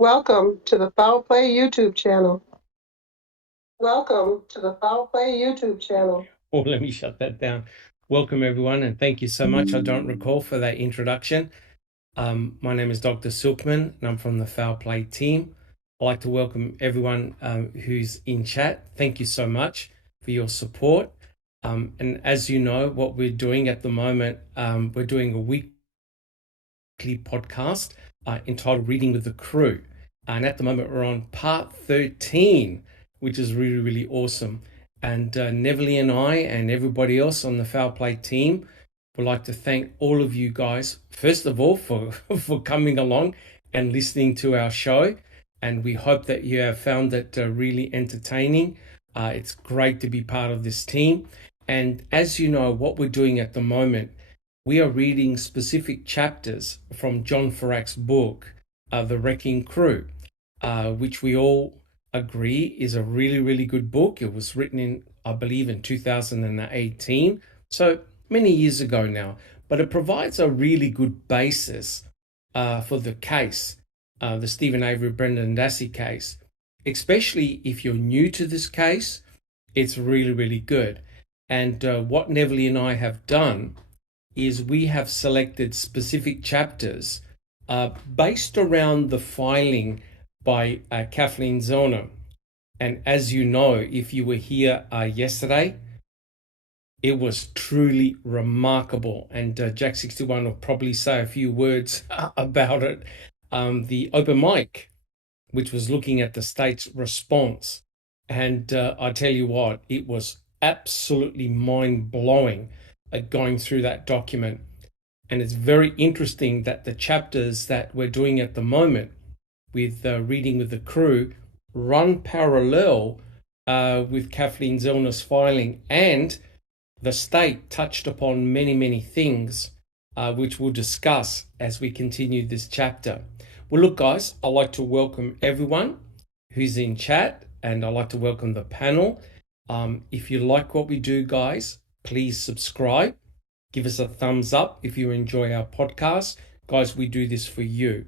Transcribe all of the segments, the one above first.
Welcome to the Foul Play YouTube channel. Welcome to the Foul Play YouTube channel. Oh, let me shut that down. Welcome, everyone, and thank you so much. I don't recall for that introduction. My name is Dr. Silkman, and I'm from the Foul Play team. I'd like to welcome everyone who's in chat. Thank you so much for your support. And as you know, what we're doing at the moment, we're doing a weekly podcast entitled Reading with the Crew. And at the moment, we're on part 13, which is really, really awesome. And Neville and I and everybody else on the Foul Play team would like to thank all of you guys, first of all, for coming along and listening to our show. And we hope that you have found it really entertaining. It's great to be part of this team. And as you know, what we're doing at the moment, we are reading specific chapters from John Ferak's book, The Wrecking Crew, which we all agree is a really, really good book. It was written in, I believe, in 2018, so many years ago now, but it provides a really good basis for the case, the Stephen Avery, Brendan Dassey case. Especially if you're new to this case, it's really, really good. And what Neville and I have done is we have selected specific chapters based around the filing by Kathleen Zellner. And as you know, if you were here yesterday, it was truly remarkable. And Jack 61 will probably say a few words about it. The open mic, which was looking at the state's response. And I tell you what, it was absolutely mind-blowing going through that document. And it's very interesting that the chapters that we're doing at the moment with Reading with the Crew run parallel with Kathleen Zellner's filing, and the state touched upon many, many things which we'll discuss as we continue this chapter. Well, look, guys, I'd like to welcome everyone who's in chat, and I'd like to welcome the panel. If you like what we do, guys, please subscribe. Give us a thumbs up if you enjoy our podcast. Guys, we do this for you.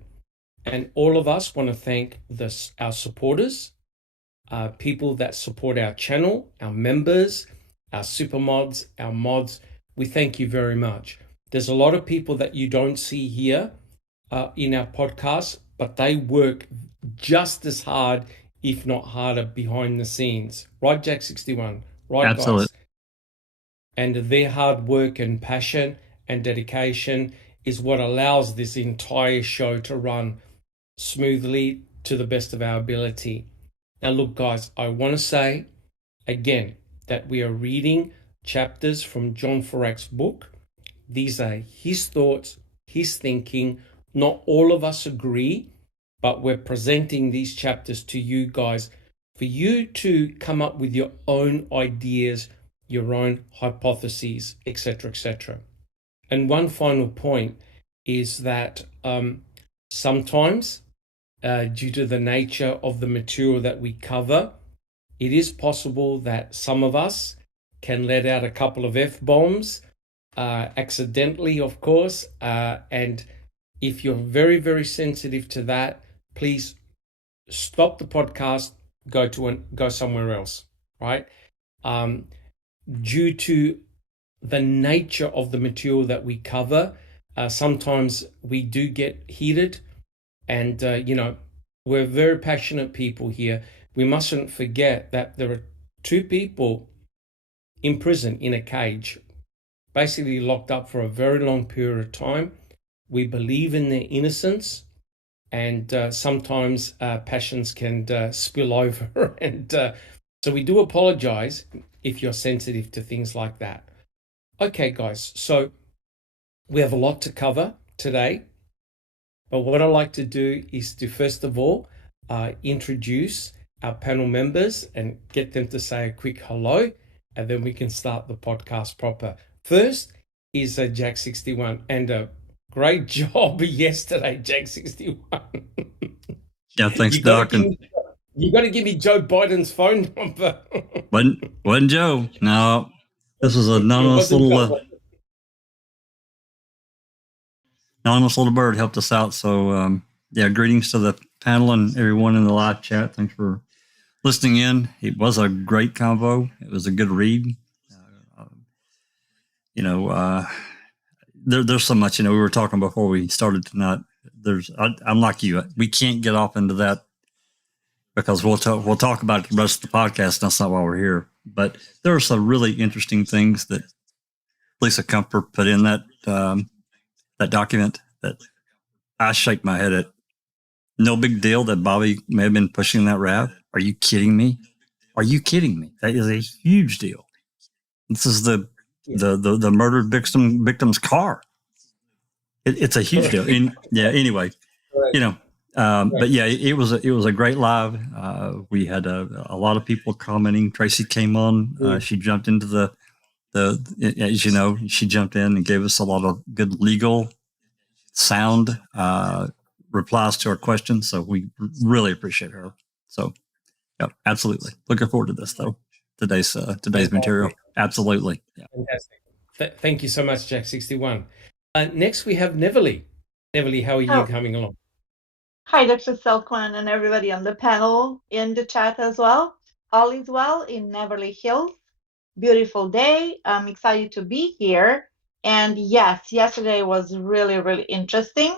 And all of us want to thank our supporters, people that support our channel, our members, our super mods, our mods. We thank you very much. There's a lot of people that you don't see here in our podcast, but they work just as hard, if not harder, behind the scenes. Right, Jack 61? Right, absolutely, guys? And their hard work and passion and dedication is what allows this entire show to run smoothly to the best of our ability. Now, look, guys, I want to say again that we are reading chapters from John Ferak's book. These are his thoughts, his thinking. Not all of us agree, but we're presenting these chapters to you guys for you to come up with your own ideas, your own hypotheses, etc., etc. And one final point is that sometimes, due to the nature of the material that we cover, it is possible that some of us can let out a couple of F-bombs, accidentally, of course. And if you're very, very sensitive to that, please stop the podcast, go somewhere else, right? Due to the nature of the material that we cover, sometimes we do get heated, and we're very passionate people here. We mustn't forget that there are two people in prison in a cage, basically locked up for a very long period of time. We believe in their innocence, and sometimes passions can spill over, and so we do apologize if you're sensitive to things like that. Okay, guys, so we have a lot to cover today, but what I'd like to do is to first of all introduce our panel members and get them to say a quick hello, and then we can start the podcast proper. First is Jack 61, and a great job yesterday, Jack 61. yeah, thanks, Doc. You got to give me Joe Biden's phone number. Wasn't Joe? No, this was an anonymous little bird helped us out. So yeah, greetings to the panel and everyone in the live chat. Thanks for listening in. It was a great convo. It was a good read. There's so much. We were talking before we started tonight. I'm like you. We can't get off into that because we'll talk about the rest of the podcast. That's not why we're here. But there are some really interesting things that Lisa Comfort put in that document that I shake my head at. No big deal that Bobby may have been pushing that route. Are you kidding me? That is a huge deal. This is the murdered victim's car. It's a huge deal. Anyway, but yeah, it was a great live. We had a lot of people commenting. Tracy came on. She jumped into as you know, she jumped in and gave us a lot of good legal sound replies to our questions. So we really appreciate her. So yeah, absolutely. Looking forward to this though. Today's material. Absolutely. Yeah. Fantastic. Thank you so much, Jack61. Next we have Neverly. Neverly, how are you coming along? Hi, Dr. Silkman and everybody on the panel, in the chat as well. All is well in Neverly Hills. Beautiful day. I'm excited to be here. And yes, yesterday was really, really interesting.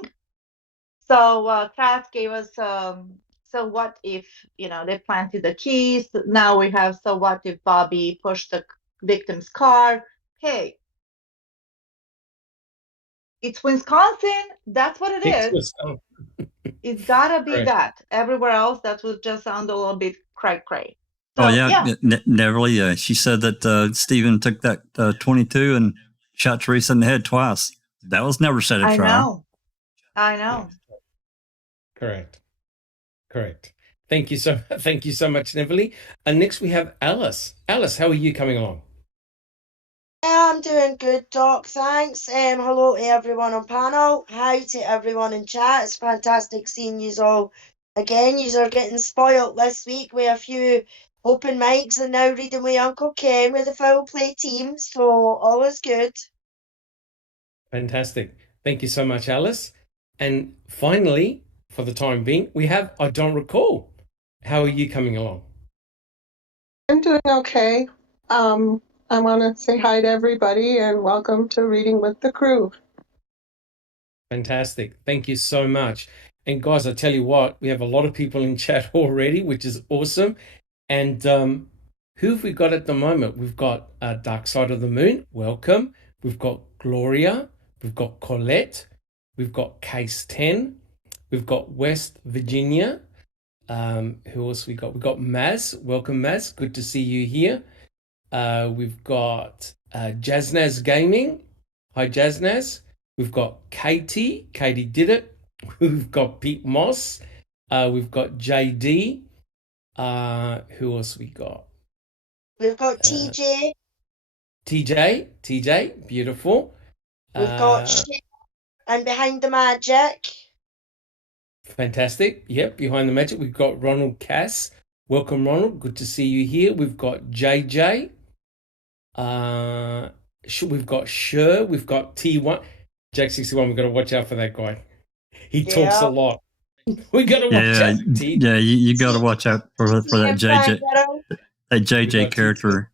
So Kraft gave us, so what if, they planted the keys? Now we have, so what if Bobby pushed the victim's car? Hey, it's Wisconsin. That's what it is. It's gotta be that. Everywhere else, that would just sound a little bit cray-cray. So, Neverly. She said that Stephen took that 22 and shot Teresa in the head twice. That was never said at trial. I know. Correct. Thank you so much, Neverly. And next we have Alice. Alice, how are you coming along? I'm doing good, Doc. Thanks. Hello to everyone on panel. Hi to everyone in chat. It's fantastic seeing you all again. You are getting spoiled this week with a few open mics and now reading with Uncle Ken with the foul play team. So all is good. Fantastic. Thank you so much, Alice. And finally, for the time being, we have I Don't Recall. How are you coming along? I'm doing okay. I want to say hi to everybody and welcome to Reading with the Crew. Fantastic. Thank you so much. And guys, I tell you what, we have a lot of people in chat already, which is awesome. And who have we got at the moment? We've got Dark Side of the Moon. Welcome. We've got Gloria. We've got Colette. We've got Case 10. We've got West Virginia. Who else we got? We've got Maz. Welcome, Maz. Good to see you here. We've got Jaznaz Gaming. Hi, Jaznaz. We've got Katie. Katie did it. We've got Pete Moss. We've got JD. Who else we got? We've got TJ. TJ. Beautiful. We've got Shane and Behind the Magic. Fantastic. Yep, Behind the Magic. We've got Ronald Cass. Welcome, Ronald. Good to see you here. We've got JJ. We've got Sher. We've got T1. Jack61, we've got to watch out for that guy. He talks a lot. We got to watch out. Yeah, you got to watch out for that JJ. That JJ character.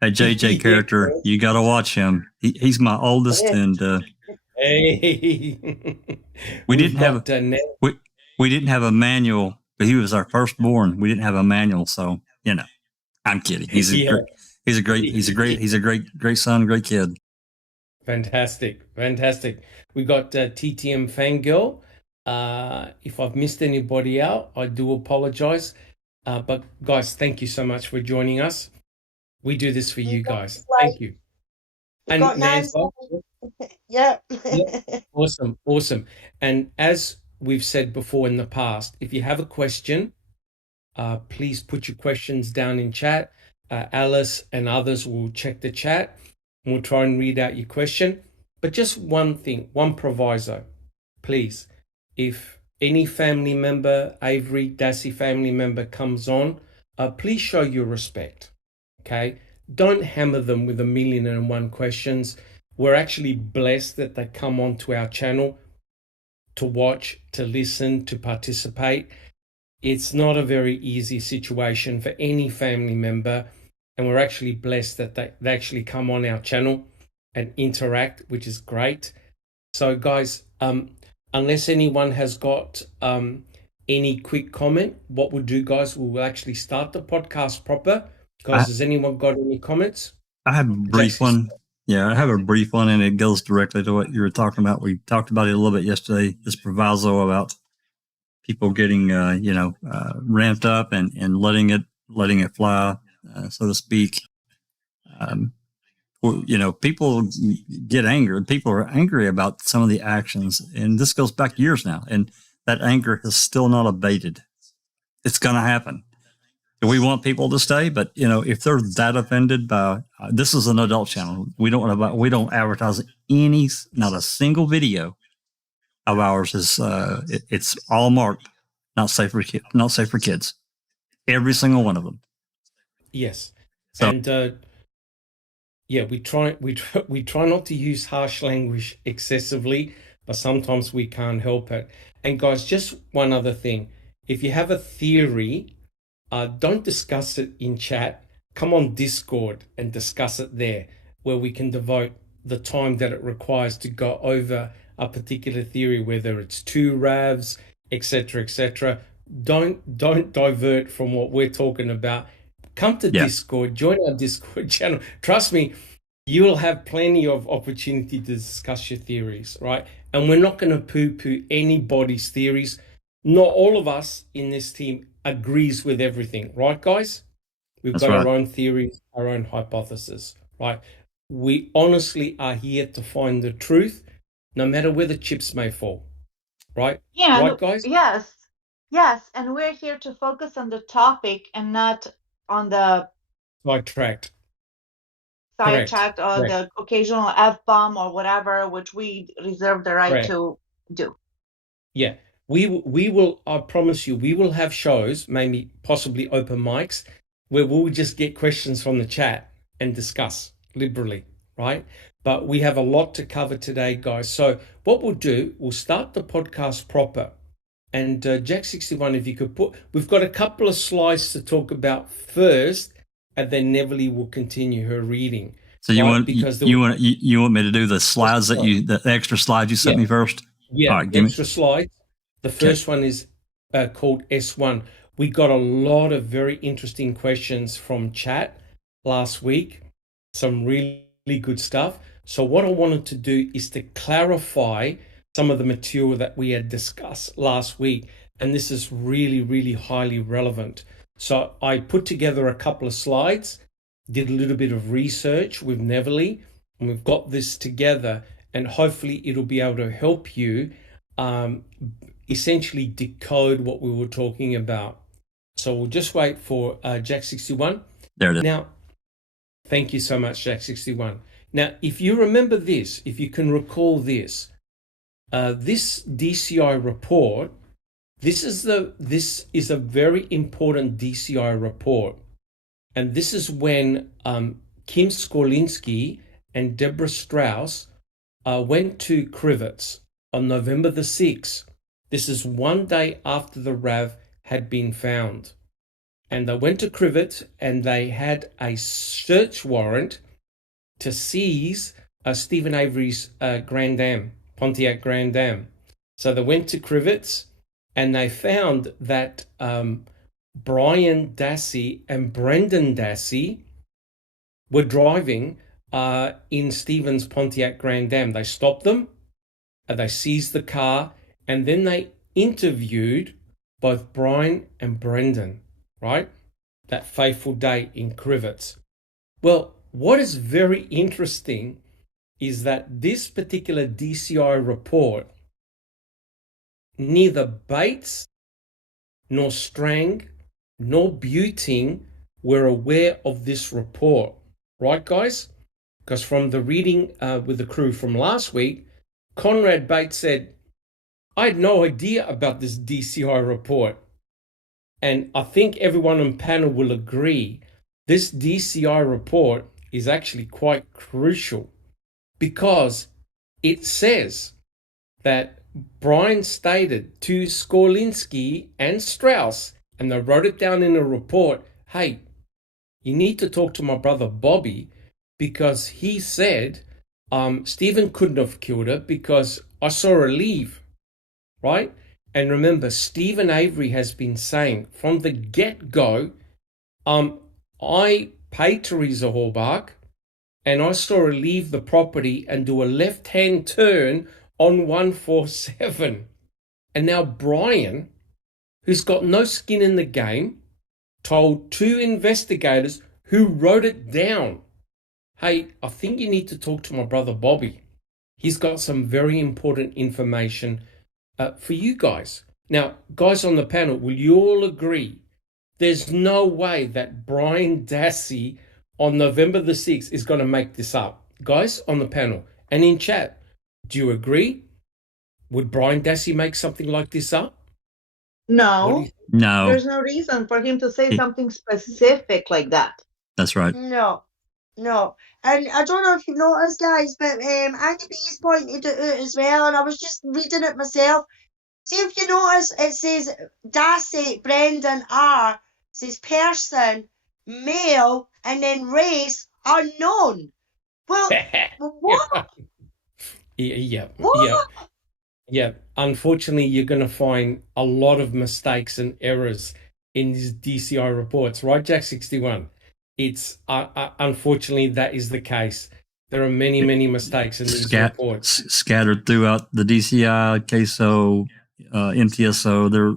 That JJ character. You got to watch him. He's my oldest, and hey, we didn't have a manual, but he was our firstborn. We didn't have a manual, so I'm kidding. He's a great son, great kid. Fantastic. We got TTM Fangirl. If I've missed anybody out, I do apologize. But guys, thank you so much for joining us. We do this for you guys. Thank you. And Yeah. Awesome. And as we've said before in the past, if you have a question, please put your questions down in chat. Alice and others will check the chat and we'll try and read out your question. But just one thing, one proviso, please. If any family member, Avery, Dassey family member comes on, please show your respect, okay? Don't hammer them with 1,000,001 questions. We're actually blessed that they come onto our channel to watch, to listen, to participate. It's not a very easy situation for any family member, and we're actually blessed that they actually come on our channel and interact, which is great. So guys, unless anyone has got any quick comment, what we'll do, guys, we'll actually start the podcast proper. Guys, has anyone got any comments? I have a brief one. Yeah, I have a brief one, and it goes directly to what you were talking about. We talked about it a little bit yesterday, this proviso about people getting, ramped up and letting it fly, so to speak. People get angry. People are angry about some of the actions, and this goes back years now, and that anger has still not abated. It's going to happen. We want people to stay, but if they're that offended by this is an adult channel. We don't advertise not a single video of ours is it's all marked not safe for kids. Every single one of them. Yes. So, and we try not to use harsh language excessively, but sometimes we can't help it. And guys, just one other thing. If you have a theory, don't discuss it in chat. Come on Discord and discuss it there, where we can devote the time that it requires to go over a particular theory, whether it's 2 RAVs, etc., etc. Don't divert from what we're talking about. Come to Discord, join our Discord channel. Trust me, you will have plenty of opportunity to discuss your theories, right? And we're not going to poo-poo anybody's theories. Not all of us in this team agrees with everything, right, guys? We've got our own theories, our own hypothesis, right? We honestly are here to find the truth, no matter where the chips may fall, right? Yeah, right, guys? Yes, and we're here to focus on the topic and not on the sidetracked or the occasional F-bomb or whatever, which we reserve the right to do. Yeah. We will, I promise you, we will have shows, maybe possibly open mics, where we'll just get questions from the chat and discuss liberally, right? But we have a lot to cover today, guys. So what we'll do, we'll start the podcast proper. And Jack61, if you could we've got a couple of slides to talk about first, and then Neverly will continue her reading. So you want me to do the slides the extra slides you sent me first? Yeah, right, extra slides. The first one is called S1. We got a lot of very interesting questions from chat last week, some really good stuff. So what I wanted to do is to clarify some of the material that we had discussed last week. And this is really, really highly relevant. So I put together a couple of slides, did a little bit of research with Neverly, and we've got this together, and hopefully it'll be able to help you essentially decode what we were talking about. So we'll just wait for Jack61. There it is. Now, thank you so much, Jack61. Now, if you remember this, if you can recall this, this DCI report, this is a very important DCI report. And this is when Kim Sowinski and Deborah Strauss went to Crivitz on November the 6th. This is one day after the RAV had been found. And they went to Crivitz and they had a search warrant to seize Stephen Avery's Grand Am, Pontiac Grand Am. So they went to Crivitz and they found that Brian Dassey and Brendan Dassey were driving in Stephen's Pontiac Grand Am. They stopped them, they seized the car, and then they interviewed both Brian and Brendan, right? That fateful day in Crivitz. Well, what is very interesting is that this particular DCI report, neither Bates nor Strang nor Buting were aware of this report, right, guys? Because from the reading with the crew from last week, Conrad Bates said, I had no idea about this DCI report. And I think everyone on panel will agree, this DCI report is actually quite crucial because it says that Brian stated to Sowinski and Strauss, and they wrote it down in a report, hey, you need to talk to my brother Bobby, because he said Stephen couldn't have killed her because I saw her leave, right? And remember, Stephen Avery has been saying from the get-go, I paid Teresa Hallbach and I saw her leave the property and do a left-hand turn on 147. And now Brian, who's got no skin in the game, told two investigators who wrote it down, hey, I think you need to talk to my brother Bobby. He's got some very important information for you guys. Now, guys on the panel, will you all agree there's no way that Brian Dassey on November the 6th is going to make this up? Guys on the panel and in chat, do you agree? Would Brian Dassey make something like this up? No. No. There's no reason for him to say something specific like that. That's right. No. And I don't know if you noticed, guys, but Andy B's pointed it out as well, and I was just reading it myself. See if you notice, it says Dassey, Brendan R, says person, male, and then race, unknown. Well, what? Yeah. What? Yeah. Unfortunately, you're going to find a lot of mistakes and errors in these DCI reports, right, Jack 61? It's unfortunately that is the case. There are many mistakes in these reports scattered throughout the DCI, CASO, MTSO. They're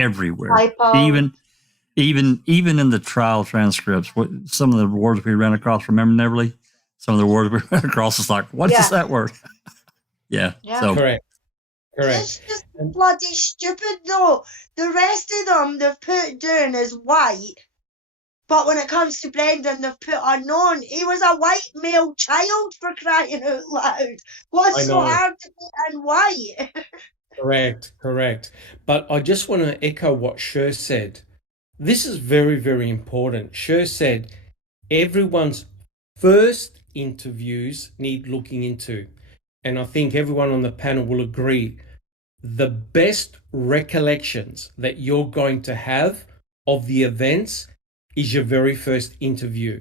everywhere. Typo. Even in the trial transcripts, some of the words we ran across. Remember, Neverly? Some of the words we ran across is like, what is that word? Yeah. So correct. It's just bloody stupid, though. The rest of them they've put down as white. But when it comes to Brendan, they've put unknown. He was a white male child, for crying out loud. What's so hard to put in white? Correct. But I just want to echo what Sher said. This is very important. Sher said everyone's first interviews need looking into. And I think everyone on the panel will agree. The best recollections that you're going to have of the events is your very first interview,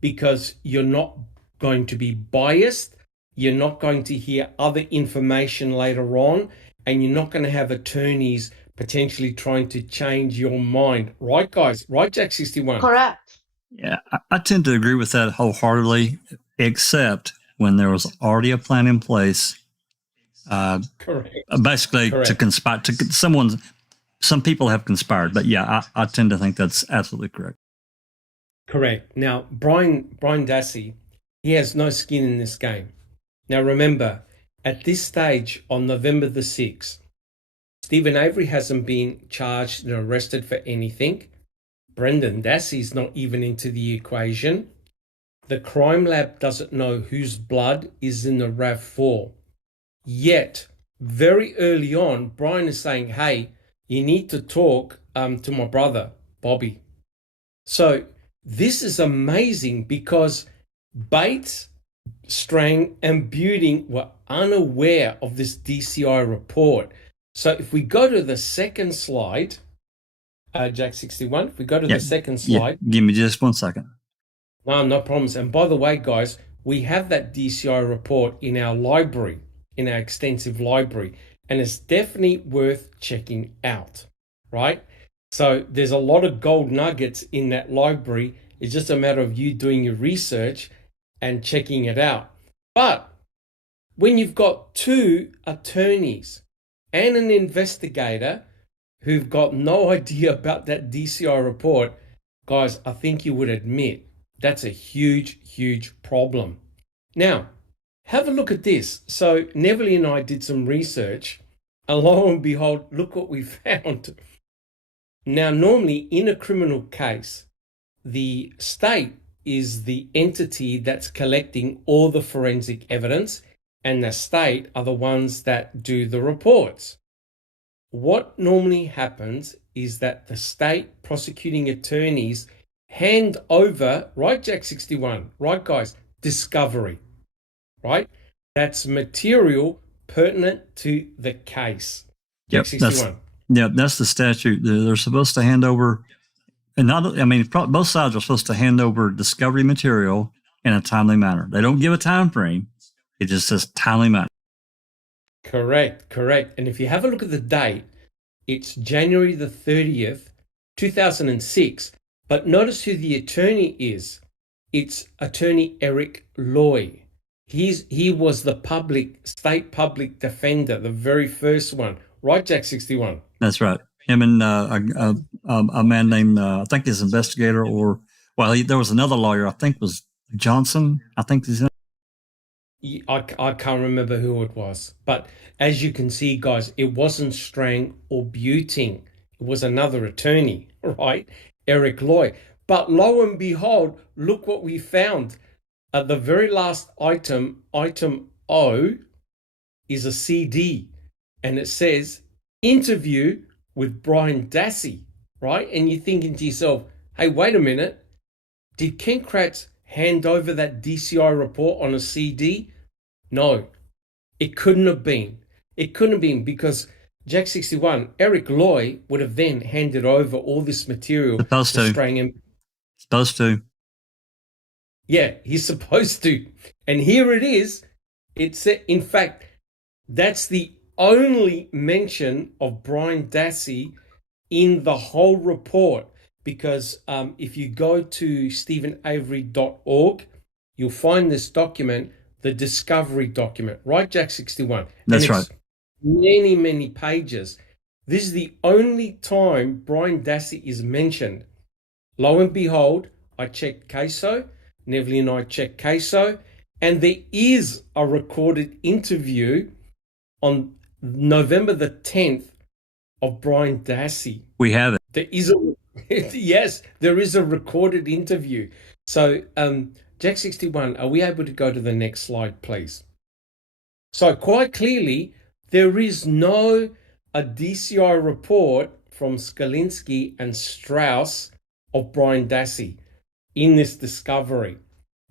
because you're not going to be biased, you're not going to hear other information later on, and you're not going to have attorneys potentially trying to change your mind. Right, guys? Right, Jack 61? Correct. Yeah, I tend to agree with that wholeheartedly, except when there was already a plan in place. Correct. Basically, to conspire, some people have conspired, but yeah, I tend to think that's absolutely correct. Correct. Now, Brian Dassey, he has no skin in this game. Now, remember, at this stage on November the 6th, Stephen Avery hasn't been charged and arrested for anything. Brendan Dassey's not even into the equation. The crime lab doesn't know whose blood is in the RAV4. Yet, very early on, Brian is saying, hey, you need to talk to my brother, Bobby. So this is amazing, because Bates, Strang, and Buting were unaware of this DCI report. So if we go to the second slide, Jack 61, if we go to the second slide. Give me just 1 second. No problems. And by the way, guys, we have that DCI report in our library, in our extensive library, and it's definitely worth checking out, right? So there's a lot of gold nuggets in that library. It's just a matter of you doing your research and checking it out. But when you've got two attorneys and an investigator who've got no idea about that DCI report, guys, I think you would admit that's a huge problem. Now, have a look at this. So Neverly and I did some research, and lo and behold, look what we found. Now, normally in a criminal case, the state is the entity that's collecting all the forensic evidence, and the state are the ones that do the reports. What normally happens is that the state prosecuting attorneys hand over, right, Jack 61, right, guys, discovery, right? That's material pertinent to the case. Yep, Jack 61. That's the statute. They're supposed to hand over, and not, I mean, both sides are supposed to hand over discovery material in a timely manner. They don't give a time frame. It just says timely manner. Correct. And if you have a look at the date, it's January the 30th, 2006. But notice who the attorney is. It's attorney Eric Loy. He was the state public defender, the very first one. Right, Jack 61? That's right. Him and a man named, I think his investigator, there was another lawyer, I think was Johnson. I think his name. I can't remember who it was. But as you can see, guys, it wasn't Strang or Buting. It was another attorney, right? Eric Loy. But lo and behold, look what we found. The very last item O, is a CD. And it says, interview with Brian Dassey, right? And you're thinking to yourself, hey, wait a minute. Did Ken Kratz hand over that DCI report on a CD? No, it couldn't have been. It couldn't have been because Jack 61, Eric Loy would have then handed over all this material to Strang. Supposed to. Yeah, he's supposed to. And here it is. It's, in fact, that's the only mention of Brian Dassey in the whole report. Because if you go to stephenavery.org, you'll find this document, the discovery document, right, Jack 61? That's right. Many, many pages. This is the only time Brian Dassey is mentioned. Lo and behold, I checked CASO, Neville and I checked CASO, and there is a recorded interview on November the 10th of Brian Dassey. We have it. There is yes, there is a recorded interview. So, Jack 61, are we able to go to the next slide, please? So quite clearly, there is no a DCI report from Sowinski and Strauss of Brian Dassey in this discovery.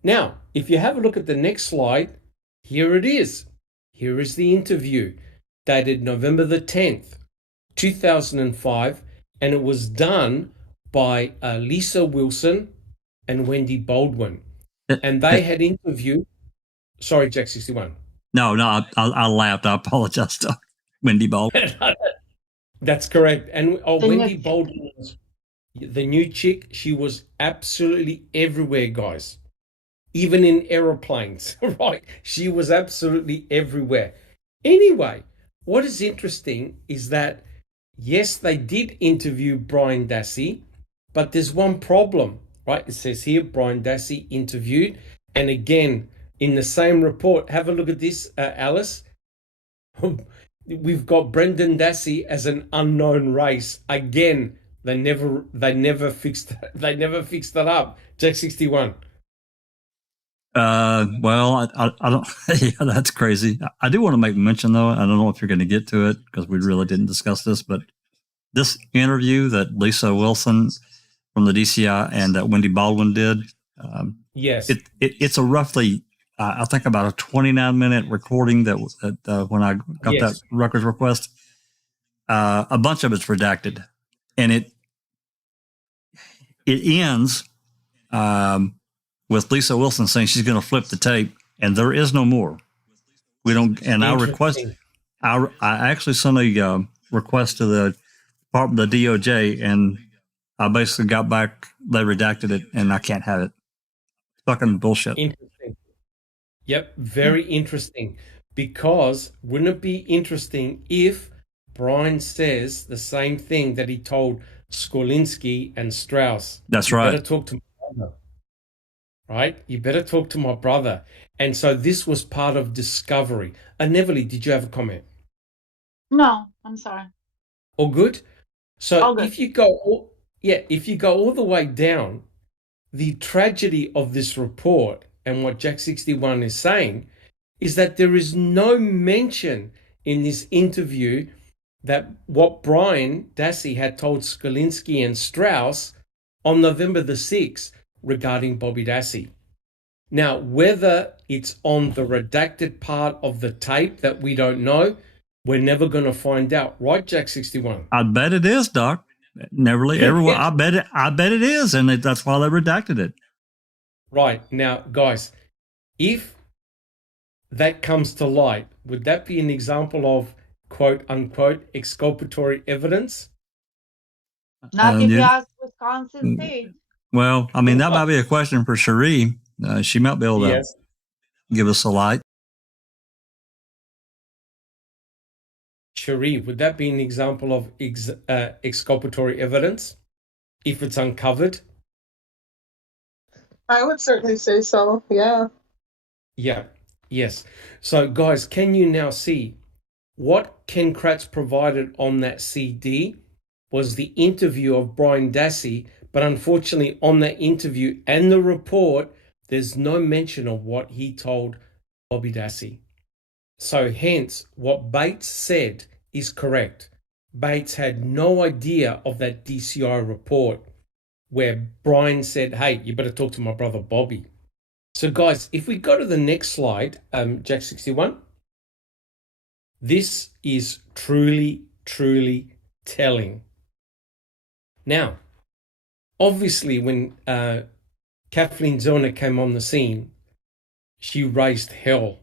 Now, if you have a look at the next slide, here it is. Here is the interview dated November the 10th, 2005, and it was done by Lisa Wilson and Wendy Baldwin. And they had interviewed... Sorry, Jack 61. No, I laughed. I apologize to Wendy Baldwin. That's correct. And Wendy Baldwin was the new chick. She was absolutely everywhere, guys. Even in aeroplanes, right? She was absolutely everywhere. Anyway, what is interesting is that, yes, they did interview Brian Dassey, but there's one problem, right? It says here, Brian Dassey interviewed. And again, in the same report, have a look at this, Alice. We've got Brendan Dassey as an unknown race. Again, they never fixed that up. Jack 61. Well, I don't. Yeah, that's crazy. I do want to make mention, though. I don't know if you're going to get to it because we really didn't discuss this, but this interview that Lisa Wilson from the DCI and that Wendy Baldwin did, yes, it's a roughly, I think about a 29-minute recording that when I got that records request, a bunch of it's redacted, and it ends with Lisa Wilson saying she's going to flip the tape, and there is no more. We don't. And I actually sent a request to the Department, the DOJ, and I basically got back. They redacted it, and I can't have it. Fucking bullshit. Interesting. Yep, very interesting. Because wouldn't it be interesting if Brian says the same thing that he told Sowinski and Strauss? That's right. Better talk to my brother. Right? You better talk to my brother. And so this was part of discovery. Neville, did you have a comment? No, I'm sorry. All good? So All good. if you go all the way down, the tragedy of this report and what Jack 61 is saying is that there is no mention in this interview that what Brian Dassey had told Sowinski and Strauss on November the 6th regarding Bobby Dassey. Now, whether it's on the redacted part of the tape that we don't know, we're never going to find out. Right, Jack 61? I bet it is, Doc. Neverly, everyone. I bet it is, and that's why they redacted it. Right. Now, guys, if that comes to light, would that be an example of quote unquote exculpatory evidence? Not if you ask Wisconsin State. Well, I mean, that might be a question for Cherie. She might be able to give us a light. Cherie, would that be an example of exculpatory evidence if it's uncovered? I would certainly say so, yeah. Yeah, yes. So, guys, can you now see what Ken Kratz provided on that CD was the interview of Brian Dassey, but unfortunately on that interview and the report, there's no mention of what he told Bobby Dassey. So hence, what Bates said is correct. Bates had no idea of that DCI report where Brian said, hey, you better talk to my brother Bobby. So guys, if we go to the next slide, Jack 61, this is truly, truly telling. Now, obviously, when Kathleen Zellner came on the scene, she raised hell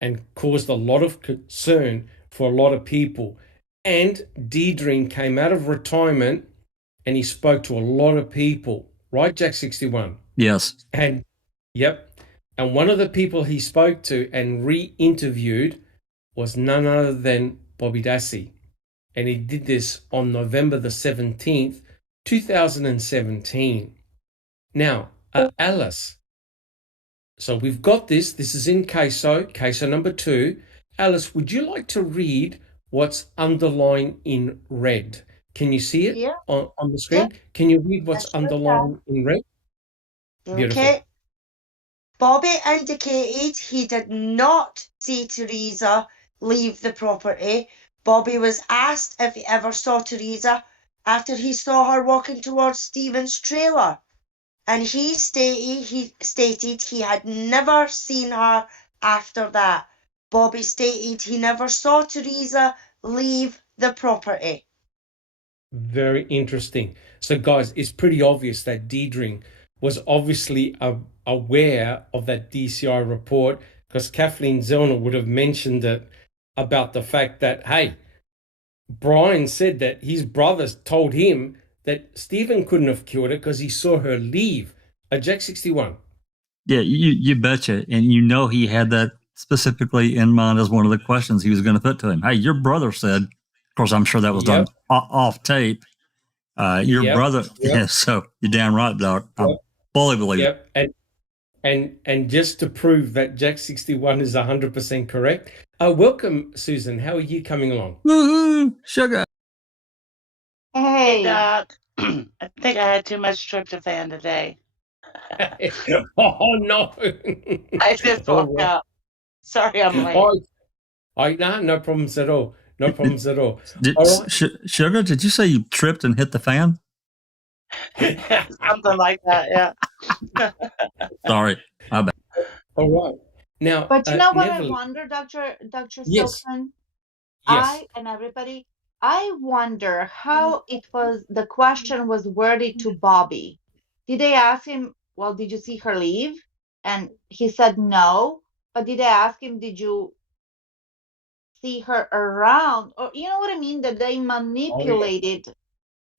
and caused a lot of concern for a lot of people. And Deidre came out of retirement and he spoke to a lot of people, right, Jack 61? Yes. And, yep. And one of the people he spoke to and re-interviewed was none other than Bobby Dassey. And he did this on November the 17th, 2017. Now, Alice, so we've got this. This is in CASO number 2. Alice, would you like to read what's underlined in red? Can you see it on the screen? Yeah. Can you read what's underlined in red? Beautiful. Okay. Bobby indicated he did not see Teresa leave the property. Bobby was asked if he ever saw Teresa after he saw her walking towards Stephen's trailer. And he stated he had never seen her after that. Bobby stated he never saw Teresa leave the property. Very interesting. So, guys, it's pretty obvious that Deidre was obviously aware of that DCI report because Kathleen Zellner would have mentioned it about the fact that, hey, Brian said that his brothers told him that Stephen couldn't have killed her because he saw her leave. Jack 61. Yeah, you betcha. And you know he had that specifically in mind as one of the questions he was going to put to him. Hey, your brother said, of course, I'm sure that was done off tape. Your brother, yeah, so you're damn right, Doc. I fully believe it. And just to prove that Jack 61 is 100% correct, welcome, Susan. How are you coming along? Woohoo, sugar. Hey, Doc. I think I had too much tryptophan today. Oh, no. I just woke up. Sorry, I'm late. No problems at all. No problems at all. All right. Sugar, did you say you tripped and hit the fan? Something like that, yeah. Sorry, my bad. All right. Now, but you know what I wonder, Dr. Yes. Silkman? Yes. And everybody, I wonder how the question was worded to Bobby. Did they ask him, well, did you see her leave? And he said no. But did they ask him, did you see her around? Or you know what I mean? That they manipulated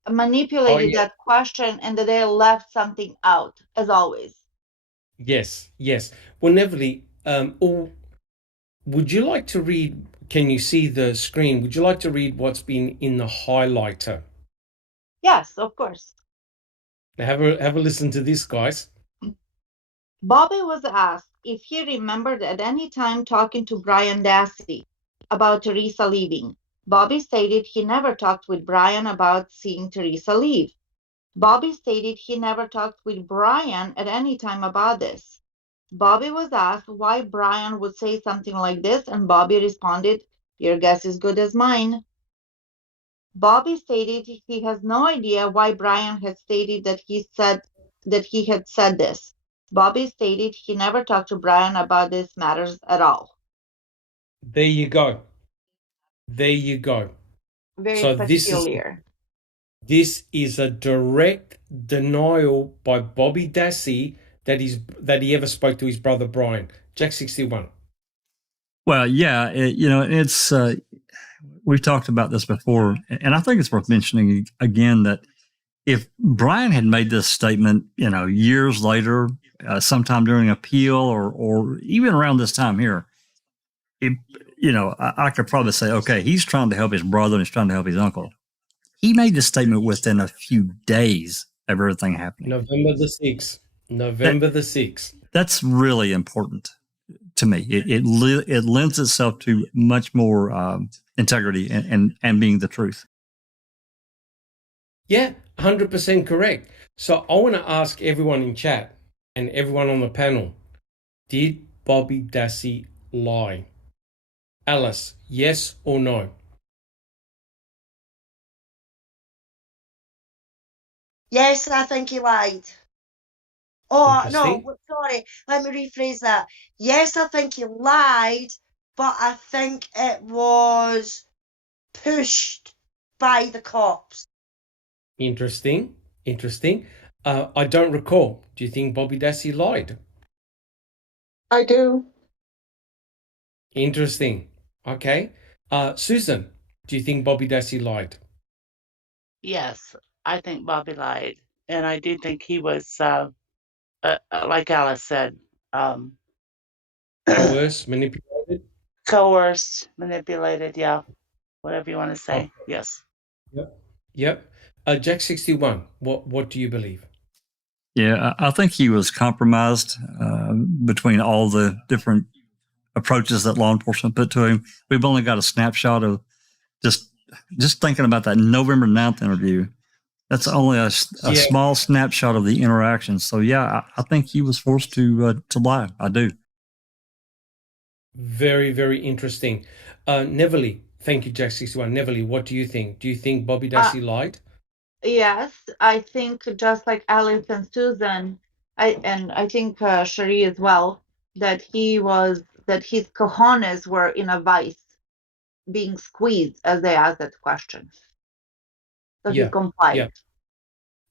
that question and that they left something out, as always. Yes. Well, Neverly, would you like to read, can you see the screen? Would you like to read what's been in the highlighter? Yes, of course. Now have a listen to this, guys. Bobby was asked if he remembered at any time talking to Brian Dassey about Teresa leaving. Bobby stated he never talked with Brian about seeing Teresa leave. Bobby stated he never talked with Brian at any time about this. Bobby was asked why Brian would say something like this, and Bobby responded, your guess is good as mine. Bobby stated he has no idea why Brian had stated that he had said this. Bobby stated he never talked to Brian about these matters at all. There you go. There you go. Very So peculiar. this is a direct denial by Bobby Dassey that he ever spoke to his brother Brian. Jack 61. Well, yeah, it's we've talked about this before, and I think it's worth mentioning again that if Brian had made this statement, years later, sometime during appeal or even around this time here, I could probably say, okay, he's trying to help his brother and he's trying to help his uncle. He made this statement within a few days of everything happening. November the 6th. November the 6th. That's really important to me. It lends itself to much more integrity and being the truth. Yeah, 100% correct. So I want to ask everyone in chat and everyone on the panel, did Bobby Dassey lie? Alice, yes or no? Yes, I think he lied. Oh, no, Interesting. sorry. Let me rephrase that. Yes, I think he lied, but I think it was pushed by the cops. Interesting. I don't recall. Do you think Bobby Dassey lied? I do. Interesting. Okay. Susan, do you think Bobby Dassey lied? Yes, I think Bobby lied. And I do think he was, like Alice said, Coerced, manipulated? coerced, manipulated, yeah. Whatever you want to say. Oh. Yes. Yep. Jack 61, what do you believe? Yeah, I think he was compromised between all the different approaches that law enforcement put to him. We've only got a snapshot of just thinking about that November 9th interview. That's only a small snapshot of the interaction. So, yeah, I think he was forced to lie. I do. Very, very interesting. Neverly, thank you, Jack 61. Neverly, what do you think? Do you think Bobby Dassey lied? Yes, I think just like Alice and Susan, I think Cherie as well, that his cojones were in a vice, being squeezed as they asked that question. So he complied.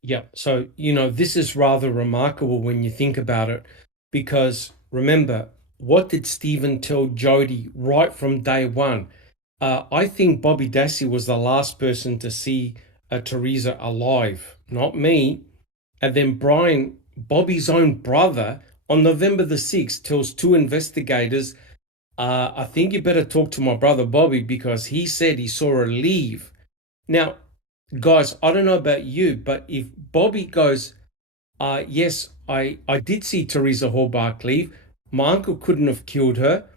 Yeah. So, this is rather remarkable when you think about it, because remember, what did Stephen tell Jody right from day one? I think Bobby Dassey was the last person to see Teresa alive, not me. And then Brian, Bobby's own brother, on November the 6th, tells two investigators, I think you better talk to my brother Bobby because he said he saw her leave. Now, guys, I don't know about you, but if Bobby goes, yes, I did see Teresa Hallbark leave, my uncle couldn't have killed her,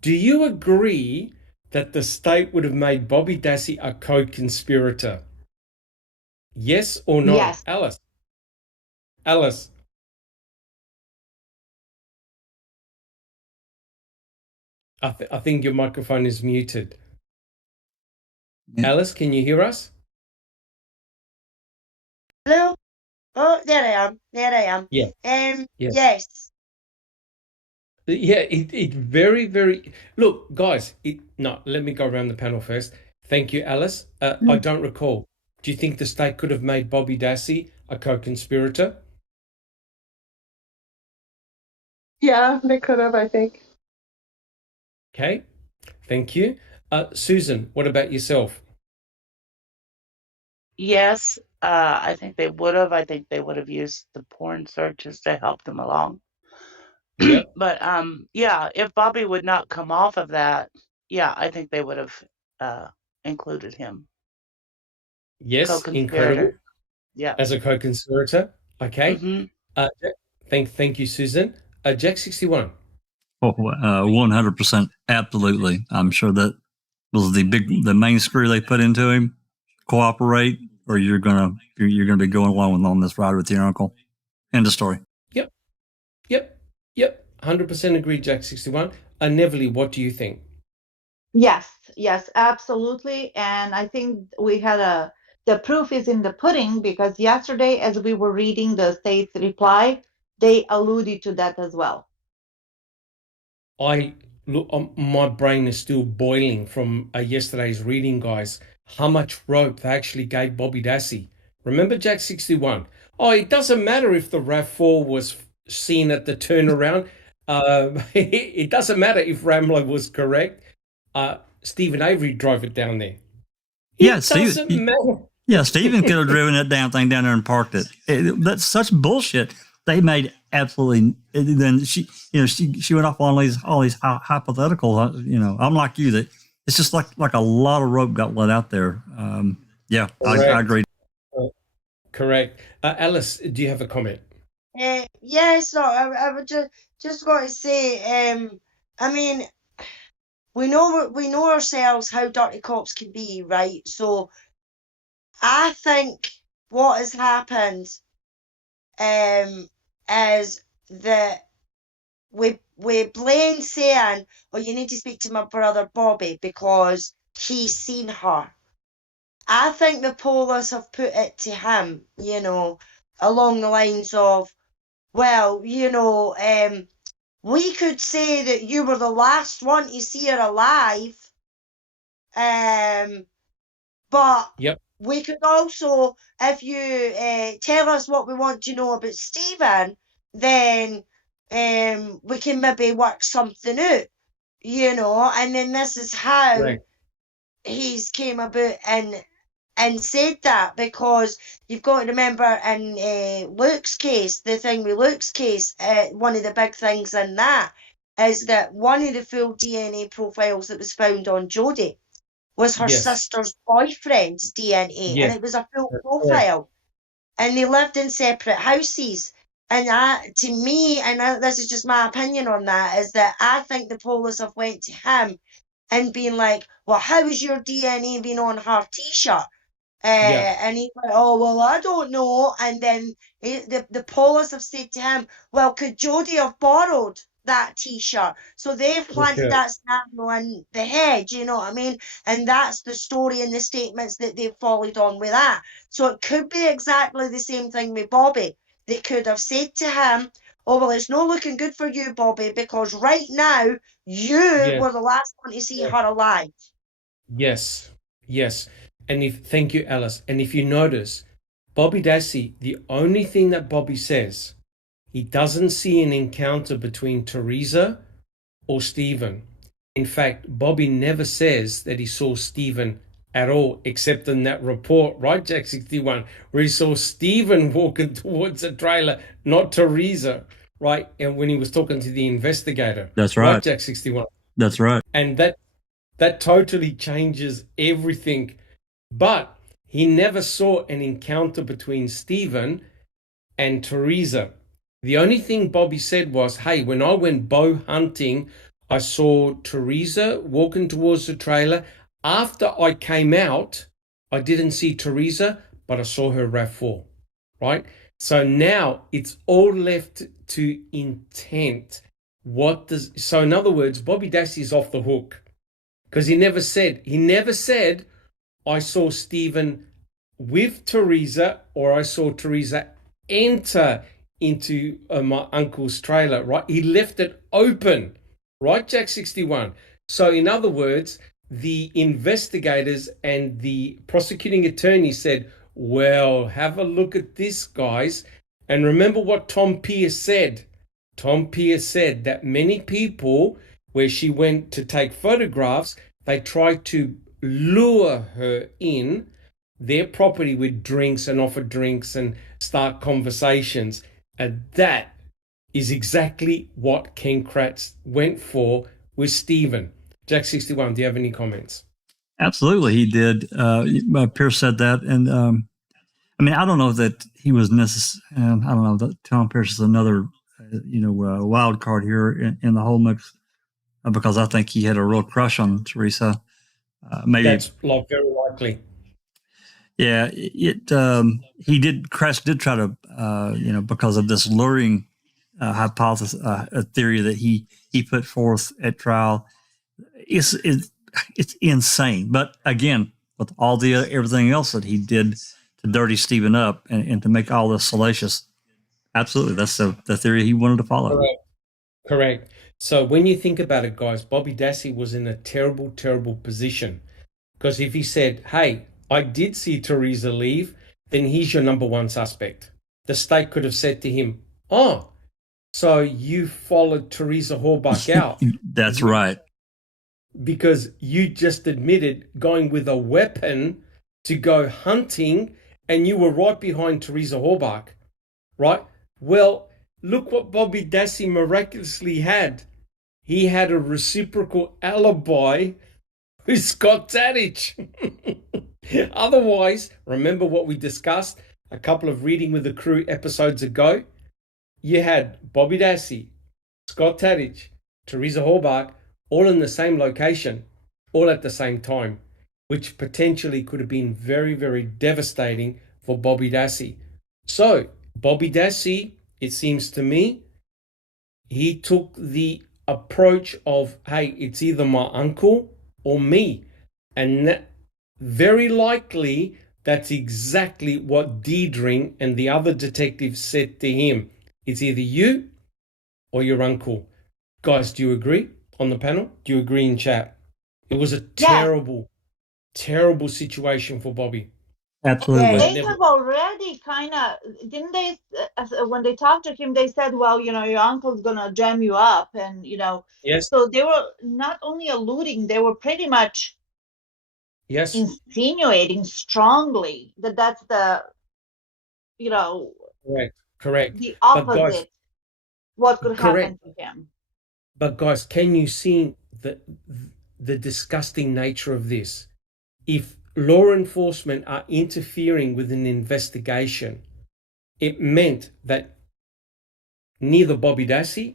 do you agree that the state would have made Bobby Dassey a co-conspirator? Yes or no? Yes. Alice. I think your microphone is muted. Yeah. Alice, can you hear us? Hello? Oh, there I am. Yeah. Yes. Yeah, it very, very... Look, guys, let me go around the panel first. Thank you, Alice. I don't recall. Do you think the state could have made Bobby Dassey a co-conspirator? Yeah, they could have, I think. Okay, thank you. Susan, what about yourself? Yes, I think they would have. I think they would have used the porn searches to help them along. Yep. But yeah, if Bobby would not come off of that, yeah, I think they would have included him. Yes, incredible. Yeah, as a co-conspirator. Okay. Mm-hmm. Thank you, Susan. Jack 61. 100%, absolutely. I'm sure that was the main screw they put into him. Cooperate, or you're gonna be going along on this ride with your uncle. End of story. Yep. 100% agree, Jack 61. Neverly, what do you think? Yes, absolutely. And I think we had the proof is in the pudding, because yesterday, as we were reading the state's reply, they alluded to that as well. My brain is still boiling from yesterday's reading, guys. How much rope they actually gave Bobby Dassey. Remember Jack 61? Oh, it doesn't matter if the RAV4 was seen at the turnaround. It doesn't matter if Ramlo was correct. Stephen Avery drove it down there. Yeah, Stephen could have driven that damn thing down there and parked it. That's such bullshit. They made absolutely. Then she went off on all these hypotheticals. I'm like you, that it's just like a lot of rope got let out there. I agree. Correct. Alice, do you have a comment? Yes, I would just want to say, I mean, we know ourselves how dirty cops can be, right? So I think what has happened is that we blame saying, "Oh, you need to speak to my brother Bobby because he's seen her." I think the police have put it to him, along the lines of, well, we could say that you were the last one to see her alive, but we could also, if you tell us what we want to know about Stephen, then we can maybe work something out, and then this is how he's came about and said that, because you've got to remember in Luke's case, the thing with Luke's case, one of the big things in that is that one of the full DNA profiles that was found on Jodie was her sister's boyfriend's DNA, and it was a full profile, and they lived in separate houses. And that, to me, and this is just my opinion on that, is that I think the police have went to him and been like, well, how is your DNA being on her T-shirt? And he's like, oh, well, I don't know. And then the police have said to him, well, could Jodie have borrowed that T-shirt? So they've planted that scenario in the head, you know what I mean? And that's the story and the statements that they've followed on with that. So it could be exactly the same thing with Bobby. They could have said to him, oh, well, it's not looking good for you, Bobby, because right now you were the last one to see her alive. Yes. And thank you, Alice. And if you notice, Bobby Dassey, the only thing that Bobby says, he doesn't see an encounter between Teresa or Stephen. In fact, Bobby never says that he saw Stephen at all, except in that report, right, Jack 61, where he saw Stephen walking towards a trailer, not Teresa, right? And when he was talking to the investigator. That's right. Jack 61. That's right. And that totally changes everything. But he never saw an encounter between Stephen and Teresa. The only thing Bobby said was, hey, when I went bow hunting, I saw Teresa walking towards the trailer. After I came out, I didn't see Teresa, but I saw her RAV4, right? So now it's all left to intent. So in other words, Bobby Dassey is off the hook, because he never said, I saw Stephen with Teresa, or I saw Teresa enter into my uncle's trailer, right? He left it open, right, Jack 61? So in other words, the investigators and the prosecuting attorney said, well, have a look at this, guys. And remember what Tom Pierce said. Tom Pierce said that many people, where she went to take photographs, they tried to lure her in their property with drinks and offer drinks and start conversations. And that is exactly what Ken Kratz went for with Stephen. Jack 61, do you have any comments? Absolutely, he did. Pierce said that. And I don't know that he was necessary. I don't know that Tom Pierce is another, wild card here in the whole mix, because I think he had a real crush on Teresa. Maybe that's very likely. Yeah, Kratz did try to, because of this luring hypothesis, a theory that he put forth at trial. It's insane. But again, with all everything else that he did to dirty Stephen up and to make all this salacious Absolutely. That's the theory he wanted to follow. Correct. So when you think about it, guys, Bobby Dassey was in a terrible, terrible position. Because if he said, hey, I did see Teresa leave, then he's your number one suspect. The state could have said to him, oh, so you followed Teresa Horbach out. That's right. Because you just admitted going with a weapon to go hunting and you were right behind Teresa Horbach, right? Well, look what Bobby Dassey miraculously had. He had a reciprocal alibi with Scott Tadich. Otherwise, remember what we discussed a couple of Reading with the Crew episodes ago? You had Bobby Dassey, Scott Tadich, Teresa Horbach, all in the same location, all at the same time, which potentially could have been very, very devastating for Bobby Dassey. So, Bobby Dassey, it seems to me, he took the approach of, hey, it's either my uncle or me. And that, very likely, that's exactly what Deidre and the other detectives said to him. It's either you or your uncle. Guys, do you agree on the panel? Do you agree in chat? It was a terrible, terrible situation for Bobby. Absolutely. They have already kind of, didn't they, when they talked to him, they said, well, you know, your uncle's going to jam you up. And, you know, yes. So they were not only alluding, they were pretty much insinuating strongly that that's the, you know, correct. The opposite, guys, what could correct. happen to him. But guys, can you see the disgusting nature of this? If law enforcement are interfering with an investigation, it meant that neither Bobby Dassey,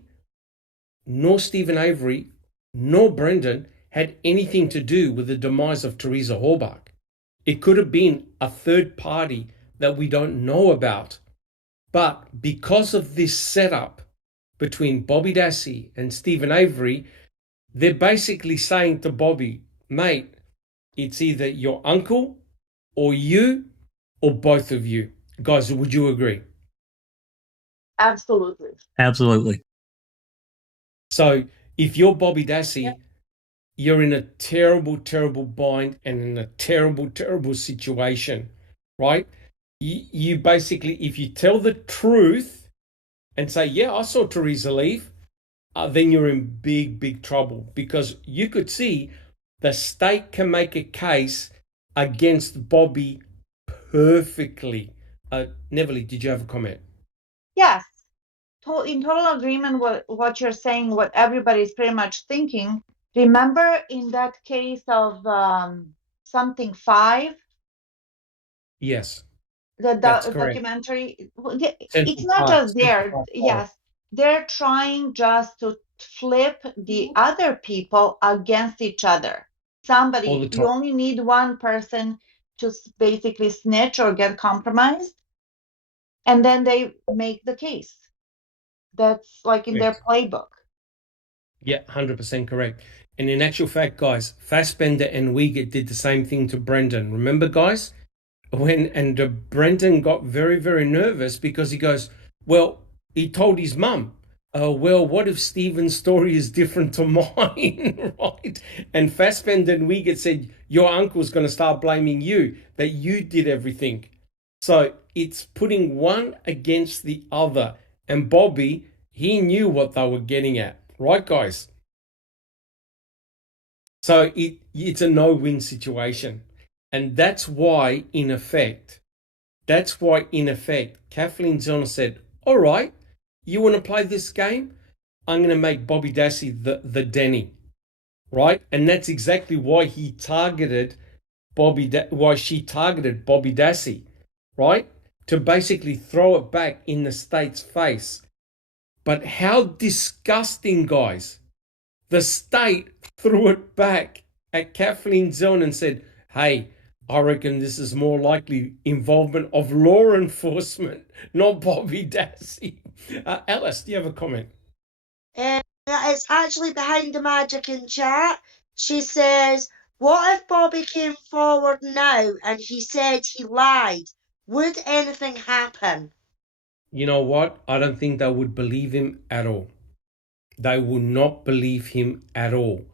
nor Stephen Avery, nor Brendan had anything to do with the demise of Teresa Horbach. It could have been a third party that we don't know about. But because of this setup between Bobby Dassey and Stephen Avery, they're basically saying to Bobby, mate, it's either your uncle or you or both of you. Guys, would you agree? Absolutely. Absolutely. So if you're Bobby Dassey, you're in a terrible, terrible bind and in a terrible, terrible situation, right? You basically, if you tell the truth and say, yeah, I saw Teresa leave, then you're in big, big trouble, because you could see the state can make a case against Bobby perfectly. Neverly, did you have a comment? Yes. In total agreement with what you're saying, what everybody's pretty much thinking. Remember in that case of something 5? Yes. The documentary, it's not just there. Yes, they're trying just to flip the other people against each other. Somebody, you only need one person to basically snitch or get compromised, and then they make the case. That's like in their playbook. Yeah, 100% correct. And in actual fact, guys, Fassbender and Wiegert did the same thing to Brendan. Remember, guys? Brendan got very, very nervous because he goes, well, he told his mum, well, what if Stephen's story is different to mine, right? And Fassbender and Wiegert said, your uncle's going to start blaming you, that you did everything. So it's putting one against the other. And Bobby, he knew what they were getting at, right, guys? So it's a no-win situation. And that's why, in effect, Kathleen Zellner said, all right, you want to play this game? I'm going to make Bobby Dassey the Denny, right? And that's exactly why she targeted Bobby Dassey, right? To basically throw it back in the state's face. But how disgusting, guys. The state threw it back at Kathleen Zellner and said, hey, I reckon this is more likely involvement of law enforcement, not Bobby Dassey. Alice, do you have a comment? It's actually behind the magic in chat. She says, what if Bobby came forward now and he said he lied? Would anything happen? You know what? I don't think they would believe him at all. They will not believe him at all.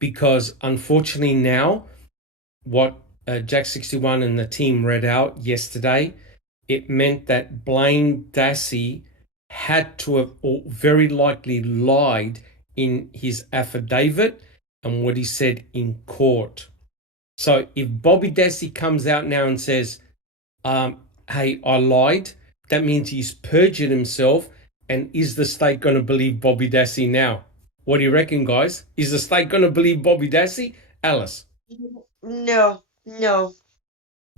Because unfortunately now, what Jack 61 and the team read out yesterday, it meant that Blaine Dassey had to have, or very likely, lied in his affidavit and what he said in court. So if Bobby Dassey comes out now and says, hey, I lied, that means he's perjured himself. And is the state going to believe Bobby Dassey now? What do you reckon, guys? Is the state going to believe Bobby Dassey? Alice? No.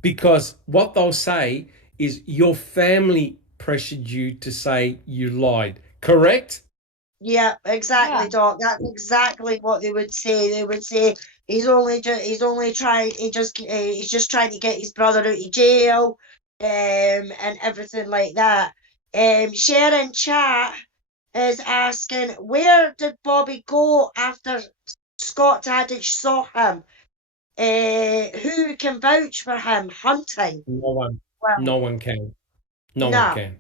Because what they'll say is your family pressured you to say you lied, correct? Yeah, exactly, Yeah. Doc. That's exactly what they would say. They would say he's just trying to get his brother out of jail, and everything like that. Sharon Chat is asking, where did Bobby go after Scott Tadich saw him? Who can vouch for him hunting? No one. Well, No one can. No no, one can.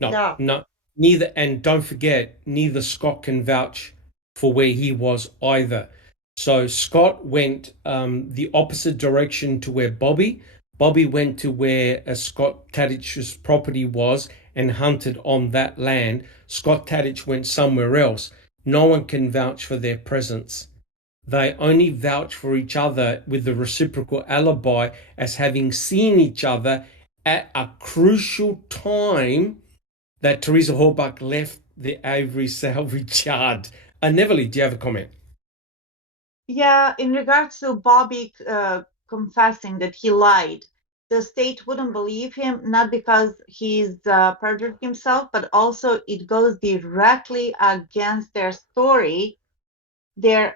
no. No. Neither, and don't forget, neither Scott can vouch for where he was either. So Scott went the opposite direction to where Bobby went to where Scott Tadich's property was and hunted on that land. Scott Tadich went somewhere else. No one can vouch for their presence. They only vouch for each other with the reciprocal alibi as having seen each other at a crucial time that Teresa Horbuck left the Avery salvage yard. Neverly, do you have a comment? Yeah, in regards to Bobby confessing that he lied, the state wouldn't believe him, not because he's perjured himself, but also it goes directly against their story, their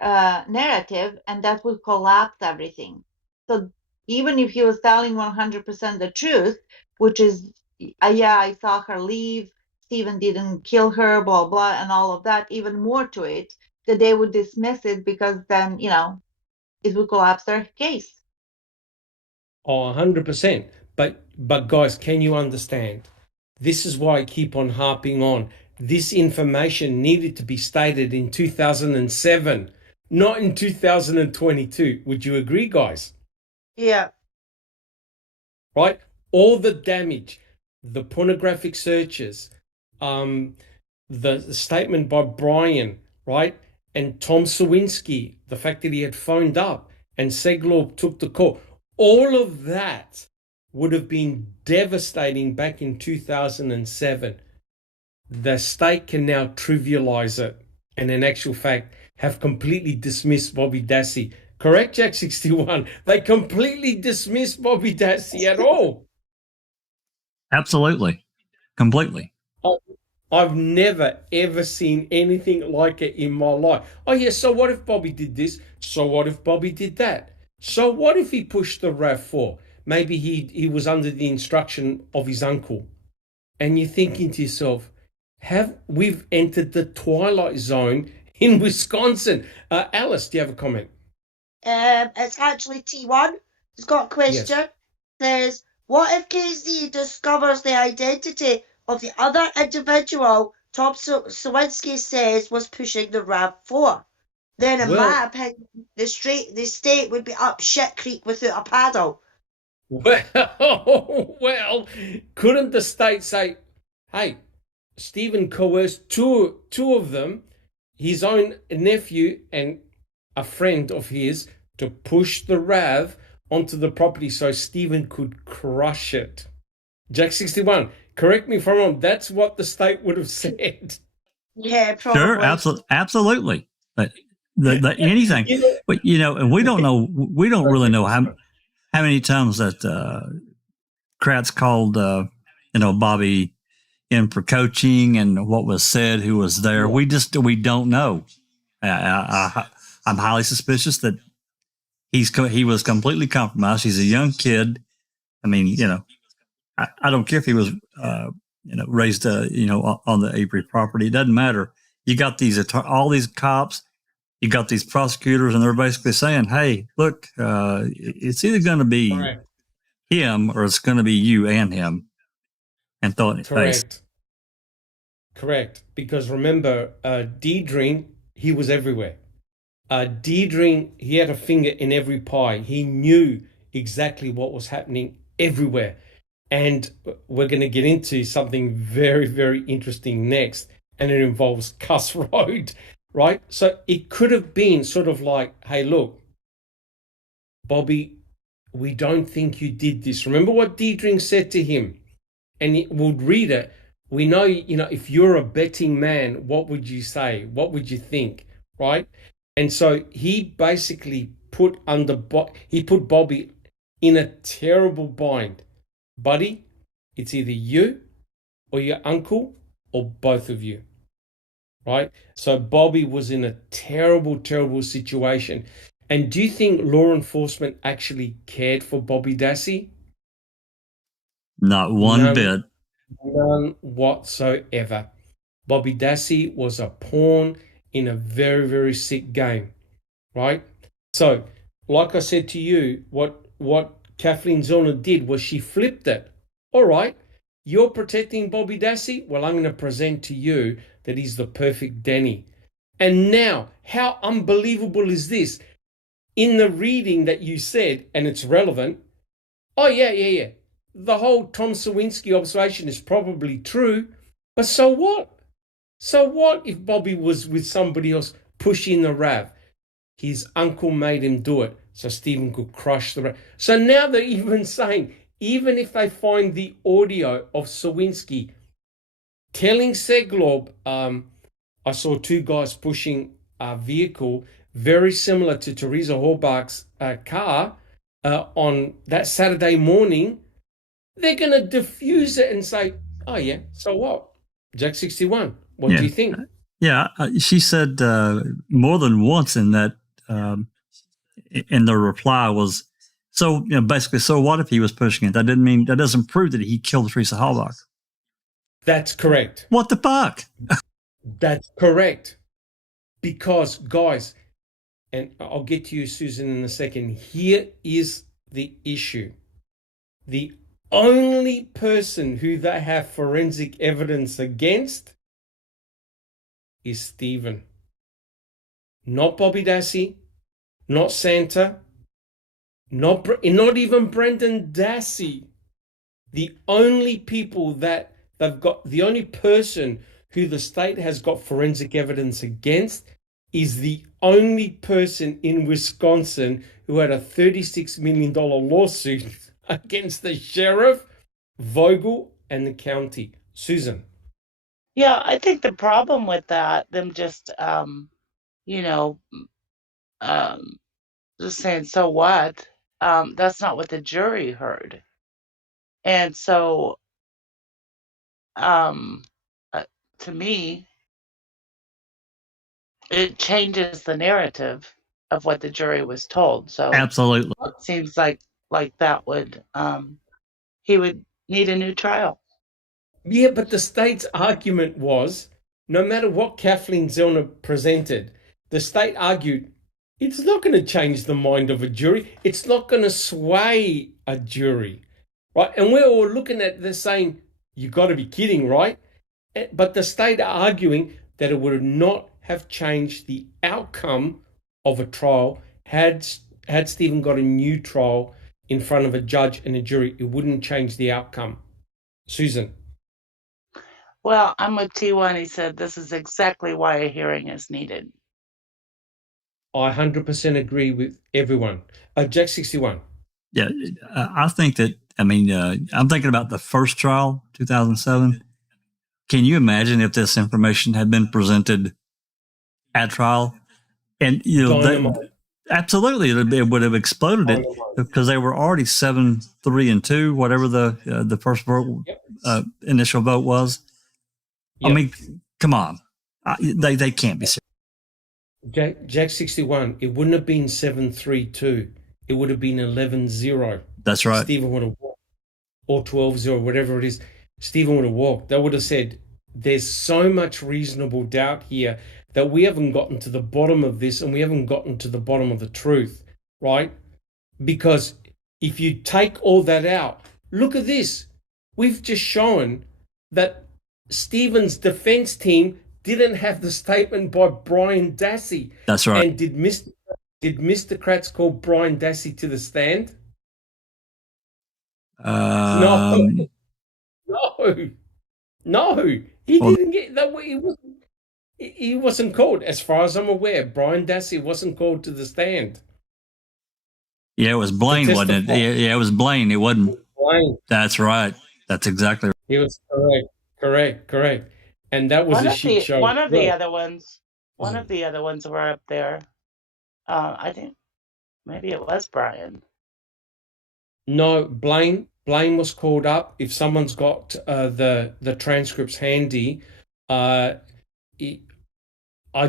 narrative, and that would collapse everything. So even if he was telling 100% the truth, which is, yeah, I saw her leave, Stephen didn't kill her, blah, blah, and all of that, even more to it, that they would dismiss it because then, it would collapse their case. Oh, 100%. But guys, can you understand? This is why I keep on harping on. This information needed to be stated in 2007, not in 2022. Would you agree, guys? Yeah. Right? All the damage, the pornographic searches, the statement by Brian, right? And Tom Sowinski, the fact that he had phoned up and Seglaw took the call. All of that would have been devastating back in 2007. The state can now trivialize it and in actual fact have completely dismissed Bobby Dassey. Correct, Jack 61? They completely dismissed Bobby Dassey at all. Absolutely. Completely. I've never, ever seen anything like it in my life. Oh, yeah, so what if Bobby did this? So what if Bobby did that? So what if he pushed the RAV4? Maybe he was under the instruction of his uncle. And you're thinking to yourself, we've entered the twilight zone in Wisconsin? Alice, do you have a comment? It's actually T1. It's got a question. Yes. Says, what if KZ discovers the identity of the other individual Tom Sowinski says was pushing the RAV4? Then, in my opinion, the state would be up shit creek without a paddle. Well, couldn't the state say, hey, Stephen coerced two of them, his own nephew and a friend of his, to push the RAV onto the property so Stephen could crush it? Jack 61, correct me if I'm wrong, that's what the state would have said. Yeah, probably. Sure, absolutely. But anything, but and we don't really know how many times that Kratz called Bobby in for coaching and what was said, who was there. Yeah. We don't know. I'm highly suspicious that he was completely compromised. He's a young kid. I mean, I don't care if he was raised on the Avery property. It doesn't matter. You got all these cops. You got these prosecutors, and they're basically saying, "Hey, look, it's either going to be him or it's going to be you and him." and throw it in his face. Correct. Because remember, Deidre, he was everywhere. Deidre, he had a finger in every pie. He knew exactly what was happening everywhere. And we're going to get into something very, very interesting next. And it involves Cuss Road, right? So it could have been sort of like, hey, look, Bobby, we don't think you did this. Remember what Deidre said to him? And we'll read it. We know, if you're a betting man, what would you say? What would you think, right? And so he basically put Bobby in a terrible bind. Buddy, it's either you or your uncle or both of you, right? So Bobby was in a terrible, terrible situation. And do you think law enforcement actually cared for Bobby Dassey? Not one bit. None whatsoever. Bobby Dassey was a pawn in a very, very sick game, right? So, like I said to you, what Kathleen Zellner did was she flipped it. All right, you're protecting Bobby Dassey? Well, I'm going to present to you that he's the perfect Denny. And now, how unbelievable is this? In the reading that you said, and it's relevant, oh, yeah. The whole Tom Sowinski observation is probably true, but so what? So what if Bobby was with somebody else pushing the RAV? His uncle made him do it so Stephen could crush the RAV. So now they're even saying, even if they find the audio of Sowinski telling Seglob, I saw two guys pushing a vehicle very similar to Teresa Horbach's car on that Saturday morning, they're going to diffuse it and say, oh, yeah, so what? Jack 61, what do you think? Yeah, she said more than once in that, in the reply was, so basically, so what if he was pushing it? That doesn't prove that he killed Teresa Horbach. That's correct. What the fuck? That's correct. Because, guys, and I'll get to you, Susan, in a second, here is the issue. The only person who they have forensic evidence against is Stephen. Not Bobby Dassey, not Santa, not even Brendan Dassey. The only people that the only person who the state has got forensic evidence against is the only person in Wisconsin who had a $36 million lawsuit against the sheriff, Vogel, and the county. Susan. Yeah, I think the problem with that, them just, just saying, so what? That's not what the jury heard. And so, to me, it changes the narrative of what the jury was told. So absolutely, it seems like that would, he would need a new trial. Yeah, but the state's argument was, no matter what Kathleen Zellner presented, the state argued, it's not going to change the mind of a jury. It's not going to sway a jury, right? And we're all looking at this saying, you got to be kidding, right? But the state are arguing that it would not have changed the outcome of a trial had Stephen got a new trial in front of a judge and a jury. It wouldn't change the outcome. Susan. Well, I'm with T1. He said this is exactly why a hearing is needed. I 100% agree with everyone. Jack 61. Yeah, I think that, I'm thinking about the first trial, 2007. Can you imagine if this information had been presented at trial? And, absolutely, it would have exploded it because they were already 7-3-2, whatever the first vote, initial vote was. Yep. Come on. They can't be serious. Jack 61, it wouldn't have been 7-3-2. It would have been 11-0. That's right. Stephen would have walked. Or 12-0, whatever it is. Stephen would have walked. They would have said, there's so much reasonable doubt here that we haven't gotten to the bottom of this and we haven't gotten to the bottom of the truth, right? Because if you take all that out, look at this. We've just shown that Stephen's defense team didn't have the statement by Brian Dassey. That's right. And did Mr. Kratz call Brian Dassey to the stand? No. He didn't get that. He wasn't called, as far as I'm aware. Brian Dassey wasn't called to the stand. Yeah, it was Blaine, wasn't it? Yeah, it was Blaine. It wasn't Blaine. That's right. That's exactly right. He was correct. And that was a shit show. One of the other ones were up there. I think maybe it was Brian. No, Blaine was called up. If someone's got the transcripts handy, I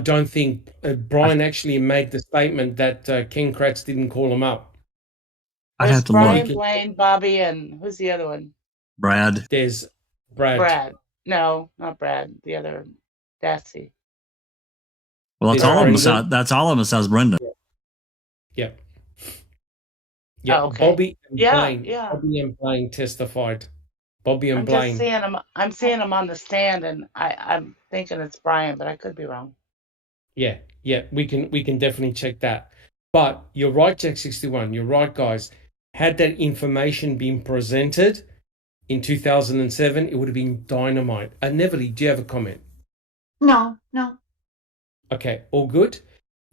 don't think Brian actually made the statement that Ken Kratz didn't call him up. I have to Brian, look. Blaine, Bobby, and who's the other one? Brad. There's Brad. Brad. No, not Brad. The other Dassey. Well, that's all of them. That's all of them besides Brendan. Yeah. Oh, okay. Bobby and Blaine. Bobby and Blaine testified. Bobby and Blaine. I'm seeing him on the stand, and I'm thinking it's Brian, but I could be wrong. Yeah. We can definitely check that. But you're right, Jack 61. You're right, guys. Had that information been presented in 2007, it would have been dynamite. Neverly, do you have a comment? No. Okay, all good?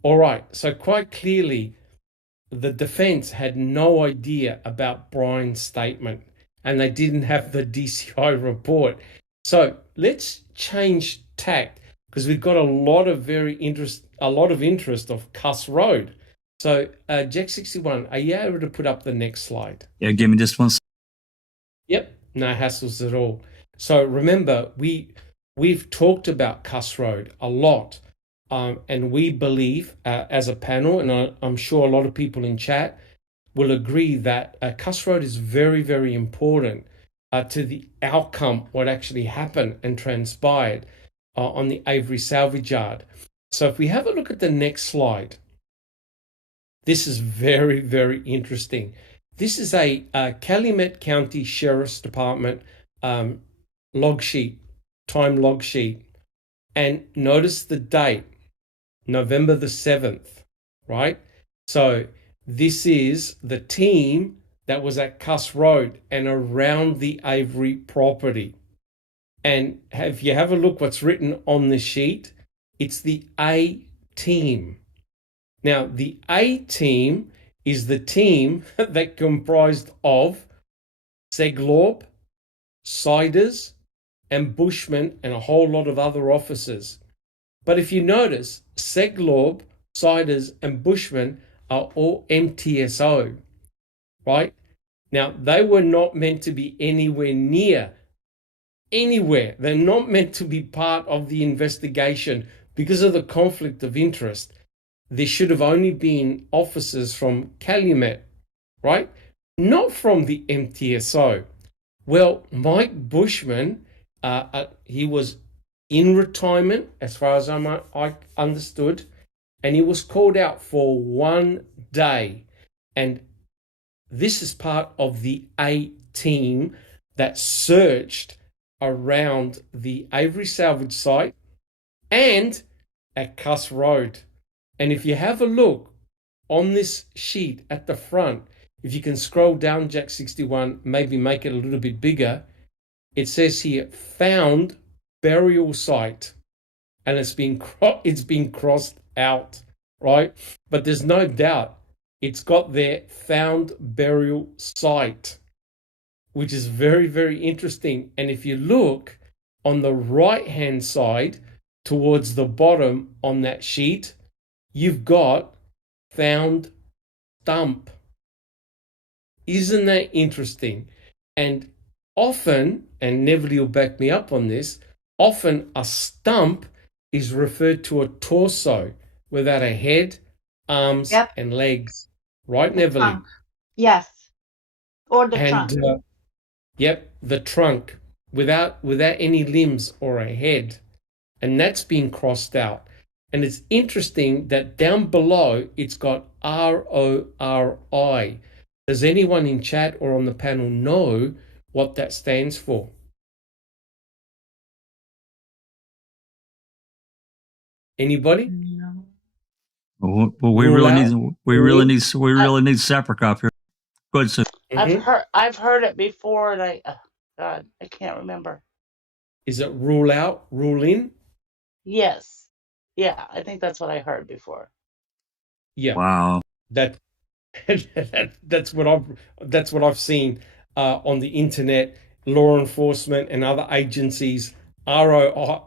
All right, so quite clearly, the defense had no idea about Brian's statement, and they didn't have the DCI report. So let's change tact, because we've got a lot of interest of Cuss Road. So, Jack 61, are you able to put up the next slide? Yeah, give me just one. Yep, no hassles at all. So remember, we've talked about Cuss Road a lot, and we believe as a panel, and I'm sure a lot of people in chat will agree that Cuss Road is very, very important to the outcome, what actually happened and transpired on the Avery salvage yard. So if we have a look at the next slide, this is very, very interesting. This is a Calumet County Sheriff's Department log sheet, time log sheet. And notice the date, November the 7th, right? So this is the team that was at Cuss Road and around the Avery property. And if you have a look what's written on the sheet, it's the A team. Now, the A team is the team that comprised of Seglaub, Siders, and Bushman, and a whole lot of other officers. But if you notice, Seglaub, Siders, and Bushman are all MTSO, right? Now, they were not meant to be anywhere. They're not meant to be part of the investigation because of the conflict of interest. There should have only been officers from Calumet, right? Not from the MTSO. Well, Mike Bushman, he was in retirement, as far as I understood, and he was called out for 1 day. And this is part of the A team that searched around the Avery salvage site and at Cuss Road. And if you have a look on this sheet at the front, if you can scroll down, Jack 61, maybe make it a little bit bigger, it says here, found burial site. And it's been crossed out, right? But there's no doubt it's got their found burial site, which is very, very interesting. And if you look on the right-hand side towards the bottom on that sheet, you've got found stump. Isn't that interesting? And often, and Neverly will back me up on this, often a stump is referred to a torso without a head, arms, and legs. Right, Neverly? Yes. Or the trunk. The trunk without any limbs or a head. And that's been crossed out. And it's interesting that down below it's got RORI. Does anyone in chat or on the panel know what that stands for? Anybody? No. Well, we Rule really out, need we rule really in? need we really need Saprikov here. Go ahead, Sue. I've heard it before, and God, I can't remember. Is it rule out, rule in? Yes, yeah, I think that's what I heard before. Yeah. Wow. That's what I've seen on the internet. Law enforcement and other agencies. RORI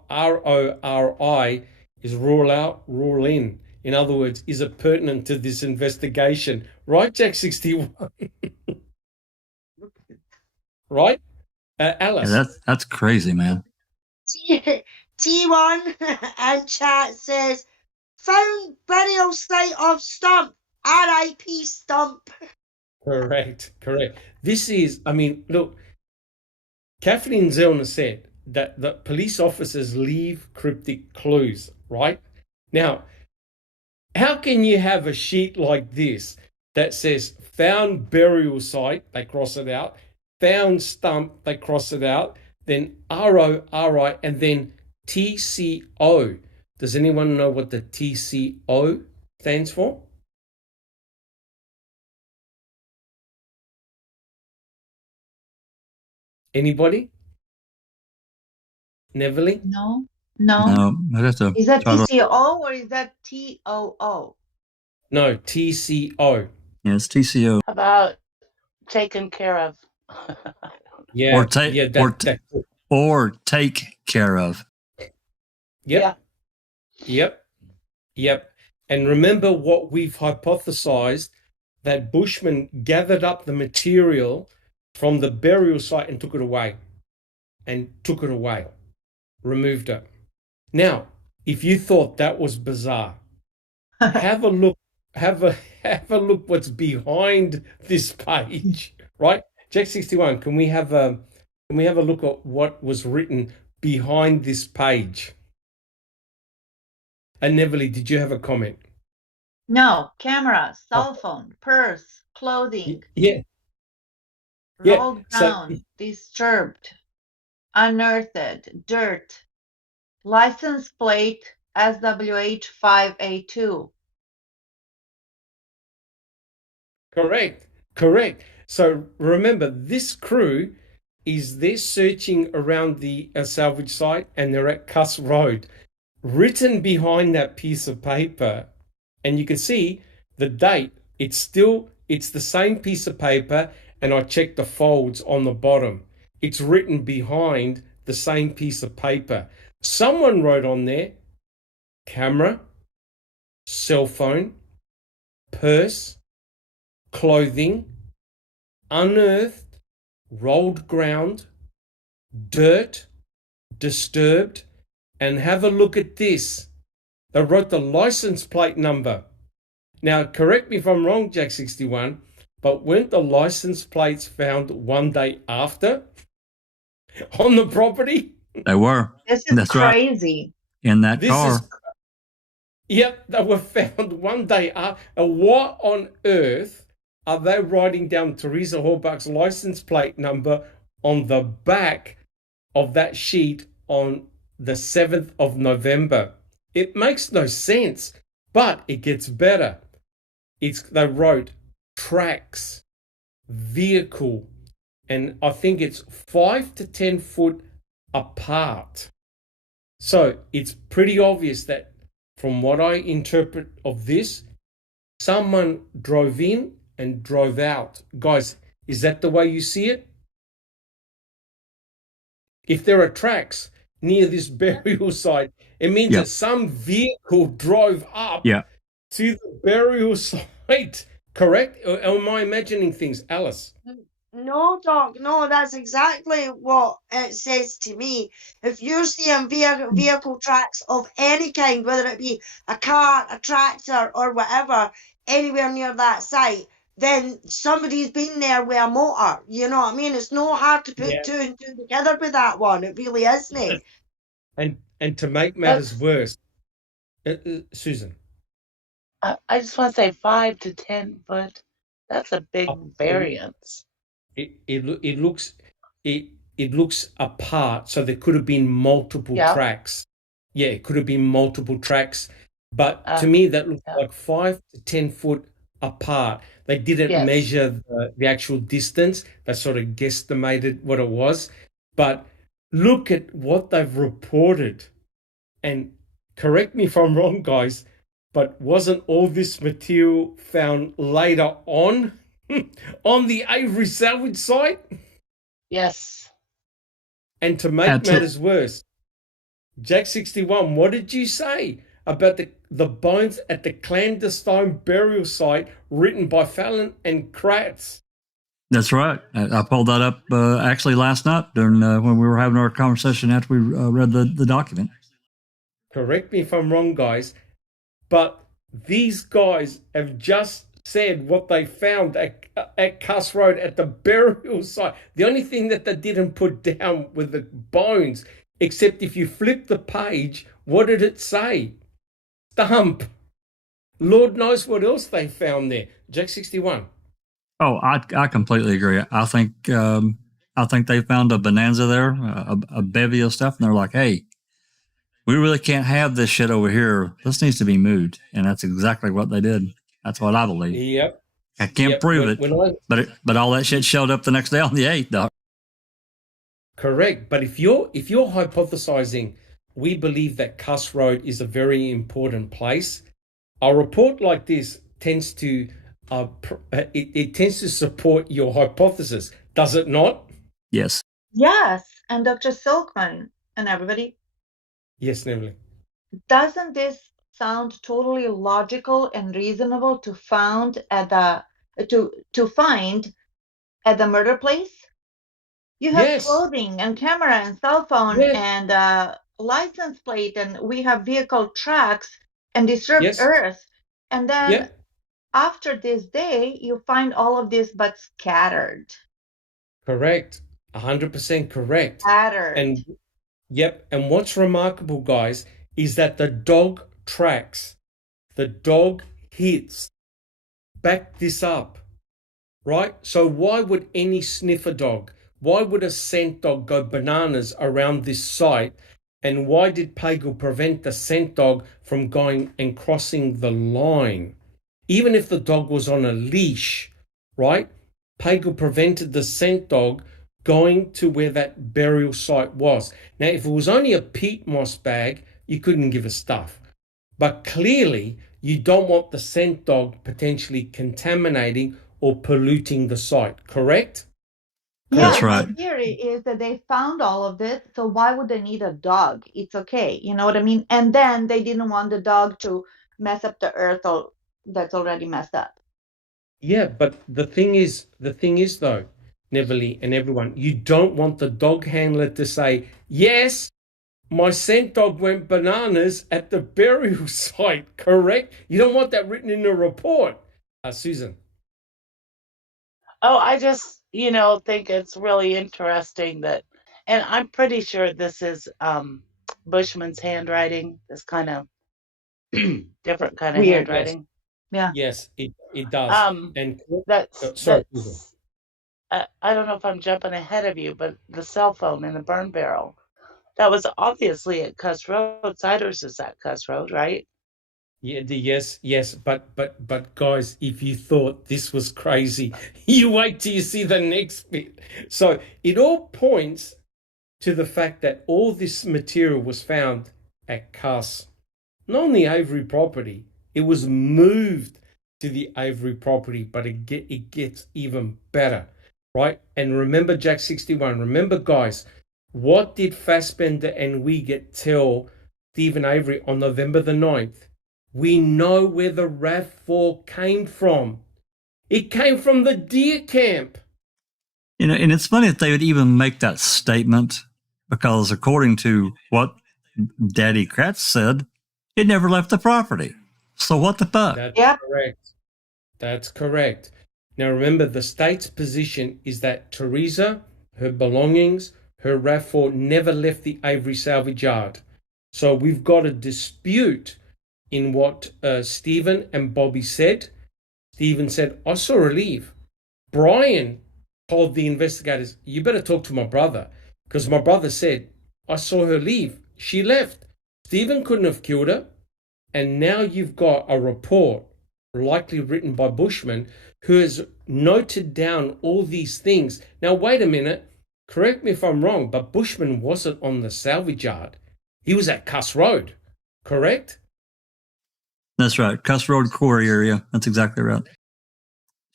is rule out, rule in. In other words, is it pertinent to this investigation? Right, Jack 61? Right? Alice? Yeah, that's crazy, man. T1 and chat says, found burial site of Stump. R.I.P. Stump. Correct. This is, look, Kathleen Zellner said that the police officers leave cryptic clues, right? Now, how can you have a sheet like this that says found burial site, they cross it out, found stump, they cross it out, then RORI, and then TCO. Does anyone know what the TCO stands for? Anybody? Neverly? No. No, I'd have to Is that try to. TCO or is that TOO? No, TCO. Yeah, it's TCO. How about taken care of? Yeah. Or take or take care of. Yep. Yeah. Yep. And remember what we've hypothesized, that Bushman gathered up the material from the burial site and took it away. Removed it. Now, if you thought that was bizarre, have a look what's behind this page, right? Jack 61, can we have a look at what was written behind this page? And Neverly, did you have a comment? No. Camera, cell phone, purse, clothing. Yeah. Rolled down, disturbed, unearthed, dirt. License plate SWH5A2. Correct. So remember, this crew they're searching around the salvage site, and they're at Cuss Road. Written behind that piece of paper, and you can see the date. It's the same piece of paper, and I checked the folds on the bottom. It's written behind the same piece of paper. Someone wrote on there, camera, cell phone, purse, clothing, unearthed, rolled ground, dirt, disturbed, and have a look at this. They wrote the license plate number. Now, correct me if I'm wrong, Jack 61, but weren't the license plates found one day after on the property? They were. This is That's crazy. Right. In that car. Yep, they were found one day after. What on earth are they writing down Teresa Horbach's license plate number on the back of that sheet on the 7th of November? It makes no sense, but it gets better. They wrote tracks, vehicle, and I think it's 5 to 10 foot apart. So it's pretty obvious that, from what I interpret of this, someone drove in and drove out. Guys, is that the way you see it? If there are tracks near this burial site, it means that some vehicle drove up to the burial site, correct? Or am I imagining things, Alice? No, Doc, no, that's exactly what it says to me. If you're seeing vehicle tracks of any kind, whether it be a car, a tractor, or whatever, anywhere near that site, then somebody's been there with a motor. You know what I mean? It's no hard to put two and two together with that one. It really isn't. And to make matters worse, Susan. I just want to say 5 to 10 foot. That's a big variance. It looks apart, so there could have been multiple tracks. Yeah, it could have been multiple tracks, but to Uh, me that looked yeah. like 5 to 10 foot apart. They didn't Yes. measure the actual distance. They sort of guesstimated what it was. But look at what they've reported. And correct me if I'm wrong, guys, but wasn't all this material found later on on the Avery salvage site? Yes. And to make Absolutely. matters worse, Jack 61, what did you say about the bones at the clandestine burial site written by Fallon and Kratz? That's right. I pulled that up actually last night during when we were having our conversation after we read the document. Correct me if I'm wrong, guys, but these guys have just said what they found at Cuss Road at the burial site. The only thing that they didn't put down were the bones, except if you flip the page, what did it say? Stump. Lord knows what else they found there. Jack 61. Oh, I completely agree. I think they found a bonanza there, a bevy of stuff, and they're like, "Hey, we really can't have this shit over here. This needs to be moved," and that's exactly what they did. That's what I believe. Yep. I can't prove it, but all that shit showed up the next day on the 8th, Doc. Correct. But if you're hypothesizing, we believe that Cuss Road is a very important place, a report like this tends to it tends to support your hypothesis, does it not? Yes. Yes, and Dr. Silkman and everybody, Yes, Neville. doesn't this sound totally logical and reasonable to find at the murder place? You have Yes. clothing and camera and cell phone Yes. and license plate, and we have vehicle tracks and disturbed Yes. earth. And then Yeah. after this day, you find all of this but scattered. Correct. 100% correct. Scattered. And yep. And what's remarkable, guys, is that the dog tracks, the dog hits, back this up, right? So why would any sniffer dog, why would a scent dog go bananas around this site? And why did Pagel prevent the scent dog from going and crossing the line? Even if the dog was on a leash, right? Pagel prevented the scent dog going to where that burial site was. Now, if it was only a peat moss bag, you couldn't give a stuff. But clearly, you don't want the scent dog potentially contaminating or polluting the site, correct? That's Yeah, right. the theory is that they found all of this, so why would they need a dog? It's okay, you know what I mean? And then they didn't want the dog to mess up the earth that's already messed up. Yeah, but the thing is though, Neville and everyone, you don't want the dog handler to say, yes, my scent dog went bananas at the burial site, correct? You don't want that written in a report. Susan. Oh, I just, think it's really interesting that, and I'm pretty sure this is Bushman's handwriting, this kind of different kind of Weird. handwriting. Yeah. Yes, it does. And sorry, that's I don't know if I'm jumping ahead of you, but the cell phone in the burn barrel, that was obviously at Cuss Road. Siders is at Cuss Road, right? Yeah, yes, but guys, if you thought this was crazy, you wait till you see the next bit. So it all points to the fact that all this material was found at Cuss, not on the Avery property. It was moved to the Avery property, but it gets even better, right? And remember, Jack 61. Remember, guys, what did Fassbender and Wiegert tell Stephen Avery on November the 9th? We know where the RAV4 came from. It came from the deer camp. And it's funny that they would even make that statement because according to what Daddy Kratz said, it never left the property. So what the fuck? That's correct. That's correct. Now remember, the state's position is that Teresa, her belongings, her RAV4 never left the Avery salvage yard. So we've got a dispute in what Stephen and Bobby said. Stephen said, I saw her leave. Brian told the investigators, you better talk to my brother, because my brother said, I saw her leave. She left. Stephen couldn't have killed her, and now you've got a report, likely written by Bushman, who has noted down all these things. Now, wait a minute. Correct me if I'm wrong, but Bushman wasn't on the salvage yard. He was at Cuss Road, correct? That's right. Cuss Road Quarry area. That's exactly right.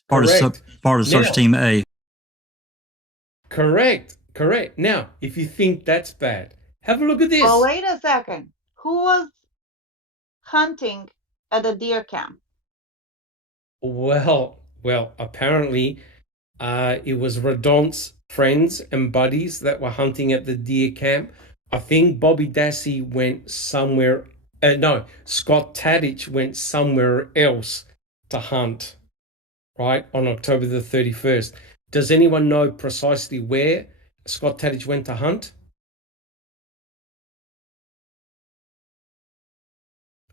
Part of Search Team A. Correct. Now, if you think that's bad, have a look at this. Oh, wait a second. Who was hunting at the deer camp? Well, apparently it was Redon's friends and buddies that were hunting at the deer camp. I think Bobby Dassey went somewhere. Scott Tadich went somewhere else to hunt, right, on October the 31st. Does anyone know precisely where Scott Tadich went to hunt?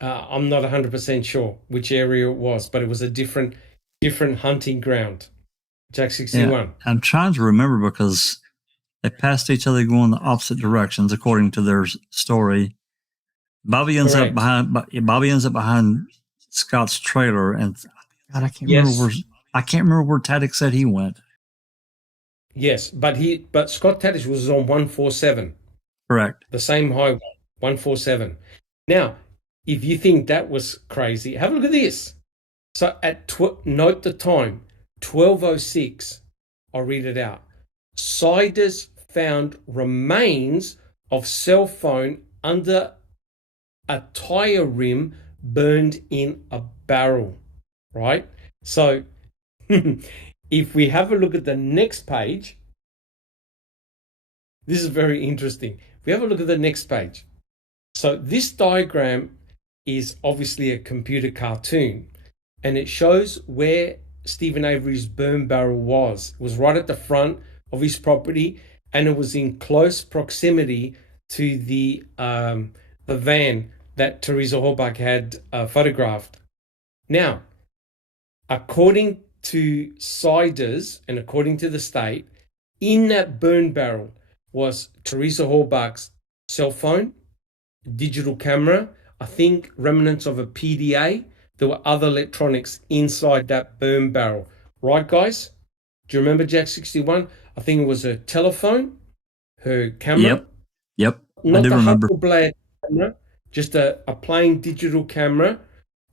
I'm not 100% sure which area it was, but it was a different hunting ground. Jack 61. Yeah, I'm trying to remember because they passed each other going the opposite directions according to their story. Bobby ends up behind Scott's trailer, and God, I can't remember where Tadich said he went. Yes, but Scott Tadich was on 147. Correct. The same highway, 147. Now, if you think that was crazy, have a look at this. So note the time, 12:06. I'll read it out. Siders found remains of cell phone under a tire rim burned in a barrel, right? So if we have a look at the next page, this is very interesting. If we have a look at the next page. So this diagram is obviously a computer cartoon, and it shows where Stephen Avery's burn barrel was. It was right at the front of his property, and it was in close proximity to the van that Teresa Horbach had photographed. Now, according to Siders and according to the state, in that burn barrel was Teresa Horbach's cell phone, digital camera, I think remnants of a PDA. There were other electronics inside that burn barrel. Right, guys? Do you remember Jack 61? I think it was her telephone, her camera. Yep. Not I do the remember. Hasselblad camera, just a plain digital camera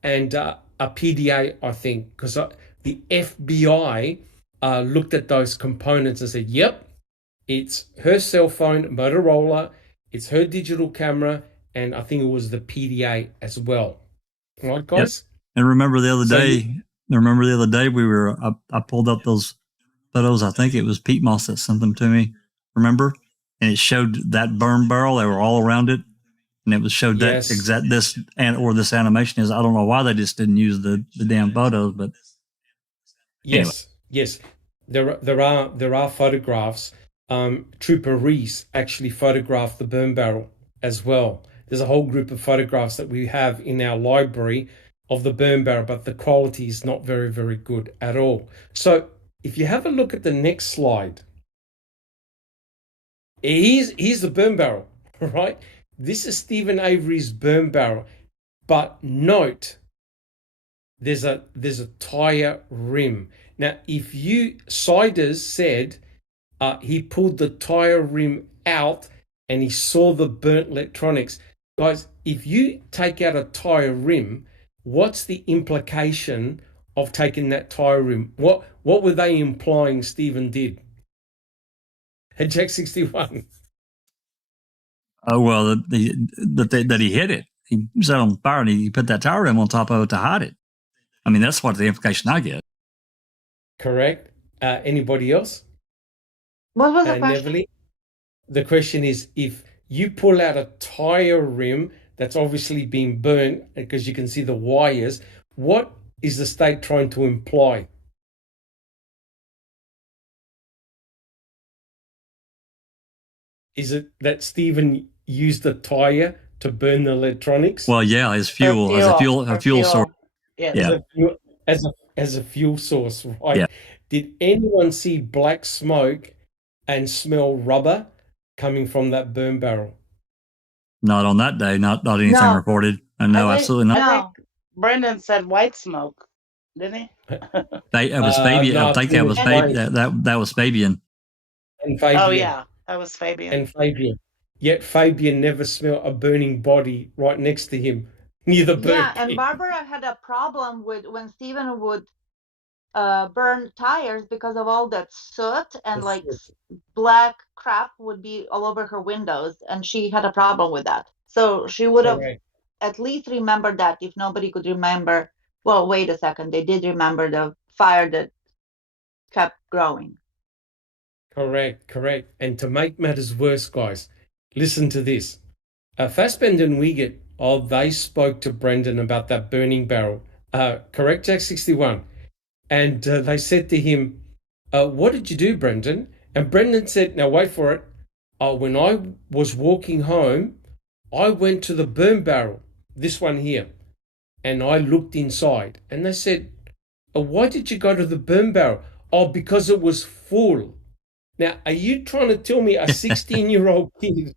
and a PDA, I think, because the FBI looked at those components and said, yep, it's her cell phone, Motorola, it's her digital camera, and I think it was the PDA as well. Right, guys? Yep. And remember the other day we were, I pulled up those photos. I think it was Pete Moss that sent them to me. Remember? And it showed that burn barrel. They were all around it. And it was showed that exact this animation is. I don't know why they just didn't use the damn photos, but yes, there are photographs. Trooper Reese actually photographed the burn barrel as well. There's a whole group of photographs that we have in our library of the burn barrel, but the quality is not very, very good at all. So if you have a look at the next slide, here's the burn barrel, right? This is Stephen Avery's burn barrel, but note there's a tire rim. Now, if Siders said he pulled the tire rim out and he saw the burnt electronics, guys, if you take out a tire rim, what's the implication of taking that tire rim? What were they implying Stephen did? At Jack 61. Oh, well, that he hit it. He set it on fire and he put that tire rim on top of it to hide it. I mean, that's what the implication I get. Correct. Anybody else? What was the question? Neverly? The question is, if you pull out a tire rim that's obviously been burnt because you can see the wires, what is the state trying to imply? Is it that Stephen used the tire to burn the electronics? Well, yeah, as fuel, as a fuel source. Yeah. As a fuel source, right? Yeah. Did anyone see black smoke and smell rubber coming from that burn barrel? Not on that day. Not anything No. recorded. No, absolutely not. I think Brendan said white smoke, didn't he? That was Fabian. No, I think that was Fabian. that was Fabian. And Fabian. Oh yeah, that was Fabian. And Fabian. Yet Fabian never smelled a burning body right next to him near the burn Yeah, and pit. Barbara had a problem with when Stephen would burn tires because of all that soot and like black crap would be all over her windows, and she had a problem with that. So she would have at least remembered that if nobody could remember. Well, wait a second. They did remember the fire that kept growing. Correct. And to make matters worse, guys, listen to this. Fassbender and Wiegert, they spoke to Brendan about that burning barrel. Correct, Jack 61. And they said to him, what did you do, Brendan? And Brendan said, now wait for it. When I was walking home, I went to the burn barrel, this one here, and I looked inside. And they said, why did you go to the burn barrel? Because it was full. Now, are you trying to tell me a 16-year-old kid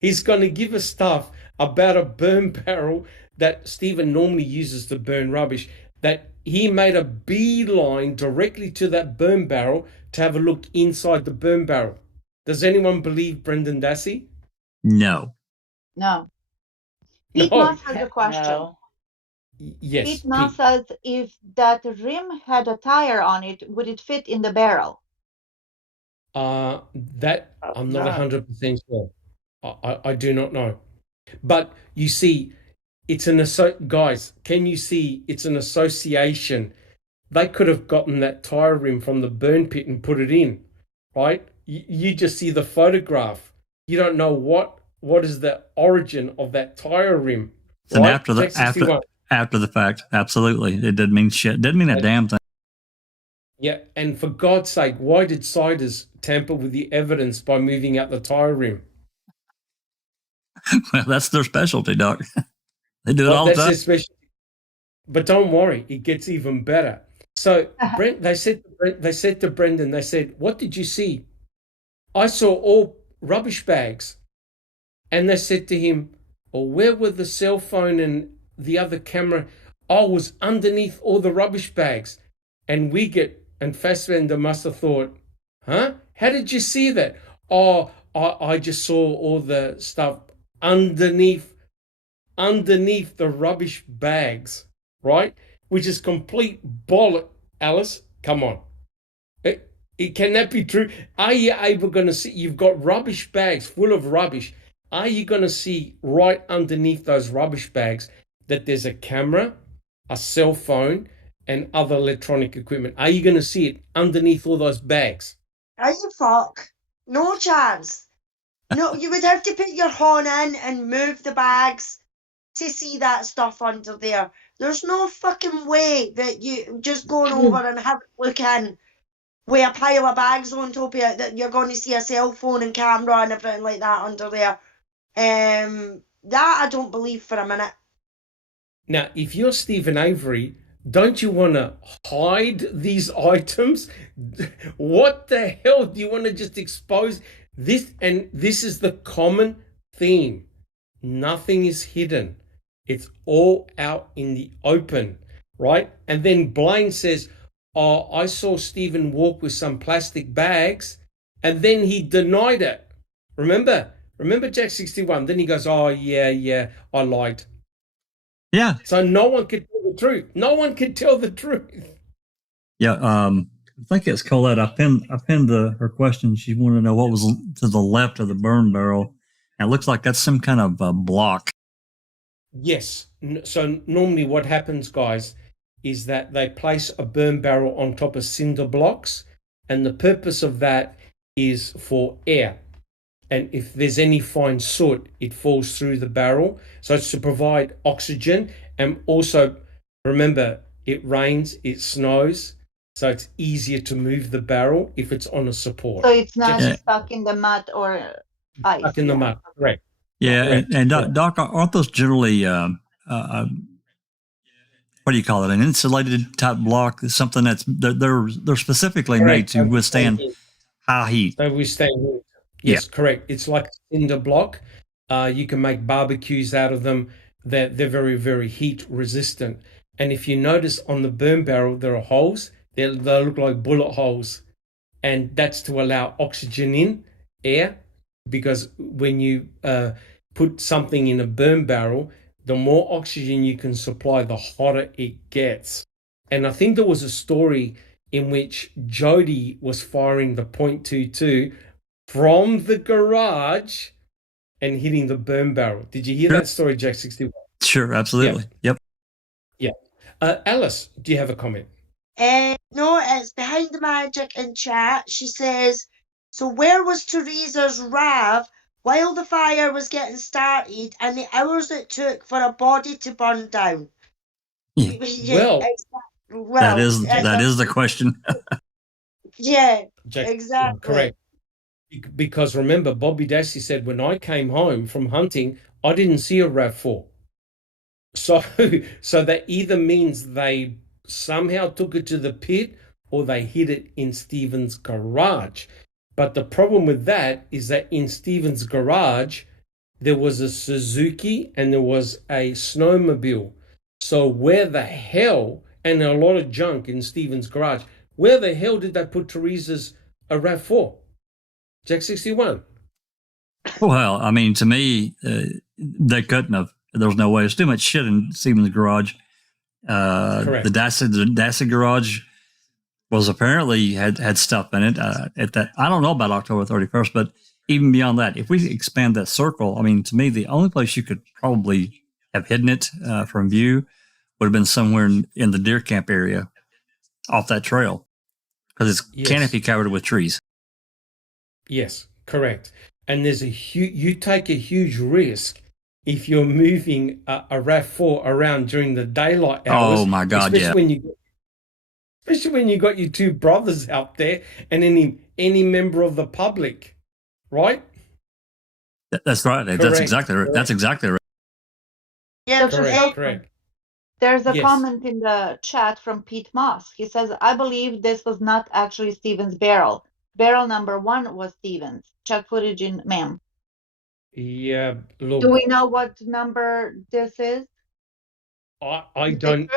is going to give us stuff about a burn barrel that Stephen normally uses to burn rubbish, that he made a beeline directly to that burn barrel to have a look inside the burn barrel? Does anyone believe Brendan Dassey? No. Pete Moss has a question. No. Yes. Pete Moss says, if that rim had a tire on it, would it fit in the barrel? That I'm not 100% sure. I do not know. But you see, it's guys, can you see it's an association? They could have gotten that tire rim from the burn pit and put it in, right? You just see the photograph. You don't know what is the origin of that tire rim. And right? after the fact, absolutely. It didn't mean shit. Didn't mean a damn thing. Yeah, and for God's sake, why did Siders tamper with the evidence by moving out the tire rim? Well, that's their specialty, Doc. They do it all the time. That's their specialty. But don't worry, it gets even better. So they said to Brendan, they said, what did you see? I saw all rubbish bags. And they said to him, where were the cell phone and the other camera? I was underneath all the rubbish bags. And Wiegert and Fassbender must have thought, huh? How did you see that? I just saw all the stuff underneath the rubbish bags, right? Which is complete bollock, Alice. Come on. Can that be true? Are you able going to see, you've got rubbish bags full of rubbish. Are you going to see right underneath those rubbish bags that there's a camera, a cell phone, and other electronic equipment? Are you going to see it underneath all those bags? Are you fuck? No chance. No, you would have to put your horn in and move the bags to see that stuff under there. There's no fucking way that you just going over and have a look in with a pile of bags on top of it that you're going to see a cell phone and camera and everything like that under there. That I don't believe for a minute. Now, if you're Stephen Avery, don't you want to hide these items? What the hell? Do you want to just expose this? And this is the common theme. Nothing is hidden. It's all out in the open, right? And then Blaine says, I saw Stephen walk with some plastic bags, and then he denied it. Remember Jack 61? Then he goes, yeah, I lied. Yeah. So no one could tell the truth. No one could tell the truth. Yeah. I think it's Colette. I pinned her question. She wanted to know what was to the left of the burn barrel. And it looks like that's some kind of block. Yes. So normally what happens, guys, is that they place a burn barrel on top of cinder blocks, and the purpose of that is for air. And if there's any fine soot, it falls through the barrel. So it's to provide oxygen. And also, remember, it rains, it snows, so it's easier to move the barrel if it's on a support. So it's not stuck in the mud or ice. Stuck in the mud, correct. Yeah, correct. And Doc, aren't those generally, what do you call it, an insulated type block? Something they're specifically made to withstand high heat. They withstand heat. Yes, correct. It's like a cinder block. You can make barbecues out of them. They're very, very heat resistant. And if you notice on the burn barrel, there are holes. They look like bullet holes. And that's to allow oxygen in, air, because when you put something in a burn barrel, the more oxygen you can supply, the hotter it gets. And I think there was a story in which Jody was firing the .22 from the garage and hitting the burn barrel. Did you hear that story, Jack 61? Sure, absolutely. Yep. Yeah. Alice, do you have a comment? No, it's Behind the Magic in chat. She says, so where was Teresa's RAV while the fire was getting started and the hours it took for a body to burn down? Yeah. Well, that is the question. Yeah, Jack, exactly. Correct. Because remember, Bobby Dassey said, when I came home from hunting, I didn't see a RAV4. So that either means they somehow took it to the pit or they hid it in Stephen's garage. But the problem with that is that in Stephen's garage, there was a Suzuki and there was a snowmobile. So where the hell, and a lot of junk in Stephen's garage, where the hell did they put Teresa's a RAV4? Jack 61. Well, I mean, to me, they couldn't have. There was no way. There's too much shit in Stephen's garage. Correct. The Dassey garage was apparently had stuff in it. At that, I don't know about October 31st, but even beyond that, if we expand that circle, I mean, to me, the only place you could probably have hidden it from view would have been somewhere in the deer camp area off that trail, because it's canopy covered with trees. Yes, correct. And there's you take a huge risk if you're moving a RAV4 around during the daylight hours. Oh my God, especially when you got your two brothers out there and any member of the public, right? That's right. Correct. That's exactly right. That's exactly right. Yeah, correct. There's a comment in the chat from Pete Moss. He says, I believe this was not actually Stephen's barrel. Barrel number 1 was Stephen's. Check footage in ma'am. Yeah, look. Do we know what number this is? I don't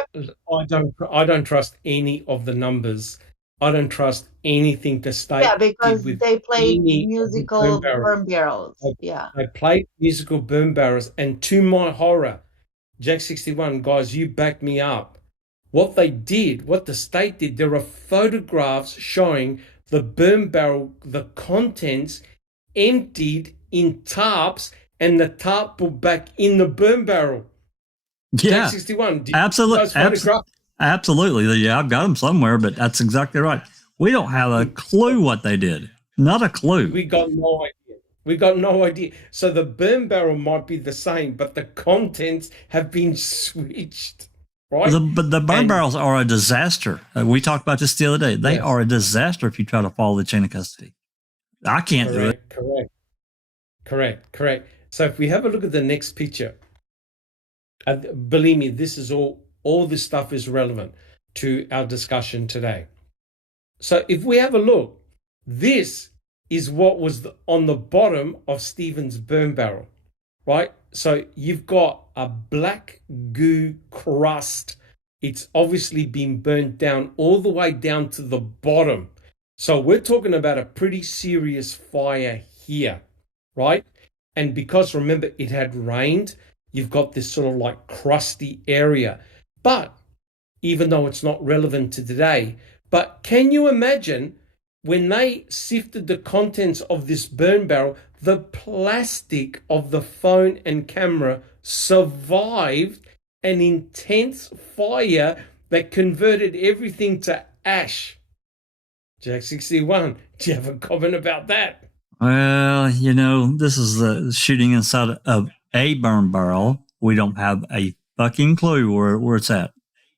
trust any of the numbers. I don't trust anything to state. Yeah, because they played musical burn barrels. They played musical burn barrels, and to my horror, Jack 61, guys, you back me up. What the state did, there are photographs showing the burn barrel, the contents emptied in tarps, and the tarp put back in the burn barrel. Yeah, Jack 61. Absolutely. Yeah, I've got them somewhere, but that's exactly right. We don't have a clue what they did. Not a clue. We got no idea. So the burn barrel might be the same, but the contents have been switched. Right? But the burn barrels are a disaster. We talked about this the other day. They are a disaster if you try to follow the chain of custody. I can't do it. Correct. So if we have a look at the next picture, believe me, this is all this stuff is relevant to our discussion today. So if we have a look, this is what was on the bottom of Stephen's burn barrel, right? So you've got a black goo crust. It's obviously been burnt down all the way down to the bottom. So we're talking about a pretty serious fire here, right? And because remember, it had rained, you've got this sort of like crusty area. But even though it's not relevant to today, but can you imagine when they sifted the contents of this burn barrel, the plastic of the phone and camera survived an intense fire that converted everything to ash. Jack 61, do you have a comment about that? Well, this is the shooting inside of a burn barrel. We don't have a fucking clue where it's at.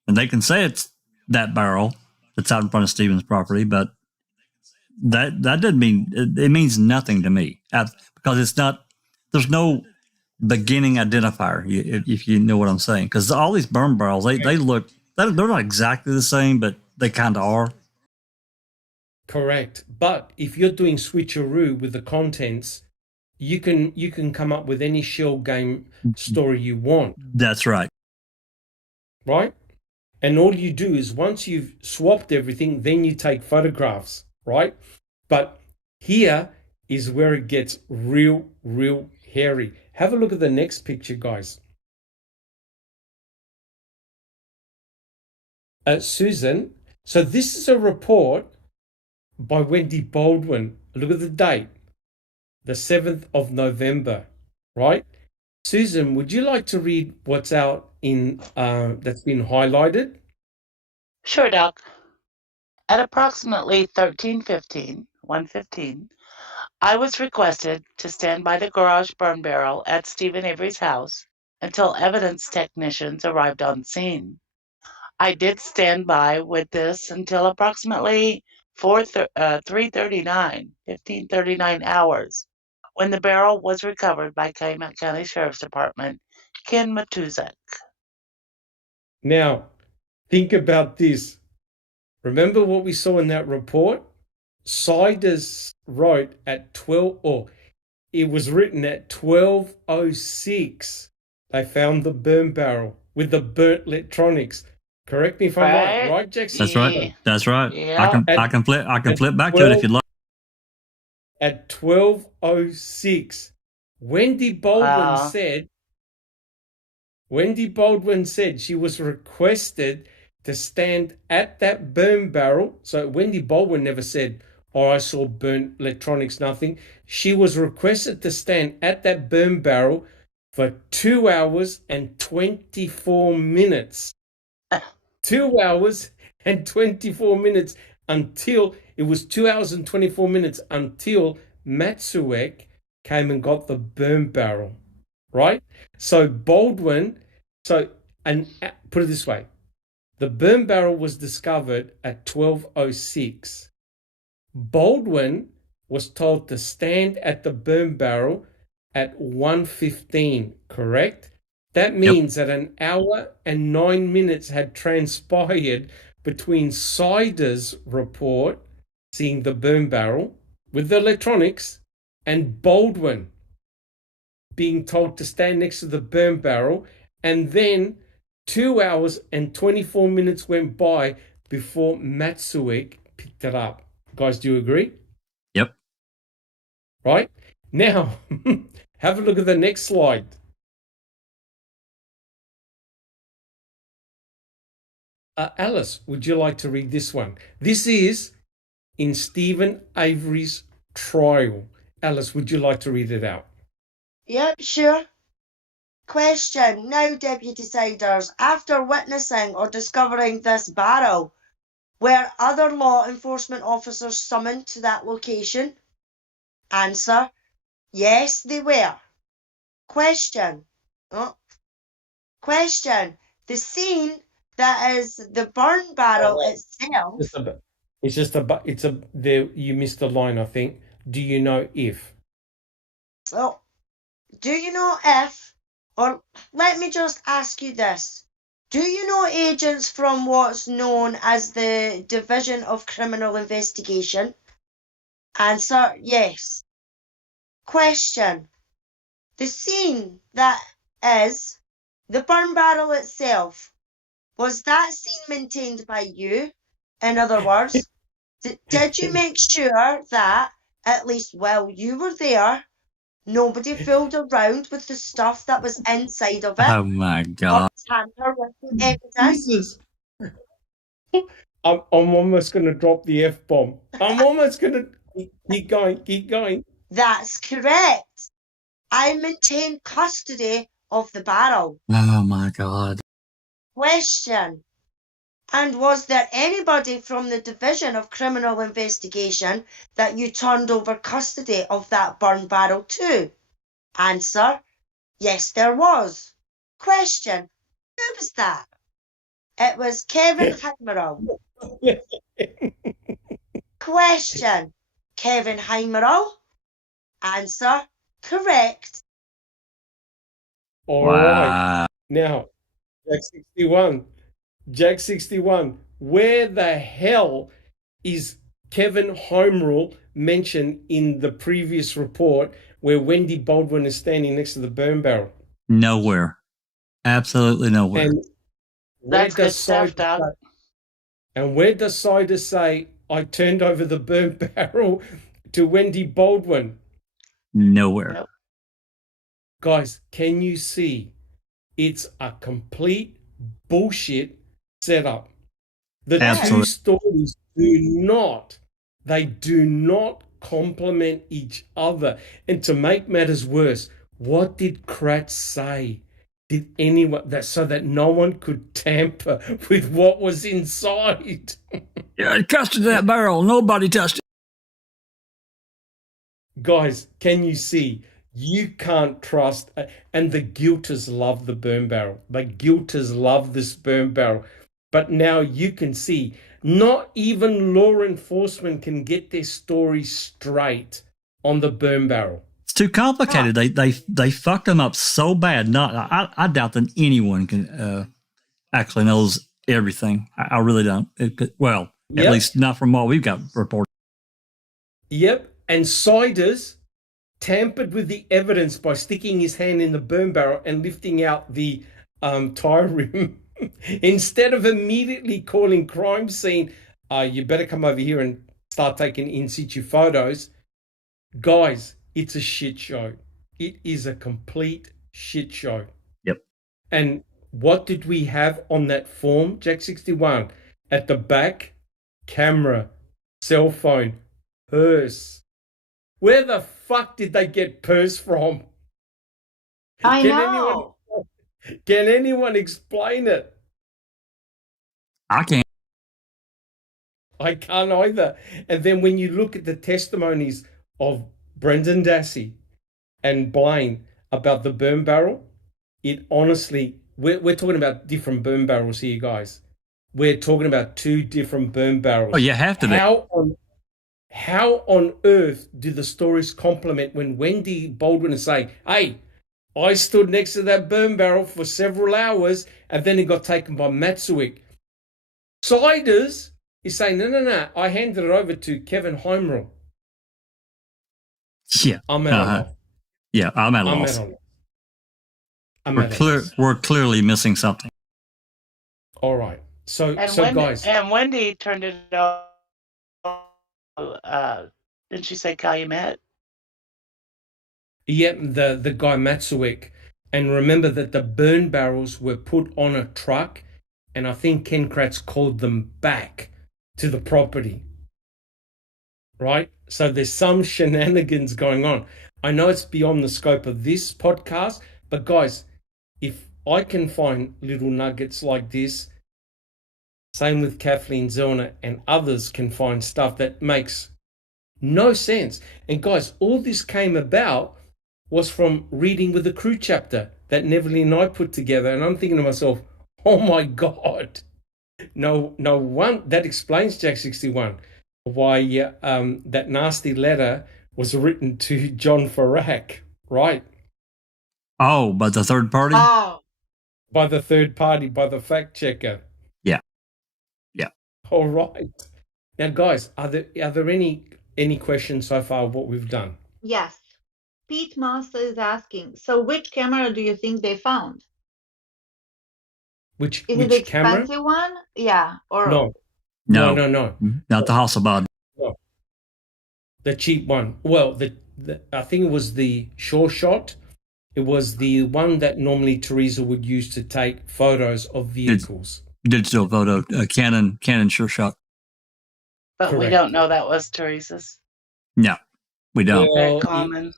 And they can say it's that barrel that's out in front of Stephen's property, but that doesn't mean, it means nothing to me, because it's not, there's no beginning identifier, if you know what I'm saying. Because all these burn barrels, they look, they're not exactly the same, but they kind of are. Correct. But if you're doing switcheroo with the contents, you can come up with any shell game story you want. That's right. Right? And all you do is once you've swapped everything, then you take photographs, right? But here is where it gets real hairy. Have a look at the next picture, guys. Susan, so this is a report by Wendy Baldwin. Look at the date, the 7th of November, right? Susan, would you like to read what's out in that's been highlighted? Sure, Doc. At approximately 1:15, I was requested to stand by the garage burn barrel at Stephen Avery's house until evidence technicians arrived on scene. I did stand by with this until approximately 15:39 hours, when the barrel was recovered by Calumet County Sheriff's Department, Ken Matuzak. Now, think about this. Remember what we saw in that report? Siders wrote at 12, or it was written at 12:06. They found the burn barrel with the burnt electronics. Correct me if I'm right, Jackson? That's right. That's right. Yeah. I can flip back to it if you'd like. At 12:06, Wendy Baldwin said she was requested to stand at that burn barrel. So Wendy Baldwin never said, "Oh, I saw burnt electronics," nothing. She was requested to stand at that burn barrel for 2 hours and 24 minutes. 2 hours and 24 minutes until it was 2 hours and 24 minutes until Matsuek came and got the burn barrel, right? So Baldwin, and put it this way, the burn barrel was discovered at 12:06. Baldwin was told to stand at the burn barrel at 1:15, correct? That means that an hour and 9 minutes had transpired between Siders' report, seeing the burn barrel with the electronics, and Baldwin being told to stand next to the burn barrel, and then 2 hours and 24 minutes went by before Matsuek picked it up. Guys, do you agree? Yep. Right? Now, have a look at the next slide. Alice, would you like to read this one? This is in Stephen Avery's trial. Alice, would you like to read it out? Yep, sure. Question. Now, Deputy Siders, after witnessing or discovering this barrel, were other law enforcement officers summoned to that location? Answer. Yes, they were. Question. Question. The scene that is the burn barrel itself. You missed a line, I think. Do you know if? So, do you know if, or let me just ask you this. Do you know agents from what's known as the Division of Criminal Investigation? Answer, yes. Question. The scene that is the burn barrel itself, was that scene maintained by you? In other words, did you make sure that, at least while you were there, nobody fooled around with the stuff that was inside of it? Oh my God. Or tamper with the evidence? Jesus. I'm almost going to drop the F-bomb. I'm almost going to... Keep going. That's correct. I maintain custody of the barrel. Oh my God. Question. And was there anybody from the Division of Criminal Investigation that you turned over custody of that burn barrel to? Answer. Yes, there was. Question. Who was that? It was Kevin Heimerl. Question. Kevin Heimerl? Answer. Correct. All right. Now, Jack 61, where the hell is Kevin Heimerl mentioned in the previous report where Wendy Baldwin is standing next to the burn barrel? Nowhere. Absolutely nowhere. And That's good stuff, Doug. And where does Sidus say, I turned over the burn barrel to Wendy Baldwin? Nowhere. Nope. Guys, can you see? It's a complete bullshit setup. The Absolutely. two stories do not complement each other. And to make matters worse, what did Kratz say? Did anyone so that no one could tamper with what was inside? Yeah, I trusted that barrel. Nobody touched it. Guys, can you see? You can't trust, and the guilters love the burn barrel. The guilters love this burn barrel. But now you can see, not even law enforcement can get their story straight on the burn barrel. It's too complicated. They fucked them up so bad. I doubt that anyone can actually knows everything. I really don't. At least not from what we've got reported. Yep, and Siders tampered with the evidence by sticking his hand in the burn barrel and lifting out the tire rim. Instead of immediately calling crime scene, you better come over here and start taking in situ photos. Guys, it's a shit show. It is a complete shit show. Yep. And what did we have on that form, Jack 61? At the back, camera, cell phone, purse. Where the fuck did they get purse from? I know. Can anyone explain it? I can't. I can't either. And then when you look at the testimonies of Brendan Dassey and Blaine about the burn barrel, it honestly, we're talking about different burn barrels here, guys. We're talking about two different burn barrels. Oh, you have to be. How on earth do the stories complement when Wendy Baldwin is saying, hey, I stood next to that burn barrel for several hours and then it got taken by Matsuik. Siders is saying, no, I handed it over to Kevin Heimrel. Yeah. I'm at a loss. Yeah, I'm at a loss. We're clearly missing something. All right. So guys. And Wendy turned it over. Didn't she say Calumet? Yep, the guy Matsuik. And remember that the burn barrels were put on a truck, and I think Ken Kratz called them back to the property. Right? So there's some shenanigans going on. I know it's beyond the scope of this podcast, but guys, if I can find little nuggets like this, same with Kathleen Zellner, and others can find stuff that makes no sense. And guys, all this came about was from reading with the crew chapter that Neverly and I put together. And I'm thinking to myself, oh my God. No one, that explains, Jack 61, why that nasty letter was written to John Ferak, right? Oh, by the third party? Oh. By the third party, by the fact checker. Yeah. All right. Now, guys, are there any questions so far of what we've done? Yes. Pete Master is asking, so which camera do you think they found? Which Is it the camera? expensive one? Yeah. Or No. No. Not the Hasselblad. No. The cheap one. Well, I think it was the Sure Shot. It was the one that normally Teresa would use to take photos of vehicles. Digital photo, Canon Sure Shot. But Correct. We don't know that was Teresa's. No, we don't. Well, Very common.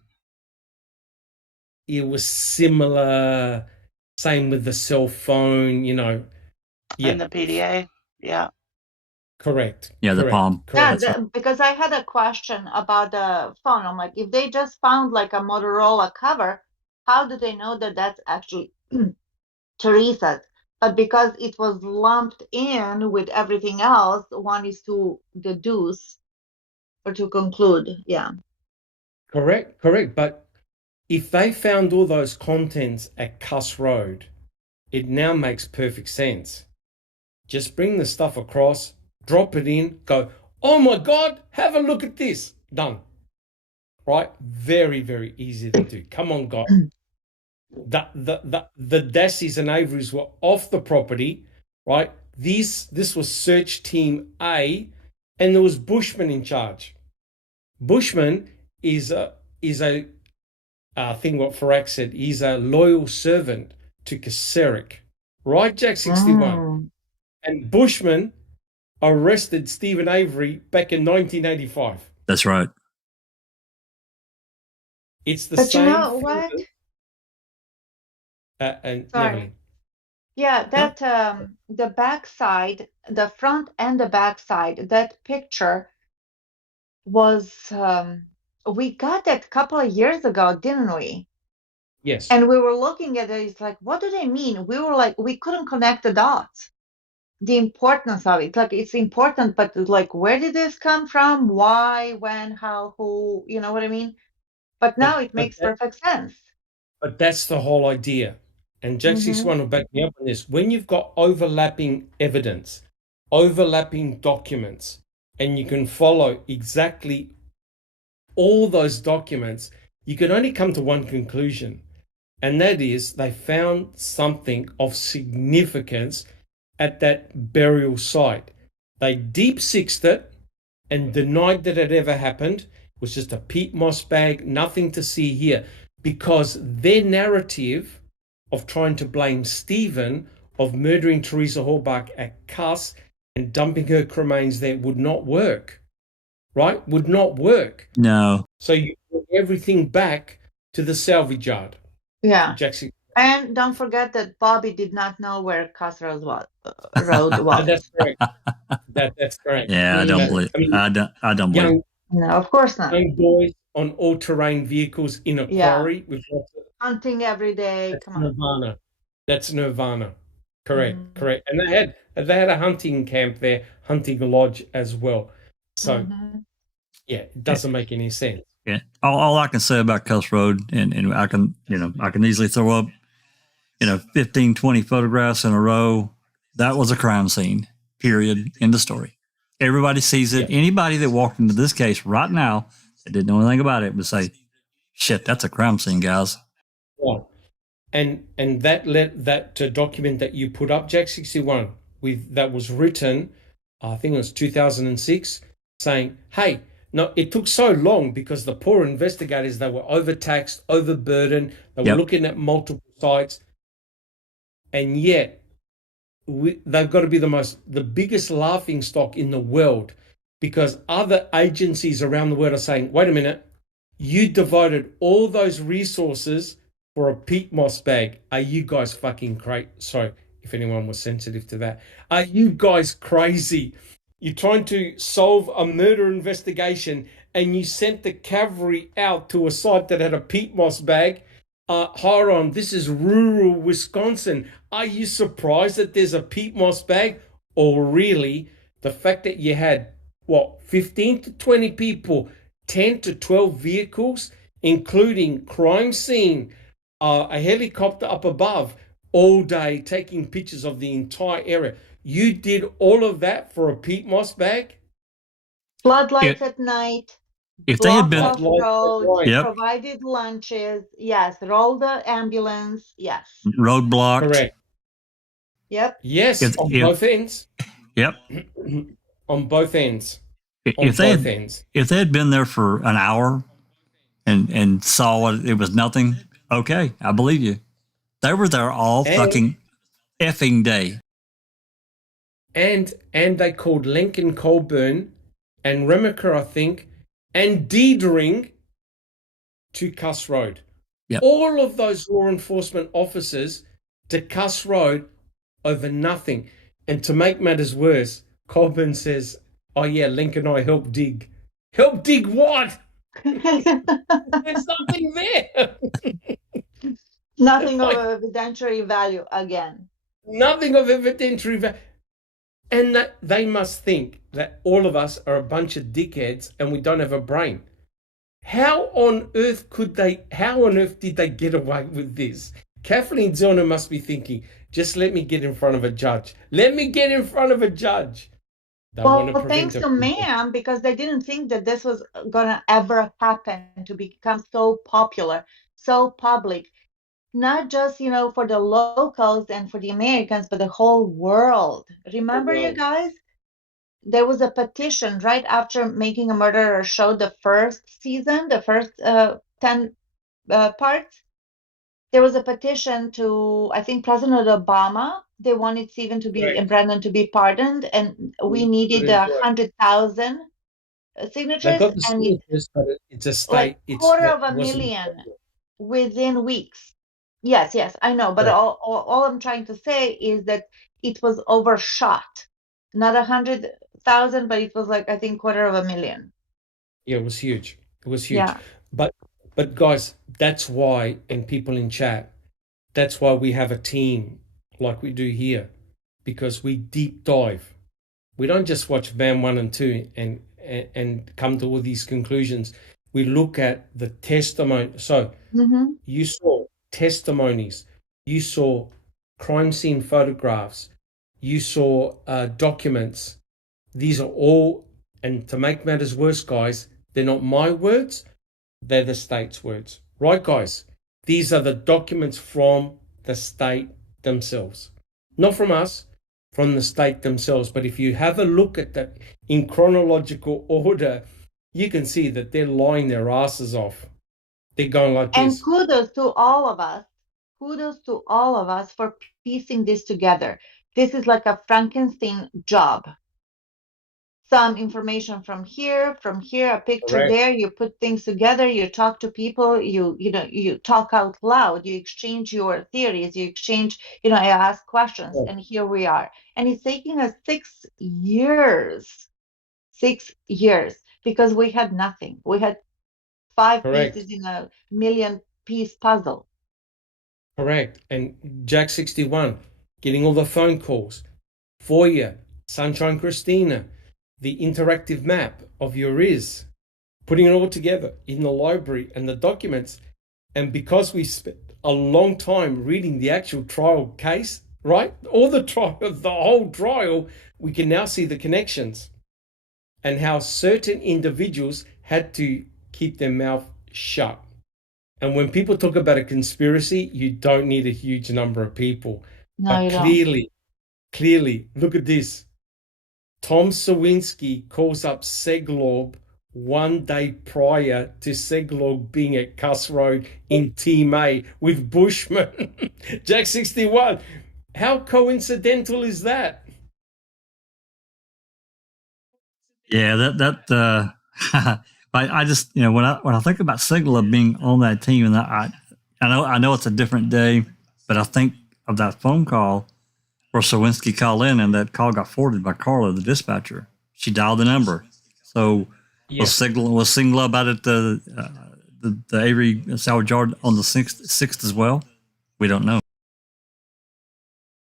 It was similar. Same with the cell phone, Yeah. And the PDA. Yeah. Correct. Yeah, the Correct. Palm. yeah, Correct. because I had a question about the phone. I'm like, if they just found like a Motorola cover, how do they know that that's actually Teresa's? But because it was lumped in with everything else, one is to deduce or to conclude. Yeah. Correct. But if they found all those contents at Cuss Road, it now makes perfect sense. Just bring the stuff across, drop it in, go, oh my God, have a look at this. Done. right? Very, very easy to do. Come on, guys. The Dasseys and Averys were off the property, right? This was search team A, and there was Bushman in charge. Bushman is a thing what Ferak said. He's a loyal servant to Ferak, right? Jack 61, and Bushman arrested Stephen Avery back in 1985. That's right. It's the But same. you know what? And Sorry. Neverly. Yeah, that the backside, the front and the backside, that picture was we got that a couple of years ago, didn't we? Yes. And we were looking at it, it's like, what do they mean? We were like, we couldn't connect the dots. The importance of it, like it's important, but like, where did this come from? Why, when, how, who? You know what I mean? But now it makes perfect sense. But that's the whole idea. And Jack 61 will back me up on this. When you've got overlapping evidence, overlapping documents, and you can follow exactly all those documents, you can only come to one conclusion. And that is they found something of significance at that burial site. They deep-sixed it and denied that it ever happened. It was just a peat moss bag, nothing to see here. Because their narrative of trying to blame Stephen of murdering Teresa Horbach at Cuss and dumping her cremains there would not work, right? Would not work. No. So you put everything back to the salvage yard. Yeah. Jackson. And don't forget that Bobby did not know where Cuss Road was. That's correct. That's correct. Yeah, I don't believe. I don't believe. No, of course not. Young boys on all-terrain vehicles in a quarry with lots of hunting every day. Come on. Nirvana. That's Nirvana. Correct. Correct. And they had a hunting camp there, hunting lodge as well. So yeah, it doesn't make any sense. Yeah. All I can say about Cuss Road, and I can easily throw up, 15, 20 photographs in a row. That was a crime scene. Period. End of story. Everybody sees it. Yeah. Anybody that walked into this case right now that didn't know anything about it would say, "Shit, that's a crime scene, guys." Yeah. And that document that you put up, Jack 61, that was written, I think it was 2006, saying, hey, no, it took so long because the poor investigators, they were overtaxed, overburdened, they were looking at multiple sites, and yet they've got to be the biggest laughing stock in the world because other agencies around the world are saying, wait a minute, you devoted all those resources for a peat moss bag. Are you guys fucking crazy? Sorry if anyone was sensitive to that. Are you guys crazy? You're trying to solve a murder investigation and you sent the cavalry out to a site that had a peat moss bag. Hold on, this is rural Wisconsin. Are you surprised that there's a peat moss bag? Or really, the fact that you had, 15 to 20 people, 10 to 12 vehicles, including crime scene, a helicopter up above all day taking pictures of the entire area. You did all of that for a peat moss bag? Floodlights at night. If they had been road, provided lunches, yes. Roll the ambulance, yes. Roadblocked. Correct. Yep. Yes, on both ends. Yep. On both ends. If they had been there for an hour and saw it was nothing, okay, I believe you. They were there all fucking effing day. And they called Lincoln Colburn and Remaker, I think, and Diedring to Cuss Road. Yep. All of those law enforcement officers to Cuss Road over nothing. And to make matters worse, Colburn says, oh yeah, Lincoln and I helped dig. Help dig what? There's nothing there. Nothing of evidentiary value again. Nothing of evidentiary value. And that they must think that all of us are a bunch of dickheads and we don't have a brain. How on earth did they get away with this? Kathleen Zellner must be thinking, just let me get in front of a judge. Let me get in front of a judge. They want to Well, prevent thanks it. to ma'am, because they didn't think that this was gonna ever happen to become so popular, so public, not just, for the locals and for the Americans, but the whole world. Remember, you guys, there was a petition right after Making a Murderer show, the first season, the first 10 parts. There was a petition to, I think, President Obama. They wanted Stephen to be and Brandon to be pardoned, and we needed 100,000 They signatures, got the and signatures, but it's a state. like It's quarter not, of a wasn't. million within weeks. Yes, I know, but Correct. all I'm trying to say is that it was overshot. Not 100,000, but it was like, I think, quarter of a million. Yeah, it was huge. It was huge. Yeah. But guys, that's why, and people in chat, that's why we have a team like we do here, because we deep dive. We don't just watch Van 1 and 2 and come to all these conclusions. We look at the testimony. So you saw testimonies, you saw crime scene photographs, you saw documents. These are all, and to make matters worse, guys, they're not my words, they're the state's words. Right, guys? These are the documents from the state themselves. Not from us, from the state themselves. But if you have a look at that in chronological order, you can see that they're lying their asses off. They're going like And this. kudos to all of us. Kudos to all of us for piecing this together. This is like a Frankenstein job. Some information from here, a picture Correct. there, you put things together, you talk to people, you talk out loud, you exchange your theories, you exchange, I ask questions, and here we are. And it's taking us 6 years. 6 years, because we had nothing. We had 5 pieces in a million-piece puzzle. Correct. And Jack 61, getting all the phone calls, FOIA, Sunshine Christina, the interactive map of your IS, putting it all together in the library and the documents. And because we spent a long time reading the actual trial case, right? All the trial, the whole trial, we can now see the connections and how certain individuals had to keep their mouth shut. And when people talk about a conspiracy, you don't need a huge number of people. No, but you clearly, look at this. Tom Sowinski calls up Seglob 1 day prior to Seglob being at Cuss Road in Team A with Bushman. Jack 61. How coincidental is that? Yeah, that but I just, when I think about Seglob being on that team, and I know it's a different day, but I think of that phone call where Sowinski called in, and that call got forwarded by Carla, the dispatcher. She dialed the number. So was Seglob out at the Avery salvage yard on the 6th as well? We don't know.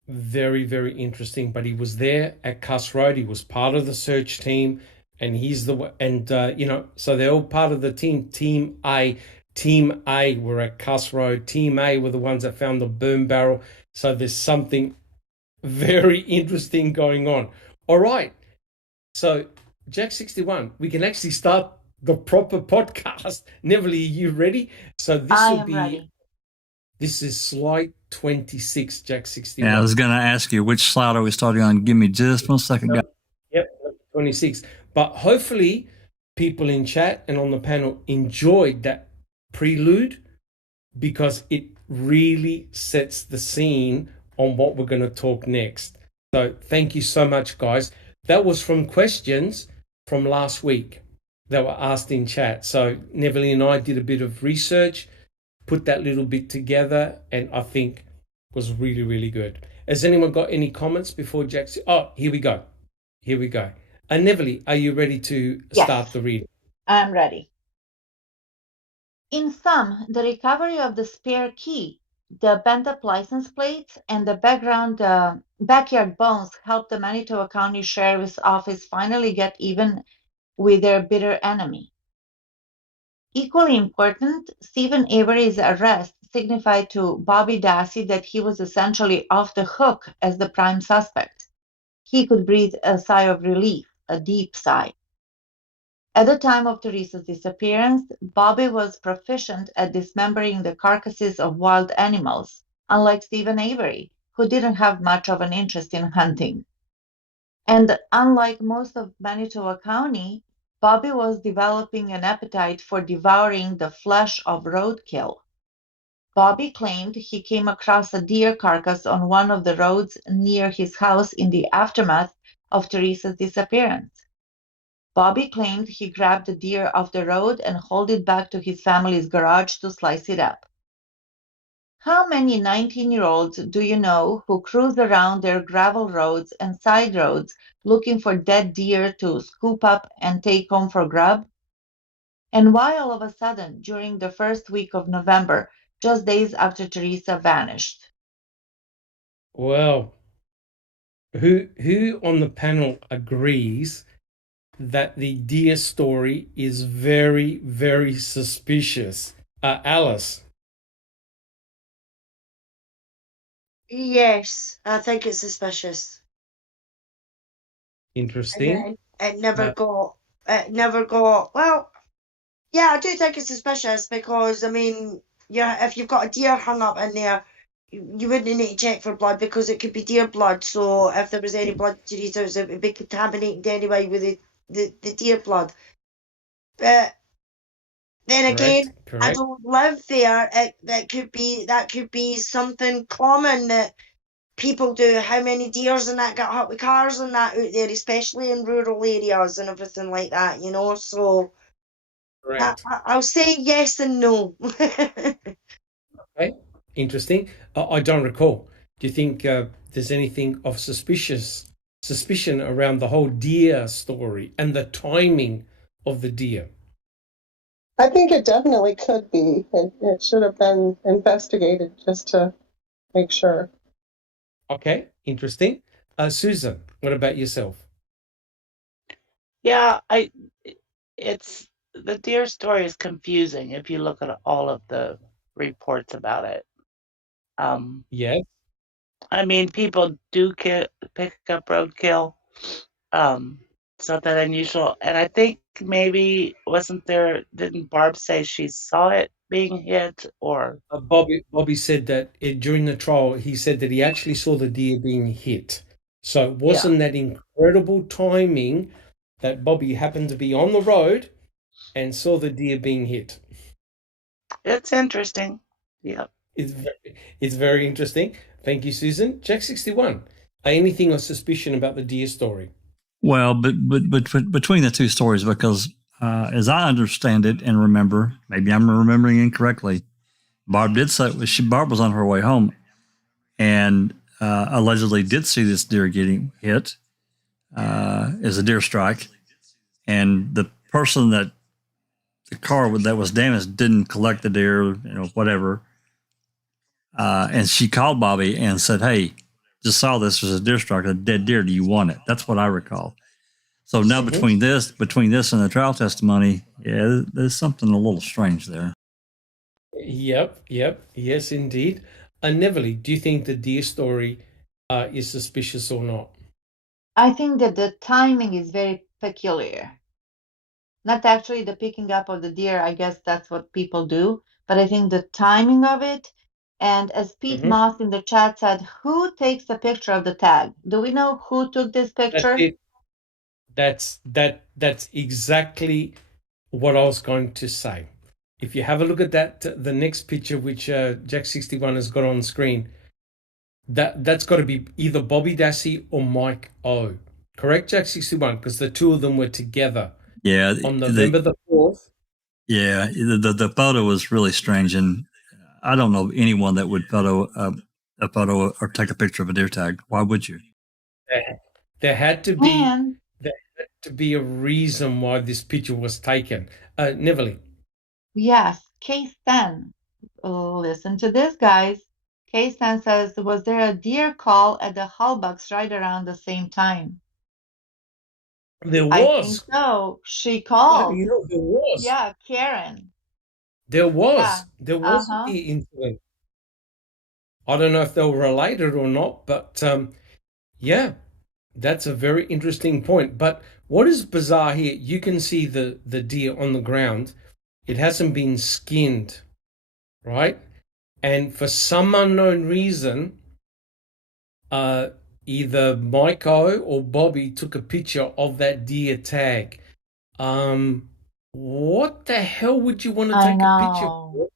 Very, very interesting. But he was there at Cuss Road. He was part of the search team, and he's so they're all part of the team. Team A were at Cuss Road. Team A were the ones that found the boom barrel. So there's something very interesting going on. All right. So Jack 61, we can actually start the proper podcast. Neverly, are you ready? So ready. This is slide 26, Jack 61. Yeah, I was going to ask you which slide are we starting on. Give me just 1 second. Yep, 26. But hopefully people in chat and on the panel enjoyed that prelude, because it really sets the scene on what we're going to talk next. So thank you so much, guys. That was from questions from last week that were asked in chat. So Neverly and I did a bit of research, put that little bit together, and I think was really, really good. Has anyone got any comments before Jackson? Oh, here we go. And Neverly, are you ready to start the reading? I'm ready. In sum, the recovery of the spare key, the bent-up license plates, and the backyard bones helped the Manitoba County Sheriff's Office finally get even with their bitter enemy. Equally important, Stephen Avery's arrest signified to Bobby Dassey that he was essentially off the hook as the prime suspect. He could breathe a sigh of relief. a deep sigh. At the time of Teresa's disappearance, Bobby was proficient at dismembering the carcasses of wild animals, unlike Stephen Avery, who didn't have much of an interest in hunting. And unlike most of Manitoba County, Bobby was developing an appetite for devouring the flesh of roadkill. Bobby claimed he came across a deer carcass on one of the roads near his house in the aftermath of Teresa's disappearance. Bobby claimed he grabbed the deer off the road and hauled it back to his family's garage to slice it up. How many 19-year-olds do you know who cruise around their gravel roads and side roads looking for dead deer to scoop up and take home for grub? And why all of a sudden, during the first week of November, just days after Teresa vanished? Well, who on the panel agrees that the deer story is very, very suspicious? Alice. Yes, I think it's suspicious. Interesting. It never got, well, yeah, I do think it's suspicious because, I mean, yeah, if you've got a deer hung up in there, you wouldn't need to check for blood because it could be deer blood. So if there was any blood to resource, it would be contaminated anyway with the deer blood. But then again, Correct. I don't live there. That could be something common that people do. How many deers and that got hit with cars and that out there, especially in rural areas and everything like that, you know. So Correct. I'll say yes and no. Okay. Interesting. I don't recall. Do you think there's anything of suspicion around the whole deer story and the timing of the deer? I think it definitely could be. It should have been investigated just to make sure. Okay, interesting. Susan, what about yourself? Yeah, it's the deer story is confusing if you look at all of the reports about it. Yes. I mean, people do pick up roadkill. It's not that unusual. And I think maybe didn't Barb say she saw it being hit or? Bobby said that during the trial, he said that he actually saw the deer being hit. So wasn't that incredible timing that Bobby happened to be on the road and saw the deer being hit? It's interesting. Yeah. It's very interesting. Thank you, Susan. Jack 61. Anything of suspicion about the deer story? Well, but between the two stories, because as I understand it and remember, maybe I'm remembering incorrectly, Barb did say Barb was on her way home and allegedly did see this deer getting hit as a deer strike, and the person that the car that was damaged didn't collect the deer, whatever. And she called Bobby and said, "Hey, just saw this was a deer strike, a dead deer. Do you want it?" That's what I recall. So now between this and the trial testimony, yeah, there's something a little strange there. Yep. Yes, indeed. Neverly, do you think the deer story is suspicious or not? I think that the timing is very peculiar. Not actually the picking up of the deer, I guess that's what people do, but I think the timing of it, and as Pete Moss in the chat said, who takes a picture of the tag? Do we know who took this picture? That's exactly what I was going to say. If you have a look at the next picture, which Jack 61 has got on screen, that's got to be either Bobby Dassey or Mike O. Correct, Jack 61? Because the two of them were together. Yeah, on November the 4th. Yeah, the photo was really strange, and I don't know anyone that would photo a photo or take a picture of a deer tag. Why would you? There had to be a reason why this picture was taken. Neverly. Yes, case 10. Listen to this, guys. Case 10 says, was there a deer call at the Halbachs right around the same time? There was. I think so. She called. Well, there was. Yeah, Karen. There was. Yeah. There was the incident. I don't know if they were related or not, but yeah. That's a very interesting point. But what is bizarre here, you can see the deer on the ground. It hasn't been skinned, right? And for some unknown reason, either Mike O or Bobby took a picture of that deer tag. What the hell would you want to take a picture of?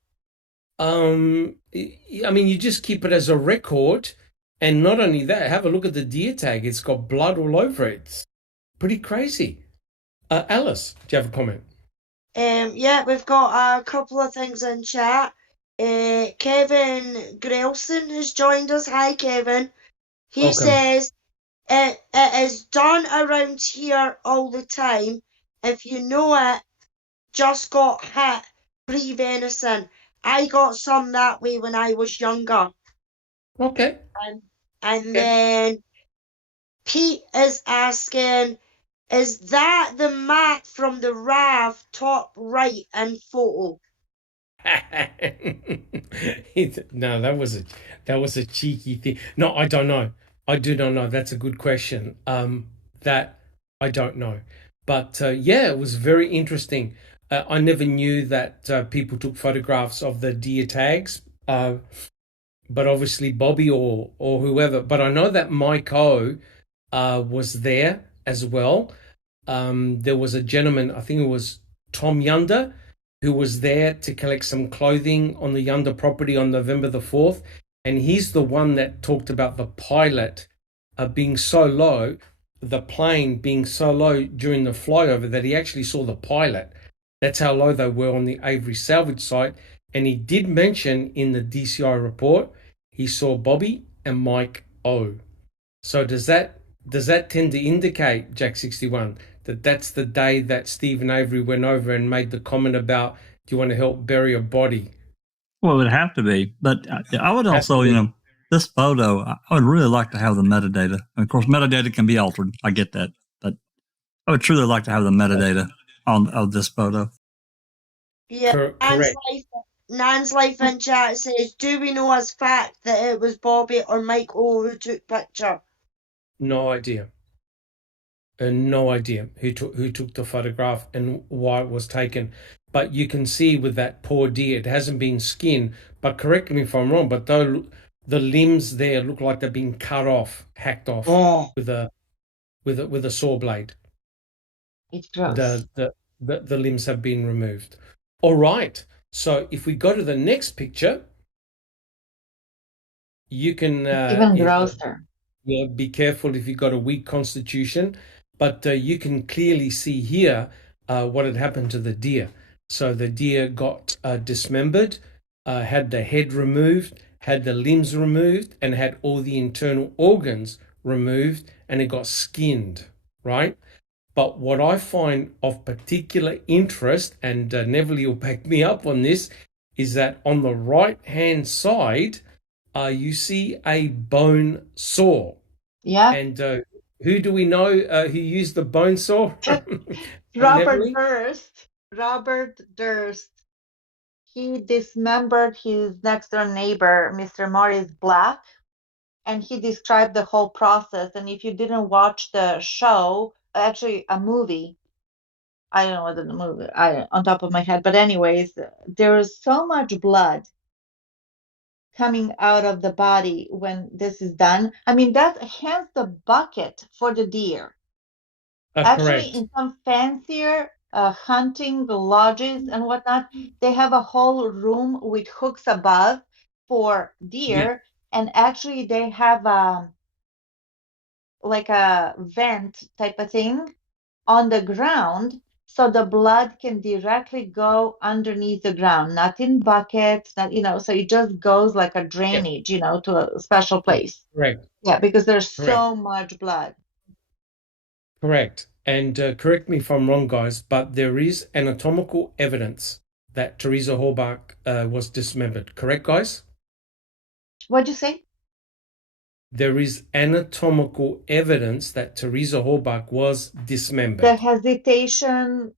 I mean, you just keep it as a record, and not only that, have a look at the deer tag. It's got blood all over it. It's pretty crazy. Alice, do you have a comment? Yeah, we've got a couple of things in chat. Kevin Grelson has joined us. Hi, Kevin. He Welcome. says, it is done around here all the time. If you know it, just got hit pre-venison. I got some that way when I was younger. Okay. And then Pete is asking, is that the map from the RAV top right in photo? No, that was a cheeky thing. No, I don't know. I do not know. That's a good question. That I don't know. But yeah, it was very interesting. I never knew that people took photographs of the deer tags. But obviously Bobby or whoever. But I know that Mike O was there as well. There was a gentleman, I think it was Tom Yunder, who was there to collect some clothing on the Yunder property on November the 4th. And he's the one that talked about the pilot being so low, the plane being so low during the flyover that he actually saw the pilot. That's how low they were on the Avery salvage site. And he did mention in the DCI report, he saw Bobby and Mike O. So does that tend to indicate, Jack 61, that that's the day that Stephen Avery went over and made the comment about, do you want to help bury a body? Well, it would have to be. But I would also, this photo, I would really like to have the metadata. Of course, metadata can be altered. I get that. But I would truly like to have the metadata of this photo. Yeah, correct. Nan's Life in chat says, do we know as fact that it was Bobby or Mike O who took picture? No idea. No idea who took the photograph and why it was taken. But you can see with that poor deer, it hasn't been skinned. But correct me if I'm wrong, but though the limbs there look like they've been cut off, hacked off with a saw blade. It's gross. The limbs have been removed. All right. So if we go to the next picture, you can even grosser. Yeah, be careful if you've got a weak constitution, but you can clearly see here what had happened to the deer. So the deer got dismembered, had the head removed, had the limbs removed, and had all the internal organs removed, and it got skinned, right? But what I find of particular interest, and Neville will back me up on this, is that on the right-hand side, you see a bone saw. Yeah. And who do we know who used the bone saw? Robert Durst. He dismembered his next door neighbor, Mr. Morris Black, and he described the whole process. And if you didn't watch the show, actually a movie, I don't know what the movie, on top of my head, but anyways, there is so much blood coming out of the body when this is done. I mean, that hence the bucket for the deer. Actually, correct. in some fancier hunting lodges and whatnot, they have a whole room with hooks above for deer, and actually they have like a vent type of thing on the ground, so the blood can directly go underneath the ground, not in buckets, not so it just goes like a drainage, to a special place. Correct. Yeah, because there's so much blood. Correct. And correct me if I'm wrong, guys, but there is anatomical evidence that Teresa Horbach was dismembered. Correct, guys? What'd you say? There is anatomical evidence that Teresa Horbach was dismembered. The hesitation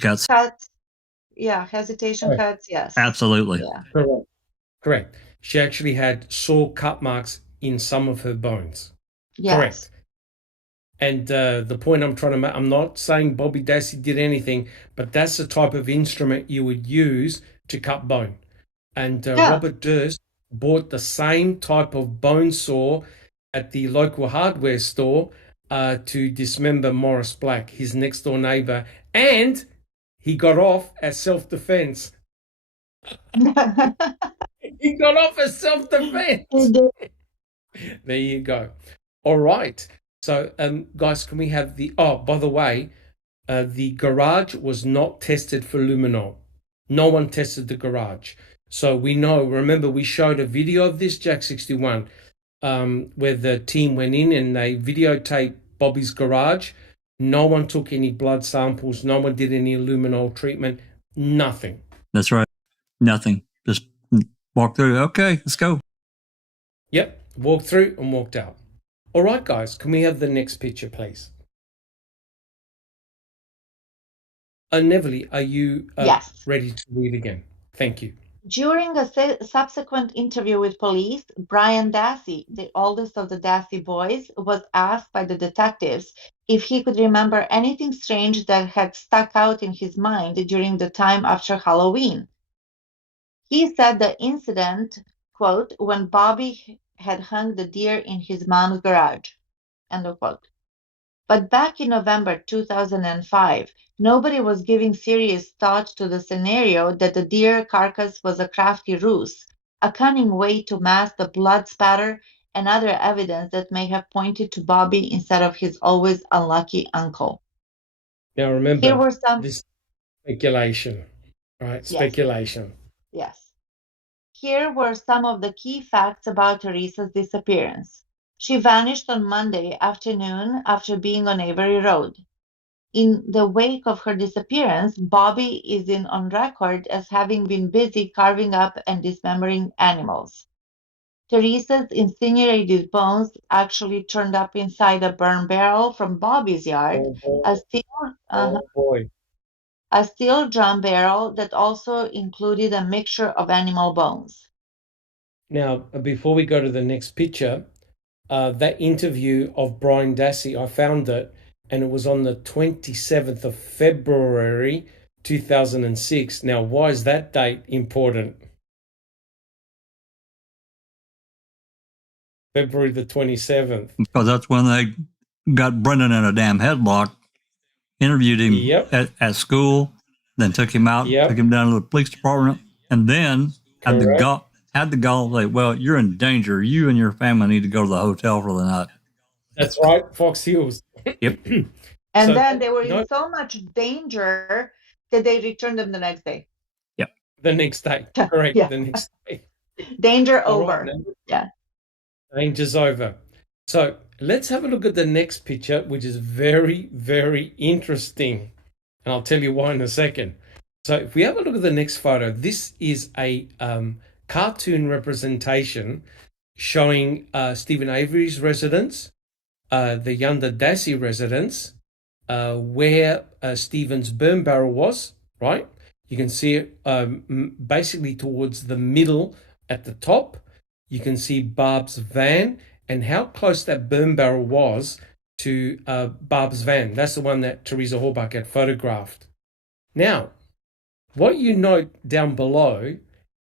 cuts. Yeah, hesitation cuts, yes. Absolutely. Yeah. Correct. She actually had saw cut marks in some of her bones. Yes. Correct. And the point I'm trying to make, I'm not saying Bobby Dassey did anything, but that's the type of instrument you would use to cut bone. And Robert Durst bought the same type of bone saw at the local hardware store to dismember Morris Black, his next door neighbor, and he got off as self-defense. He got off as self-defense. There you go. All right. So, guys, can we have the... Oh, by the way, the garage was not tested for luminol. No one tested the garage. So we know, remember, we showed a video of this, Jack 61, where the team went in and they videotaped Bobby's garage. No one took any blood samples. No one did any luminol treatment. Nothing. That's right. Nothing. Just walk through. Okay, let's go. Yep. Walked through and walked out. All right, guys, can we have the next picture, please? Neverly, are you Yes. ready to read again? Thank you. During a subsequent interview with police, Brian Dassey, the oldest of the Dassey boys, was asked by the detectives if he could remember anything strange that had stuck out in his mind during the time after Halloween. He said the incident, quote, when Bobby had hung the deer in his mom's garage, end of quote. But back in November 2005, nobody was giving serious thought to the scenario that the deer carcass was a crafty ruse, a cunning way to mask the blood spatter and other evidence that may have pointed to Bobby instead of his always unlucky uncle. Now remember, Here were some... this speculation, right? Yes. Speculation. Yes. Here were some of the key facts about Teresa's disappearance. She vanished on Monday afternoon after being on Avery Road. In the wake of her disappearance, Bobby is on record as having been busy carving up and dismembering animals. Teresa's incinerated bones actually turned up inside a burn barrel from Bobby's yard, a steel drum barrel that also included a mixture of animal bones. Now, before we go to the next picture, that interview of Brian Dassey, I found it, and it was on the 27th of February 2006. Now, why is that date important? February the 27th. Because that's when they got Brendan in a damn headlock, interviewed him at school, then took him out, took him down to the police department, and then had the gall say, well, you're in danger. You and your family need to go to the hotel for the night. That's right, Fox Hills. Yep. And then they were in so much danger that they returned them the next day. Yep. The next day. Correct. The next day. Danger over. Yeah. Danger's over. So let's have a look at the next picture, which is very, very interesting. And I'll tell you why in a second. So if we have a look at the next photo, this is a cartoon representation showing Stephen Avery's residence, the Yonder Dassey residence, where Stephen's burn barrel was, right? You can see it basically towards the middle at the top. You can see Barb's van and how close that burn barrel was to Barb's van. That's the one that Teresa Horbuck had photographed. Now, what you note down below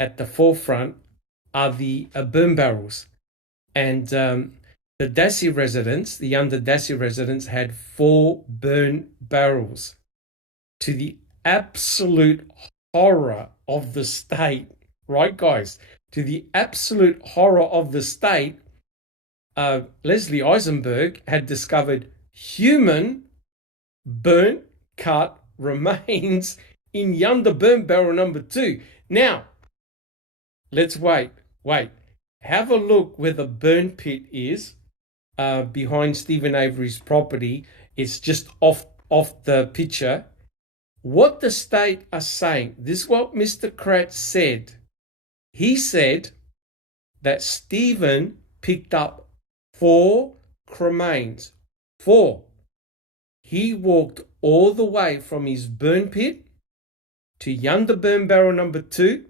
at the forefront are the burn barrels. And the Dassey residence, the Yonder Dassey residence, had 4 burn barrels. To the absolute horror of the state, right, guys? To the absolute horror of the state, Leslie Eisenberg had discovered human burnt cut remains in Yonder burn barrel number 2. Now, let's wait. Have a look where the burn pit is behind Stephen Avery's property. It's just off the picture. What the state are saying, this is what Mr. Kratz said. He said that Stephen picked up 4 cremains. 4. He walked all the way from his burn pit to Yonder burn barrel number 2,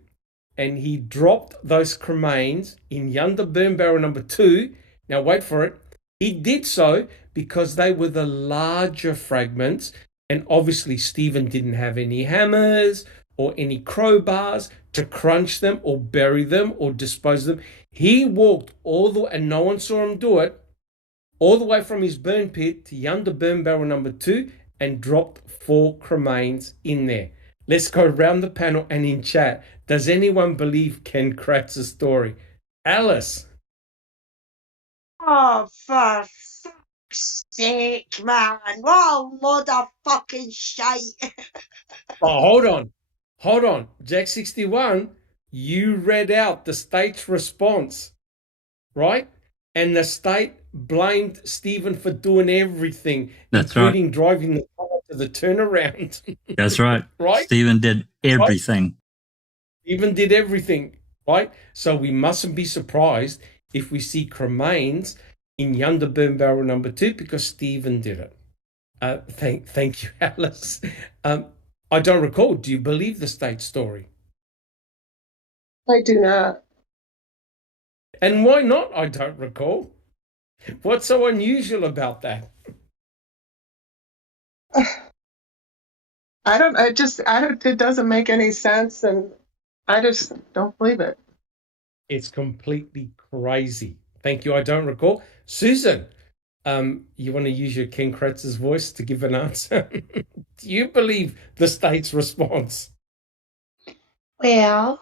and he dropped those cremains in Yonder burn barrel number 2. Now wait for it. He did so because they were the larger fragments, and obviously Stephen didn't have any hammers or any crowbars to crunch them or bury them or dispose of them. He walked all the way, and no one saw him do it, all the way from his burn pit to yonder burn barrel number 2 and dropped 4 cremains in there. Let's go around the panel and in chat. Does anyone believe Ken Kratz's story? Alice. Oh, for fuck's sake, man. What a load of fucking shite. Oh, hold on. Jack 61, you read out the state's response, right? And the state blamed Stephen for doing everything, including driving the car to the turnaround. That's right. Right? Stephen did everything. Stephen did everything, right? So we mustn't be surprised if we see cremains in yonder burn barrel number 2 because Stephen did it. Thank you, Alice. I don't recall. Do you believe the state story? I do not. And why not? I don't recall. What's so unusual about that? It doesn't make any sense, and I just don't believe it. It's completely crazy. Thank you. I don't recall. Susan, you want to use your Ken Kratz's voice to give an answer? Do you believe the state's response? Well,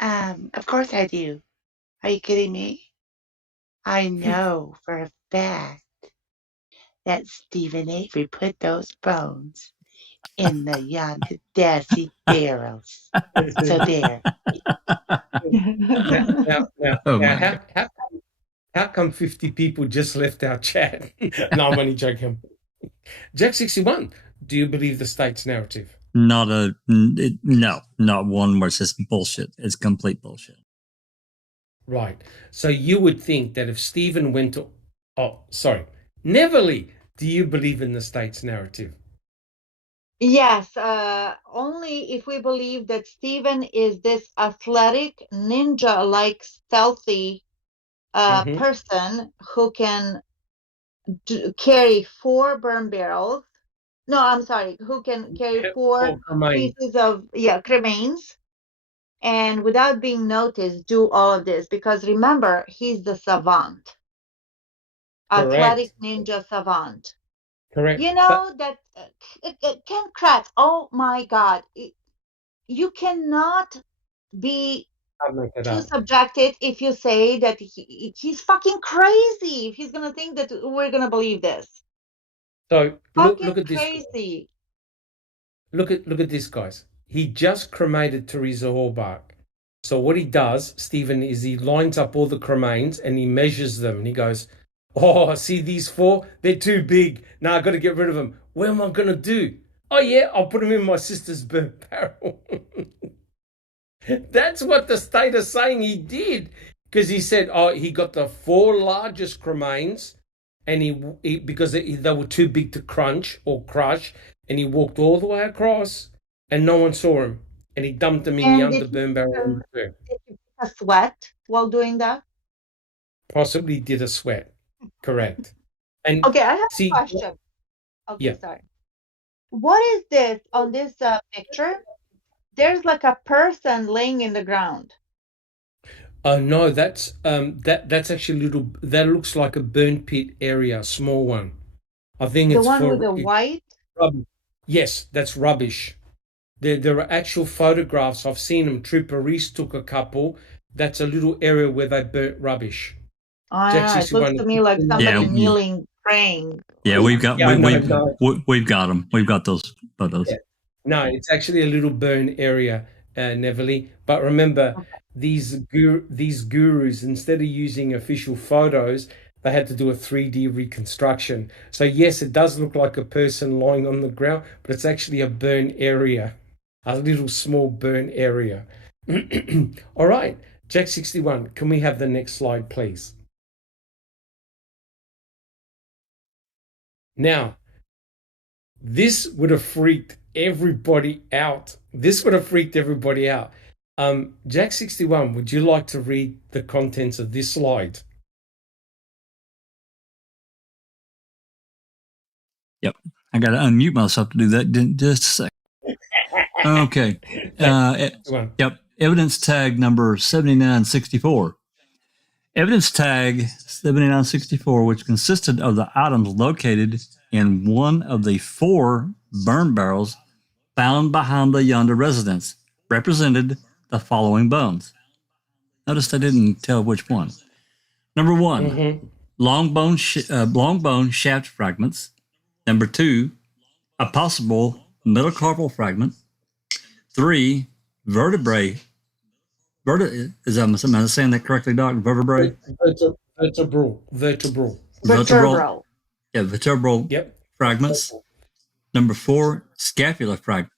of course I do. Are you kidding me? I know for a fact that Stephen Avery put those bones in the yonder Dassey barrels. So there. How come 50 people just left our chat? No, I'm only joking. Jack 61, do you believe the state's narrative? Not one where it's just bullshit. It's complete bullshit. Right. So you would think that if Stephen went to... Neverly, do you believe in the state's narrative? Yes, only if we believe that Stephen is this athletic, ninja-like, stealthy person who can carry 4 burn barrels. No, I'm sorry, who can carry 4 pieces of cremains, and without being noticed, do all of this. Because remember, he's the savant, athletic ninja savant. Correct. You know that Ken Kratz. Oh my God! You cannot be too subjective if you say that he's fucking crazy. If he's gonna think that we're gonna believe this. So look at crazy. This. Look at this, guys. He just cremated Teresa Horbach. So what he does, Stephen, is he lines up all the cremains and he measures them and he goes, "Oh, see these 4? They're too big. Now I got to get rid of them. What am I gonna do? Oh yeah, I'll put them in my sister's burnt barrel." That's what the state is saying he did, because he said, he got the 4 largest cremains, and he because they were too big to crunch or crush, and he walked all the way across, and no one saw him, and he dumped them in yonder burn barrel. Did you a sweat while doing that? Possibly did a sweat. Correct. And okay, I have a question. Okay, sorry. What is this on this picture? There's like a person laying in the ground. No, that's actually that looks like a burn pit area, small one. I think it's the one with the white. Yes, that's rubbish. There are actual photographs. I've seen them. Trooper Reese took a couple. That's a little area where they burnt rubbish. It looks to me like somebody kneeling, praying. Yeah, we've got we've got them. We've got those photos. Yeah. No, it's actually a little burn area, Neverly. But remember, these gurus, instead of using official photos, they had to do a 3D reconstruction. So yes, it does look like a person lying on the ground, but it's actually a burn area, a little small burn area. All right, Jack 61, can we have the next slide, please? Now, this would have freaked everybody out. Jack 61, would you like to read the contents of this slide? Yep. I got to unmute myself to do that. Just a sec. Okay. Yep. Evidence tag number 7964. Evidence tag 7964, which consisted of the items located in one of the 4 burn barrels found behind the yonder residence, represented the following bones. Notice they didn't tell which one. Number 1, long bone shaft fragments. Number 2, a possible metacarpal fragment. 3, vertebrae. Am I saying that correctly, Doc? Vertebrae? Vertebral. Yeah, vertebral fragments. Number 4, scapular fragment.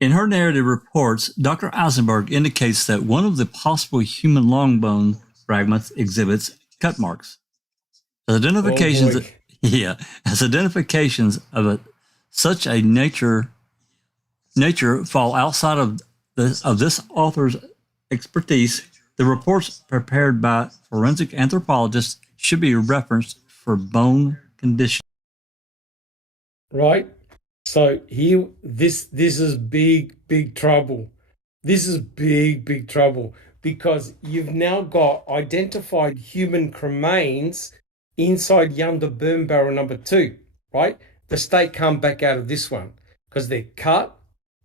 In her narrative reports, Dr. Eisenberg indicates that one of the possible human long bone fragments exhibits cut marks. As identifications, as identifications of such a nature fall outside of this author's expertise, the reports prepared by forensic anthropologists should be referenced for bone condition. Right. So here, this is big trouble. This is big trouble because you've now got identified human cremains inside yonder burn barrel number 2, right? The state can't back out of this one because they're cut,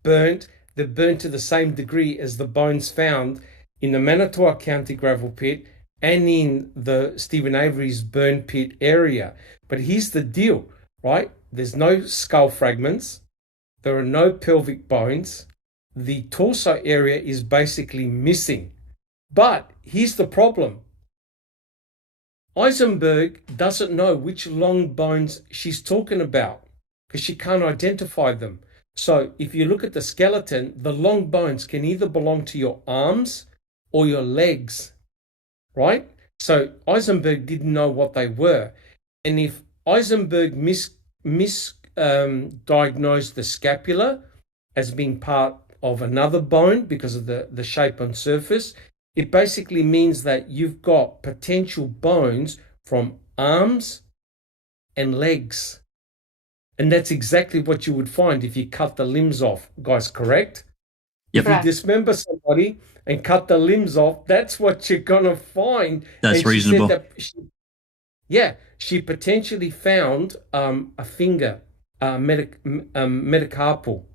burnt, they're burnt to the same degree as the bones found in the Manitowoc County gravel pit and in the Stephen Avery's burn pit area. But here's the deal, right? There's no skull fragments. There are no pelvic bones. The torso area is basically missing. But here's the problem. Eisenberg doesn't know which long bones she's talking about because she can't identify them. So if you look at the skeleton, the long bones can either belong to your arms or your legs, right? So Eisenberg didn't know what they were. And if Eisenberg misdiagnosed the scapula as being part of another bone because of the shape on surface, it basically means that you've got potential bones from arms and legs. And that's exactly what you would find if you cut the limbs off, guys, correct? Yep. If you dismember somebody and cut the limbs off, that's what you're going to find. That's reasonable. She potentially found a finger, metacarpal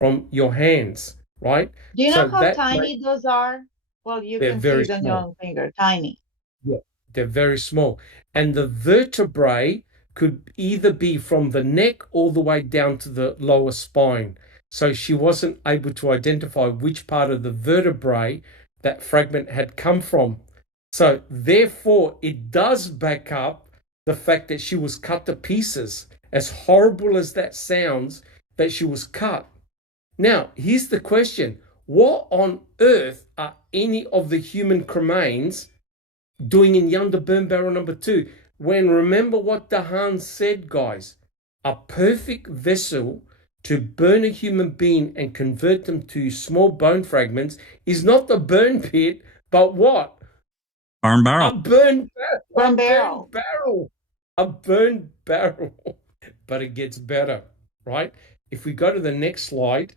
from your hands, right? Do you know how tiny those are? Well, you can see it on your own finger, tiny. Yeah, they're very small. And the vertebrae could either be from the neck all the way down to the lower spine. So she wasn't able to identify which part of the vertebrae that fragment had come from. So therefore, it does back up the fact that she was cut to pieces. As horrible as that sounds, that she was cut. Now, here's the question. What on earth are any of the human cremains doing in yonder burn barrel number 2? When, remember what Dahan said, guys, a perfect vessel to burn a human being and convert them to small bone fragments is not the burn pit, but what? Burn barrel. A burn barrel. A burn barrel. But it gets better, right? If we go to the next slide.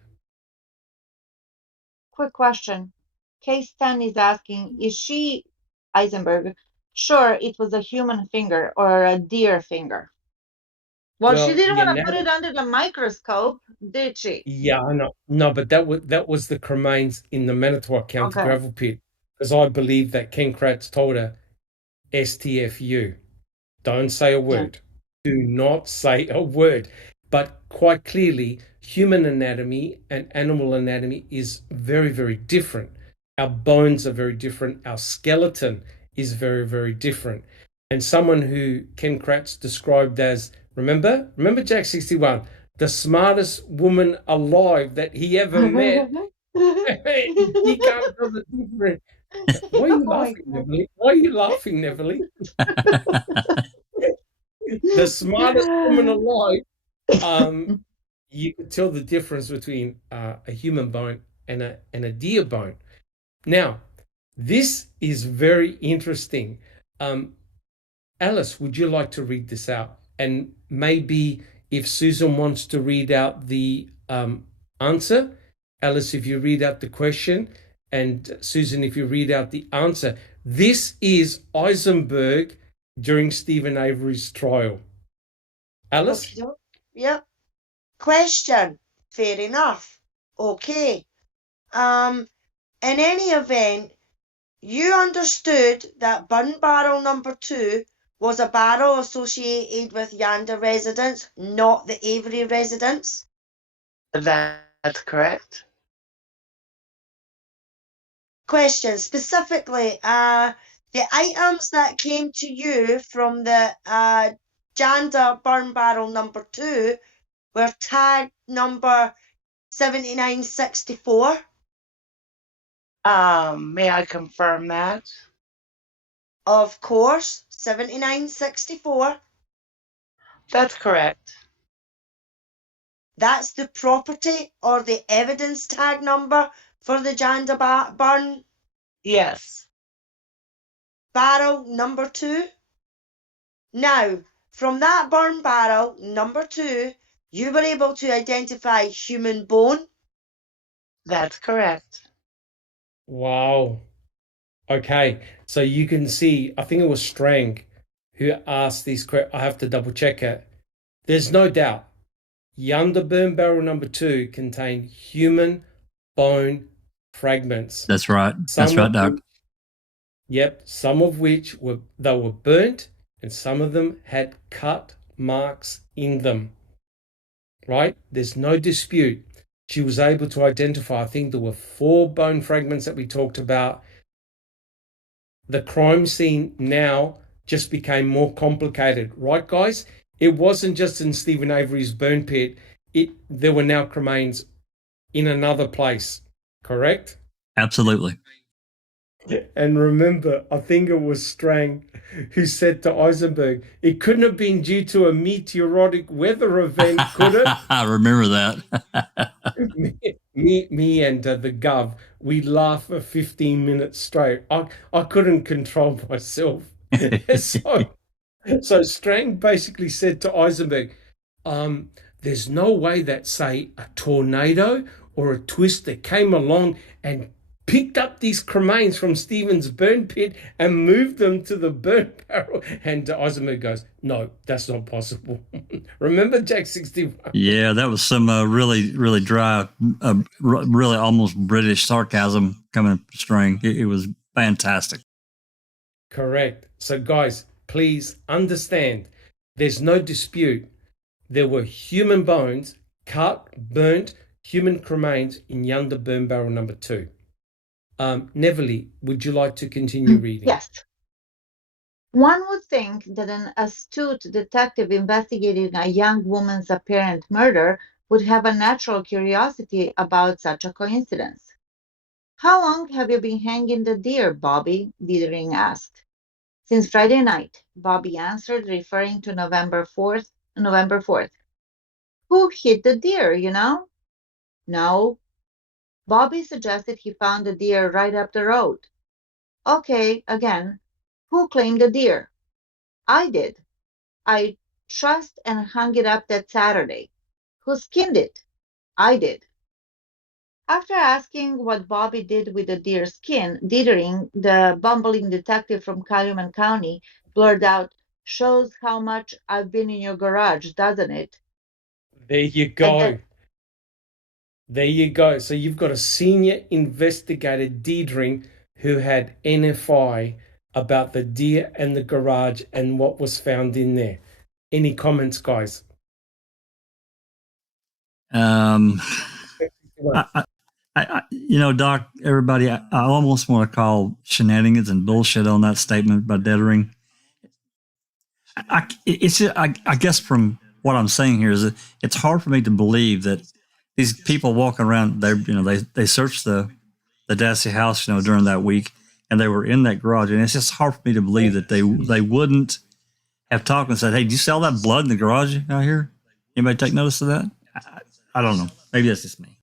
Quick question. Case 10 is asking, is she, Eisenberg, sure it was a human finger or a deer finger? Well, she didn't want to put it under the microscope, did she? Yeah, I know. No, but that was the cremains in the Manitowoc County gravel pit. Because I believe that Ken Kratz told her, STFU, don't say a word. Yeah. Do not say a word. But quite clearly, human anatomy and animal anatomy is very, very different. Our bones are very different. Our skeleton is very, very different. And someone who Ken Kratz described as, remember Jack 61, the smartest woman alive that he ever met. He can't tell the difference. Why are you laughing, Neverly? Why are you laughing, Neverly? The smartest woman alive. You can tell the difference between a human bone and a deer bone. Now, this is very interesting. Alice, would you like to read this out? And maybe if Susan wants to read out the answer, Alice, if you read out the question, and Susan, if you read out the answer. This is Eisenberg during Stephen Avery's trial. Alice? Okay. Yep. Question. Fair enough. Okay. In any event, you understood that burn barrel number 2 was a barrel associated with Yanda residence, not the Avery residence? That's correct. Question. Specifically, the items that came to you from the Janda burn barrel number 2 were tag number 7964. May I confirm that? Of course, 7964. That's correct. That's the property or the evidence tag number for the Janda burn Yes. barrel number 2. Now, from that burn barrel number 2, you were able to identify human bone. That's correct. Wow. Okay, so you can see, I think it was Strang who asked these questions. I have to double check it. There's no doubt. Yanda burn barrel number 2 contained human bone fragments. That's right. That's right, Doc. Yep, some of which were burnt, and some of them had cut marks in them. Right? There's no dispute. She was able to identify, I think there were 4 bone fragments that we talked about. The crime scene now just became more complicated, right, guys? It wasn't just in Stephen Avery's burn pit. There were now cremains in another place, correct? Absolutely. And remember, I think it was Strang who said to Eisenberg, it couldn't have been due to a meteoritic weather event, could it? I remember that. me and the Gov, we laughed for 15 minutes straight. I couldn't control myself. So Strang basically said to Eisenberg, there's no way that, say, a tornado or a twister came along and picked up these cremains from Stephen's burn pit and moved them to the burn barrel. And Eisenberg goes, no, that's not possible. Remember Jack 61? Yeah, that was some really, really dry, really almost British sarcasm coming Strang. It was fantastic. Correct. So guys, please understand, there's no dispute. There were human bones, cut, burnt, human cremains in Yanda burn barrel number 2. Neverly, would you like to continue reading? Yes. One would think that an astute detective investigating a young woman's apparent murder would have a natural curiosity about such a coincidence. How long have you been hanging the deer, Bobby? Dithering asked. Since Friday night, Bobby answered, referring to November 4th. Who hit the deer, you know? No. Bobby suggested he found the deer right up the road. Okay, again, who claimed the deer? I did. I trussed and hung it up that Saturday. Who skinned it? I did. After asking what Bobby did with the deer skin, Dithering, the bumbling detective from Calumet County, blurted out, shows how much I've been in your garage, doesn't it? There you go. There you go. So you've got a senior investigator, Dithering, who had NFI about the deer and the garage and what was found in there. Any comments, guys? Doc, everybody, I almost want to call shenanigans and bullshit on that statement by Dithering. I guess from what I'm saying here is that it's hard for me to believe that these people walking around, they searched the Dassey house, during that week, and they were in that garage, and it's just hard for me to believe that they wouldn't have talked and said, "Hey, did you see all that blood in the garage out here? Anybody take notice of that?" I don't know. Maybe that's just me.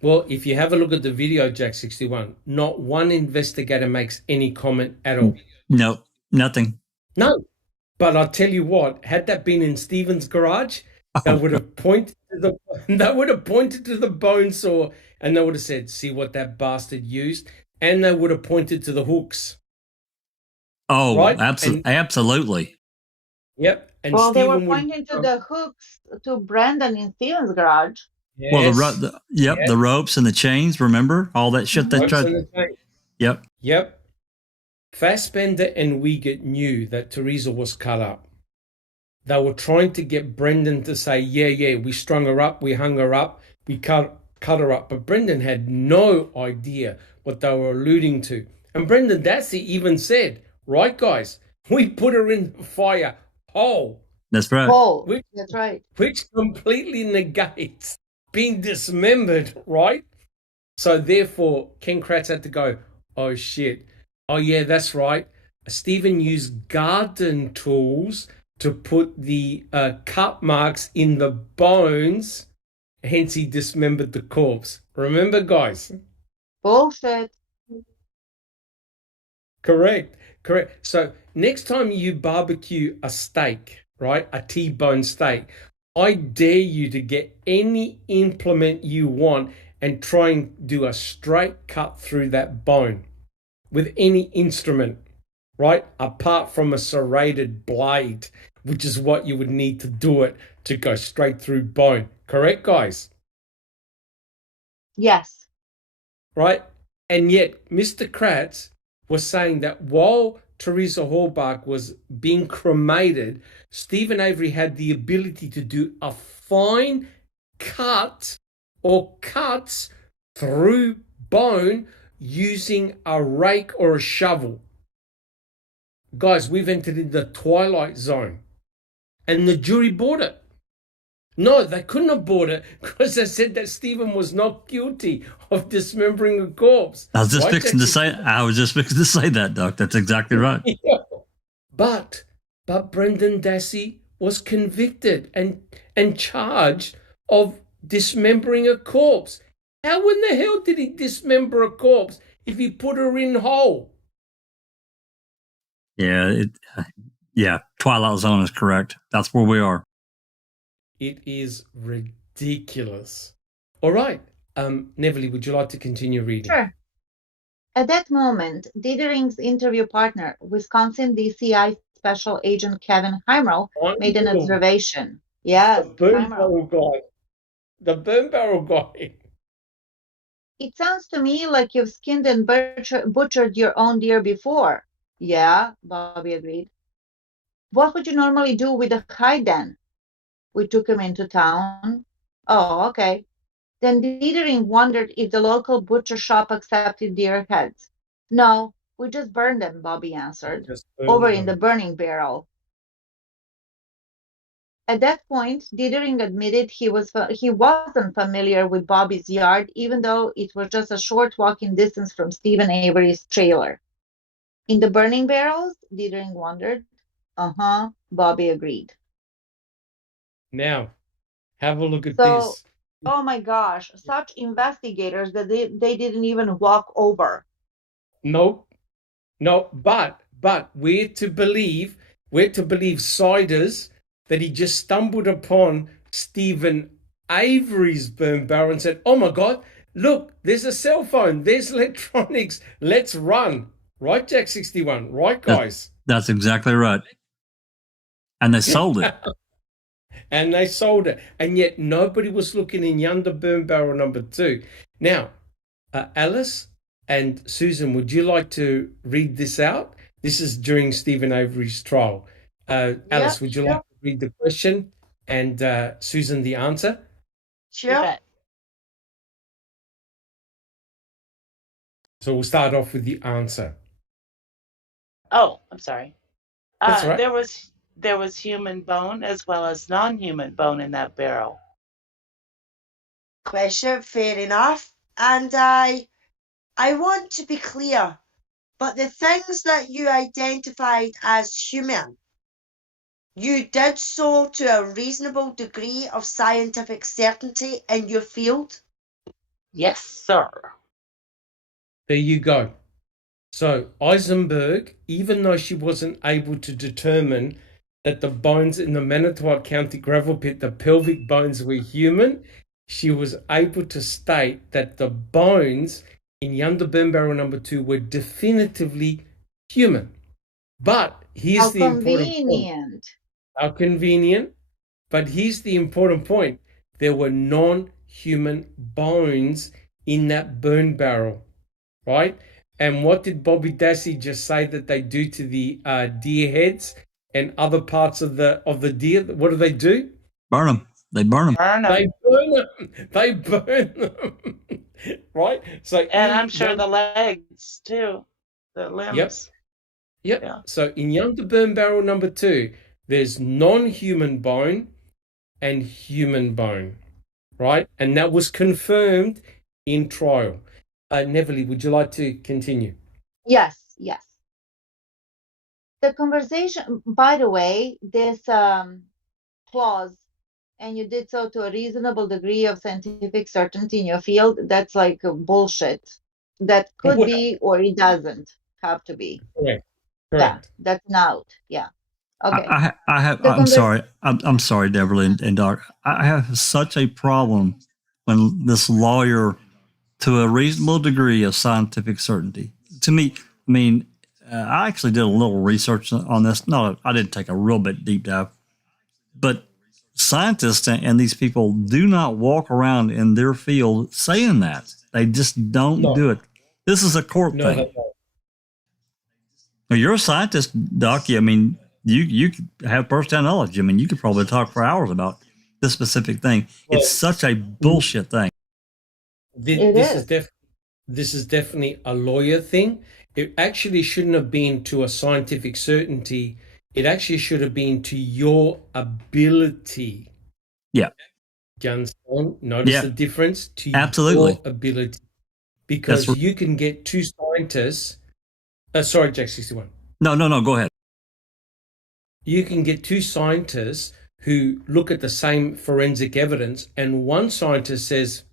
Well, if you have a look at the video, Jack 61, not one investigator makes any comment at all. No, nothing. No, but I'll tell you what, had that been in Stephen's garage, they would have pointed to the bone saw and they would have said, see what that bastard used, and they would have pointed to the hooks. Oh, right? Absolutely. Yep. And well, Stephen they were pointing to the hooks to Brandon in Stephen's garage. Yes. Well, the ropes and the chains, remember? All that shit they tried. Yep. Fassbender and Wiegert knew that Teresa was cut up. They were trying to get Brendan to say, yeah, we strung her up, we hung her up, we cut her up. But Brendan had no idea what they were alluding to. And Brendan Dassey even said, right, guys, we put her in the fire whole. That's right. Whole. That's right. Which completely negates being dismembered, right? So therefore, Ken Kratz had to go, oh, shit. Oh, yeah, that's right. Stephen used garden tools to put the cut marks in the bones, hence he dismembered the corpse. Remember, guys? Bullshit. Correct. So next time you barbecue a steak, right, a T-bone steak, I dare you to get any implement you want and try and do a straight cut through that bone with any instrument, right, apart from a serrated blade, which is what you would need to do it to go straight through bone. Correct, guys? Yes. Right? And yet, Mr. Kratz was saying that while Teresa Halbach was being cremated, Stephen Avery had the ability to do a fine cut or cuts through bone using a rake or a shovel. Guys, we've entered in the twilight zone. And the jury bought it. No, they couldn't have bought it because they said that Stephen was not guilty of dismembering a corpse. I was just fixing to say that, Doc. That's exactly right. Yeah. But Brendan Dassey was convicted and charged of dismembering a corpse. How in the hell did he dismember a corpse if he put her in whole? Yeah, Twilight Zone is correct. That's where we are. It is ridiculous. All right. Neville, would you like to continue reading? Sure. At that moment, Dietering's interview partner, Wisconsin DCI Special Agent Kevin Heimrel, made an observation. Yes, The burn barrel guy. It sounds to me like you've skinned and butchered your own deer before. Yeah, Bobby agreed. What would you normally do with the hide then? We took him into town. Oh, okay. Then Dietering wondered if the local butcher shop accepted deer heads. No, we just burned them, Bobby answered. Over in the burning barrel. At that point, Dietering admitted he wasn't familiar with Bobby's yard, even though it was just a short walking distance from Stephen Avery's trailer. In the burning barrels? Dietering wondered. Uh-huh, Bobby agreed. Now, have a look at this. Oh my gosh, such investigators that they didn't even walk over. No, but we're to believe Siders that he just stumbled upon Stephen Avery's burn barrel and said, oh my God, look, there's a cell phone, there's electronics, let's run. Right, Jack 61, right, guys? That's exactly right. And they sold it. And they sold it. And yet nobody was looking in yonder burn barrel number 2. Now, Alice and Susan, would you like to read this out? This is during Stephen Avery's trial. Alice, would you like to read the question and Susan the answer? Sure. So we'll start off with the answer. Oh, I'm sorry. That's right. There was human bone as well as non-human bone in that barrel. Question, fair enough. And I want to be clear, but the things that you identified as human, you did so to a reasonable degree of scientific certainty in your field? Yes, sir. There you go. So Eisenberg, even though she wasn't able to determine that the bones in the Manitowoc County gravel pit, the pelvic bones, were human, she was able to state that the bones in Yonder Burn Barrel number 2 were definitively human. But here's How the important point. convenient. How convenient. But here's the important point. There were non-human bones in that burn barrel, right? And what did Bobby Dassey just say that they do to the deer heads and other parts of the deer? What do? Burn them. They burn them. Burn 'em. They burn them. They burn them. Right? So And I'm sure the legs too, the limbs. Yep. Yeah. So in Yonder Burn Barrel number 2, there's non-human bone and human bone, right? And that was confirmed in trial. Neville, would you like to continue? Yes, yes. The conversation, by the way, this clause, and you did so to a reasonable degree of scientific certainty in your field, that's like bullshit. That could Well, be, or it doesn't have to be. Correct. Yeah, that's an out. Yeah. Okay. I have. The I'm sorry. I'm sorry, Deborah and Doc. I have such a problem when this lawyer, to a reasonable degree of scientific certainty. To me, I mean, I actually did a little research on this. No, I didn't take a real bit deep dive, but scientists and these people do not walk around in their field saying that. They just don't do it. This is a court thing. Now, you're a scientist, Doc. I mean, you have first-hand knowledge. I mean, you could probably talk for hours about this specific thing. It's such a bullshit thing. This is definitely a lawyer thing. It actually shouldn't have been to a scientific certainty. It actually should have been to your ability. Yeah. Do you understand? Notice the difference to Absolutely. your ability. Because you can get two scientists. Sorry, Jack 61. No, go ahead. You can get two scientists who look at the same forensic evidence, and one scientist says,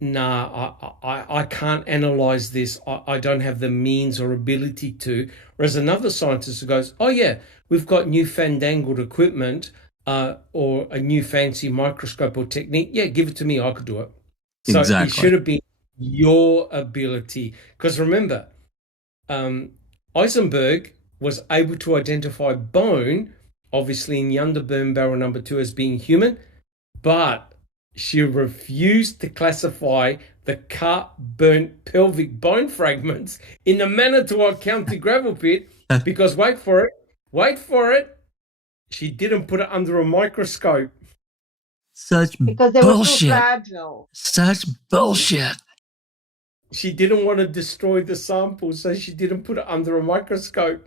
nah, I can't analyze this. I don't have the means or ability to. Whereas another scientist who goes, oh yeah, we've got new fandangled equipment or a new fancy microscope or technique. Yeah, give it to me. I could do it. So It should have been your ability. Because remember, Eisenberg was able to identify bone, obviously in Yonder Burn Barrel number 2 as being human, but she refused to classify the cut-burnt pelvic bone fragments in the Manitowoc County gravel pit because, wait for it, she didn't put it under a microscope. Because they were too fragile. Such bullshit. She didn't want to destroy the sample, so she didn't put it under a microscope.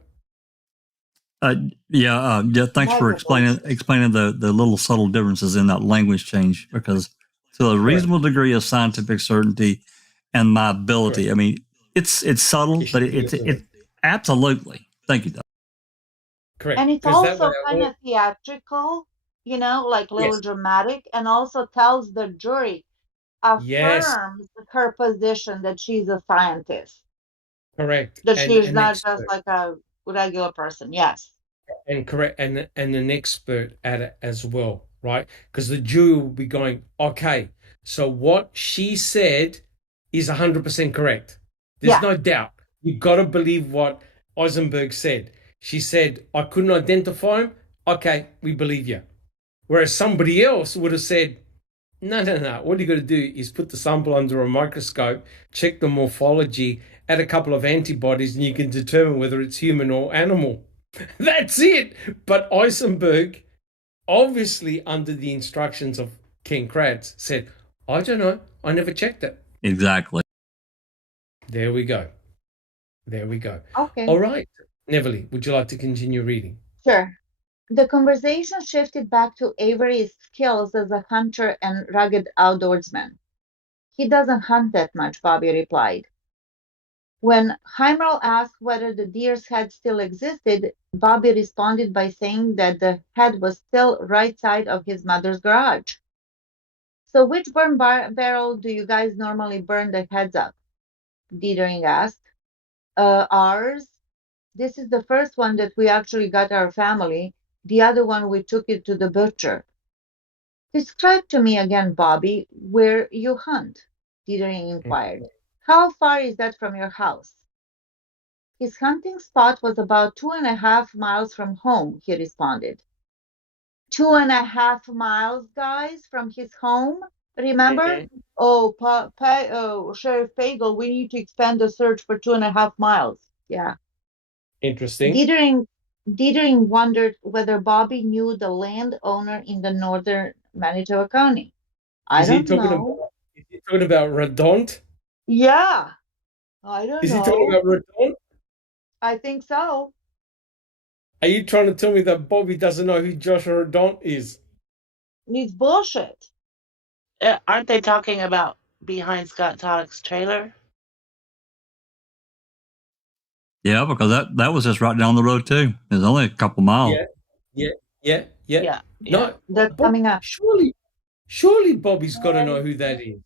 Thanks for explaining the little subtle differences in that language change, because to a reasonable degree of scientific certainty and my ability, I mean, it's subtle, but it absolutely. Thank you, Doc. Correct. And it's also kind of theatrical, like a little dramatic, and also tells the jury, affirms her position that she's a scientist. Correct. That she's not just like a regular person. Yes. And correct, and an expert at it as well, right? Because the jury will be going, okay, so what she said is 100% correct. There's no doubt. You've got to believe what Eisenberg said. She said, I couldn't identify him. Okay, we believe you. Whereas somebody else would have said, no. All you got to do is put the sample under a microscope, check the morphology, add a couple of antibodies, and you can determine whether it's human or animal. That's it. But Eisenberg, obviously under the instructions of Ken Kratz, said, I don't know. I never checked it. Exactly. There we go. Okay. All right. Neville, would you like to continue reading? Sure. The conversation shifted back to Avery's skills as a hunter and rugged outdoorsman. He doesn't hunt that much, Bobby replied. When Heimerl asked whether the deer's head still existed, Bobby responded by saying that the head was still right side of his mother's garage. So which burn barrel do you guys normally burn the heads of? Dietering asked. Ours. This is the first one that we actually got our family. The other one, we took it to the butcher. Describe to me again, Bobby, where you hunt, Dithering inquired. How far is that from your house? His hunting spot was about 2.5 miles from home, he responded. 2.5 miles, guys, from his home? Remember? Oh, Sheriff Fagel, we need to expand the search for 2.5 miles. Yeah. Interesting. Dithering wondered whether Bobby knew the landowner in the northern Manitoba County. I don't know. Is he talking about Redont? Yeah. I don't know. Is he talking about Redont? I think so. Are you trying to tell me that Bobby doesn't know who Joshua Redont is? It's bullshit. Aren't they talking about behind Scott Toddick's trailer? Yeah, because that was just right down the road too. It's only a couple miles. Yeah. No, That's coming up. Surely Bobby's got to know who that is.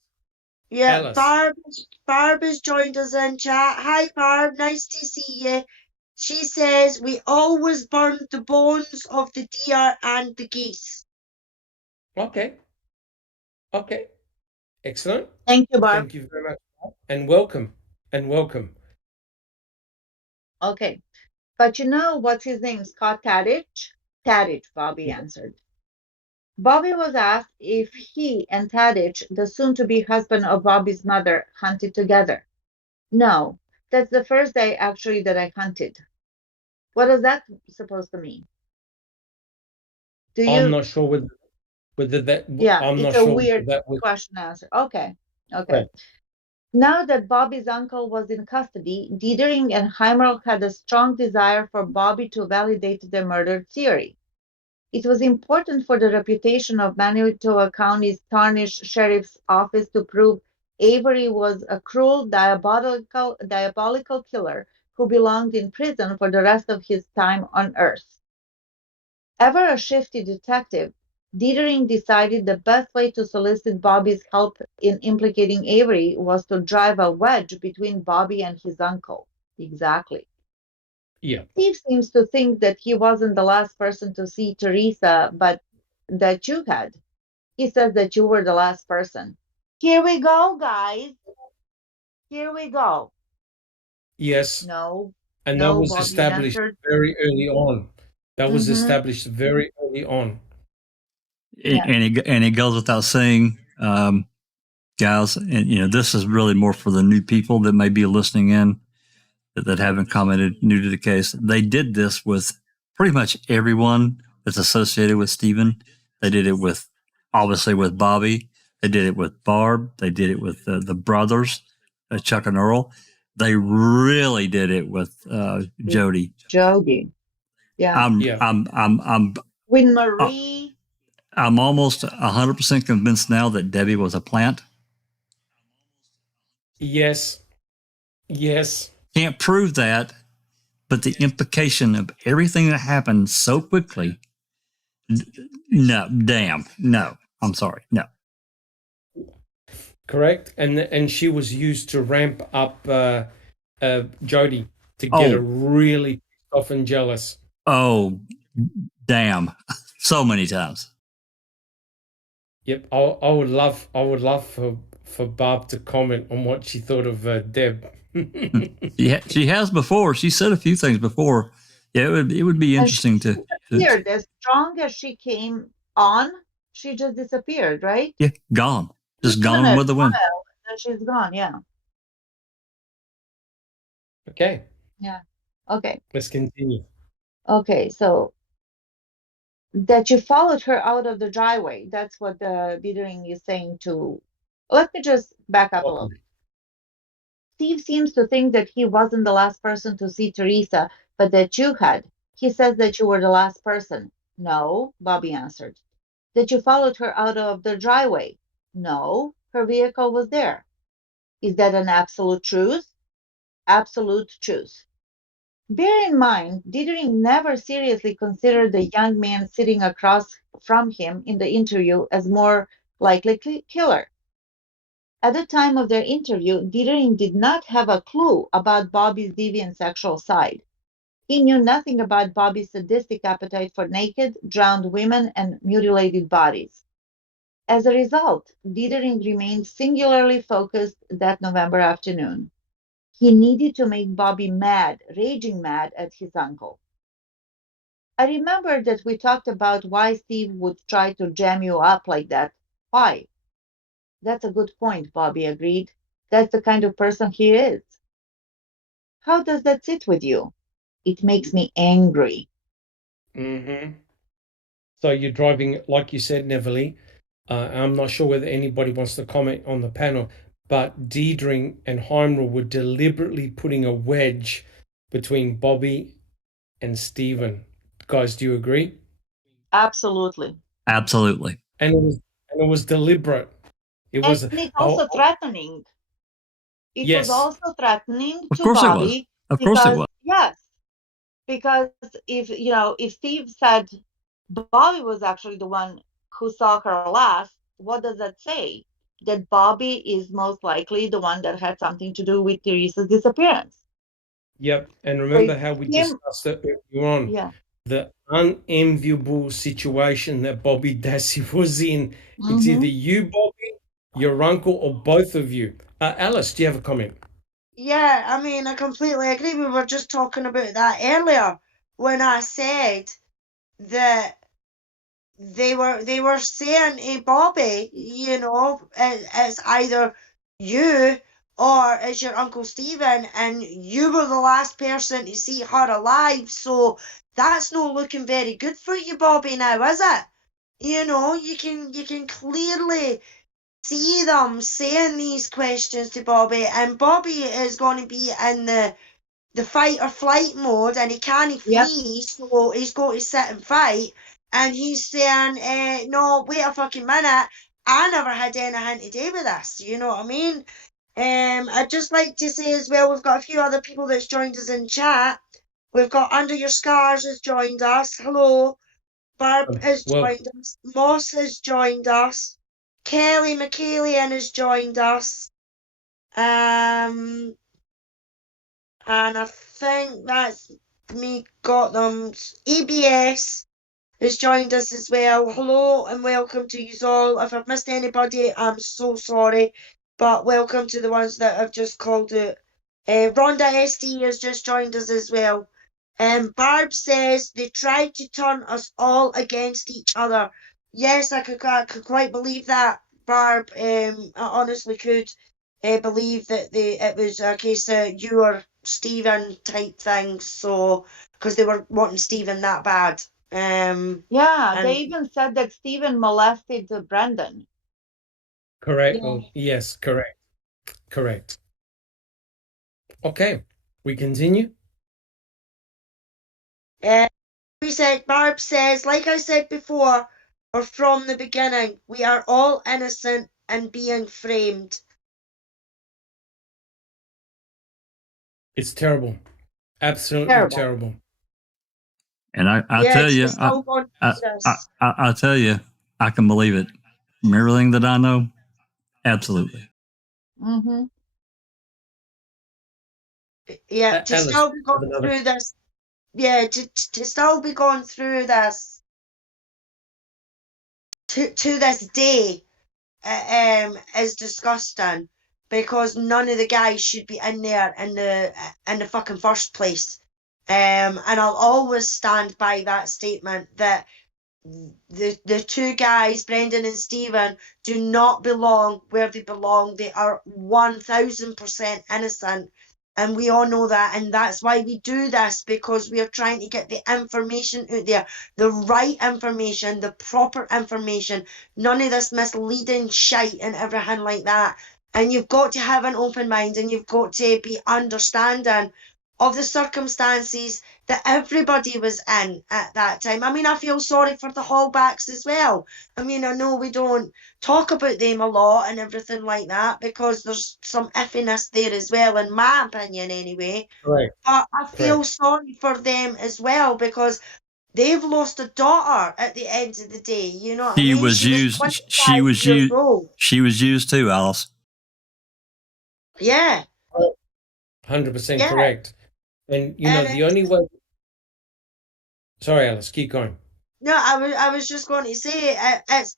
Yeah, Barb has joined us in chat. Hi, Barb. Nice to see you. She says, we always burn the bones of the deer and the geese. Okay. Excellent. Thank you, Barb. Thank you very much. And welcome. Okay. But you know what's his name? Scott Tadich? Tadich, Bobby answered. Bobby was asked if he and Tadich, the soon-to-be husband of Bobby's mother, hunted together. No, that's the first day actually that I hunted. What is that supposed to mean? I'm not sure whether that. Yeah, I'm it's not a sure weird that was question answer. Okay. right. Now that Bobby's uncle was in custody, Dithering and Heimerl had a strong desire for Bobby to validate the murder theory. It was important for the reputation of Manitoba County's tarnished sheriff's office to prove Avery was a cruel, diabolical killer who belonged in prison for the rest of his time on Earth. Ever a shifty detective, Dithering decided the best way to solicit Bobby's help in implicating Avery was to drive a wedge between Bobby and his uncle. Exactly. Yeah. Steve seems to think that he wasn't the last person to see Teresa, but that you had. He says that you were the last person. Here we go, guys. Here we go. Yes. No. And no, that was Bobby established answered. very early on. That was established very early on. Yeah. And it goes without saying, guys, and this is really more for the new people that may be listening in that haven't commented, new to the case. They did this with pretty much everyone that's associated with Stephen. They did it with, obviously, with Bobby. They did it with Barb. They did it with the brothers, Chuck and Earl. They really did it with Jody. Jody. Yeah. I'm with Marie. I'm almost 100% convinced now that Debbie was a plant. Yes. Can't prove that, but the implication of everything that happened so quickly. No, I'm sorry. No. Correct. And she was used to ramp up Jody to get her really off and jealous. Oh, damn. So many times. Yep. I would love for Barb to comment on what she thought of Deb. She has before. She said a few things before. Yeah, it would be interesting to disappeared. As strong as she came on, she just disappeared, right? Yeah, gone. Just gone with the wind. And she's gone, yeah. Okay. Yeah. Okay. Let's continue. Okay, so that you followed her out of the driveway. That's what the Dithering is saying to. Let me just back up a little bit. Steve seems to think that he wasn't the last person to see Teresa, but that you had. He says that you were the last person. No, Bobby answered. That you followed her out of the driveway. No, her vehicle was there. Is that an absolute truth? Absolute truth. Bear in mind, Dithering never seriously considered the young man sitting across from him in the interview as more likely killer. At the time of their interview, Dithering did not have a clue about Bobby's deviant sexual side. He knew nothing about Bobby's sadistic appetite for naked, drowned women and mutilated bodies. As a result, Dithering remained singularly focused that November afternoon. He needed to make Bobby mad, raging mad at his uncle. I remember that we talked about why Steve would try to jam you up like that. Why? That's a good point, Bobby agreed. That's the kind of person he is. How does that sit with you? It makes me angry. Mm-hmm. So you're driving, like you said, Neverly. I'm not sure whether anybody wants to comment on the panel, but Dithering and Heimrall were deliberately putting a wedge between Bobby and Stephen. Guys, do you agree? Absolutely. Absolutely. And it was deliberate. It was also threatening. It yes. was also threatening Of to course Bobby. It was. Of course it was. Yes. Because if Steve said Bobby was actually the one who saw her last, what does that say? That Bobby is most likely the one that had something to do with Teresa's disappearance. Yep. And remember how we discussed it earlier on. Yeah. The unenviable situation that Bobby Dassey was in. It's either you, Bobby, your uncle, or both of you. Alice, do you have a comment? Yeah, I mean, I completely agree. We were just talking about that earlier when I said that they were saying, hey, Bobby, it's either you or it's your Uncle Stephen, and you were the last person to see her alive, so that's not looking very good for you, Bobby, now, is it? You can clearly see them saying these questions to Bobby, and Bobby is going to be in the fight or flight mode, and he can't flee, so he's got to sit and fight. And he's saying, no, wait a fucking minute, I never had anything to do with this. You know what I mean? I'd just like to say as well, we've got a few other people that's joined us in chat. We've got Under Your Scars has joined us. Hello. Barb has joined us. Moss has joined us. Kelly McCallion has joined us. And I think that's me got them. EBS has joined us as well. Hello and welcome to you all. If I've missed anybody, I'm so sorry, but welcome to the ones that I've just called out. Rhonda ST has just joined us as well. Barb says they tried to turn us all against each other. Yes, I could quite believe that, Barb. I honestly could believe that it was a case of you or Stephen type thing. So, because they were wanting Stephen that bad. They even said that Stephen molested Brendan. Correct. Yeah. Oh, yes, correct. Okay, we continue. Barb says, like I said before, or from the beginning, we are all innocent and being framed. It's terrible. Absolutely terrible. And I tell you, I tell you, I can believe it. From everything that I know, absolutely. Mm-hmm. Yeah, to still be going through this. Yeah, to still be going through this to this day is disgusting, because none of the guys should be in there in the fucking first place. And I'll always stand by that statement that the two guys, Brendan and Stephen, do not belong where they belong. They are 1000% innocent. And we all know that, and that's why we do this, because we are trying to get the information out there, the right information, the proper information, none of this misleading shite and everything like that. And you've got to have an open mind, and you've got to be understanding of the circumstances that everybody was in at that time. I mean, I feel sorry for the Hallbacks as well. I mean, I know we don't talk about them a lot and everything like that, because there's some iffiness there as well, in my opinion anyway. Right. But I feel sorry for them as well, because they've lost a daughter at the end of the day. You know what I mean? She was used too, Alice. Yeah, 100% yeah. correct. And, And the only way... Sorry, Alice, keep going. no, I was just going to say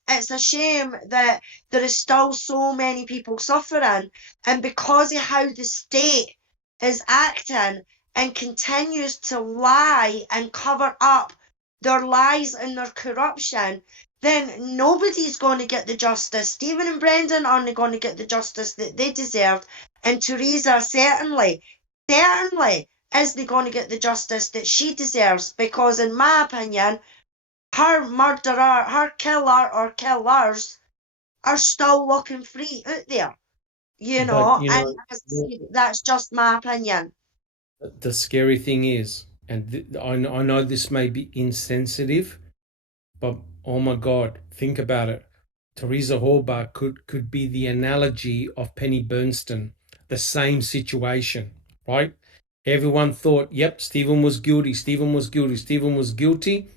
it's a shame that there is still so many people suffering, and because of how the state is acting and continues to lie and cover up their lies and their corruption, then nobody's going to get the justice. Stephen and Brendan aren't going to get the justice that they deserve, and Teresa certainly isn't going to get the justice that she deserves, because in my opinion, her murderer, her killer or killers are still walking free out there, But, and that's just my opinion. the scary thing is, and I know this may be insensitive, but oh my God, think about it. Teresa Halbach could be the analogy of Penny Bernstein, the same situation, right? Everyone thought, yep, Stephen was guilty, Stephen was guilty, Stephen was guilty,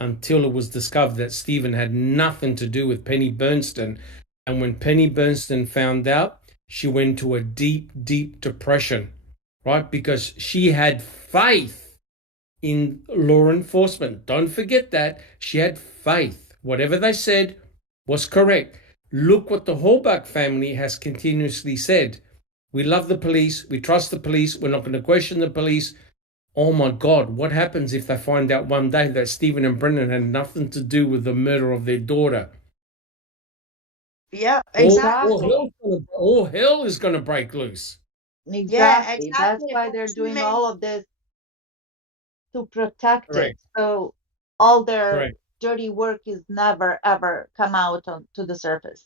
until it was discovered that Stephen had nothing to do with Penny Bernstein. And when Penny Bernstein found out, she went to a deep, deep depression, right? Because she had faith in law enforcement. Don't forget that. She had faith. Whatever they said was correct. Look what the Halbach family has continuously said. We love the police. We trust the police. We're not going to question the police. Oh my God, what happens if they find out one day that Stephen and Brendan had nothing to do with the murder of their daughter? Yeah, exactly. All hell is going to break loose. Exactly. Yeah, exactly. That's why they're doing all of this, to protect it. So all their dirty work is never, ever come out to the surface.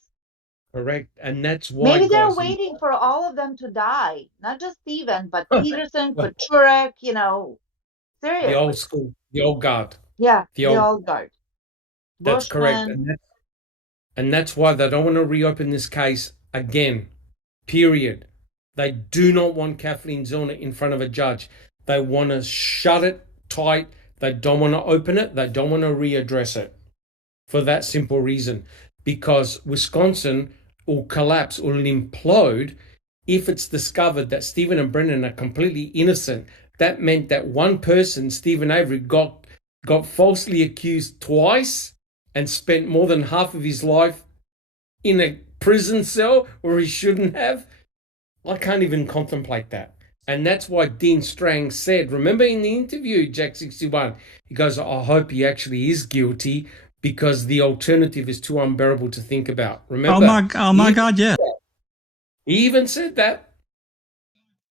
Correct. And that's why... Maybe they're waiting for all of them to die. Not just Stephen, but Peterson, Kuchurek, seriously. The old school, the old guard. Yeah, the old guard. That's correct. And that's why they don't want to reopen this case again, period. They do not want Kathleen Zellner in front of a judge. They want to shut it tight. They don't want to open it. They don't want to readdress it for that simple reason. Because Wisconsin will collapse or implode if it's discovered that Stephen and Brendan are completely innocent. That meant that one person, Stephen Avery, got falsely accused twice and spent more than half of his life in a prison cell where he shouldn't have. I can't even contemplate that. And that's why Dean Strang said, remember in the interview, Jack 61, he goes, I hope he actually is guilty because the alternative is too unbearable to think about. Remember? Oh my God, yeah. He even said that.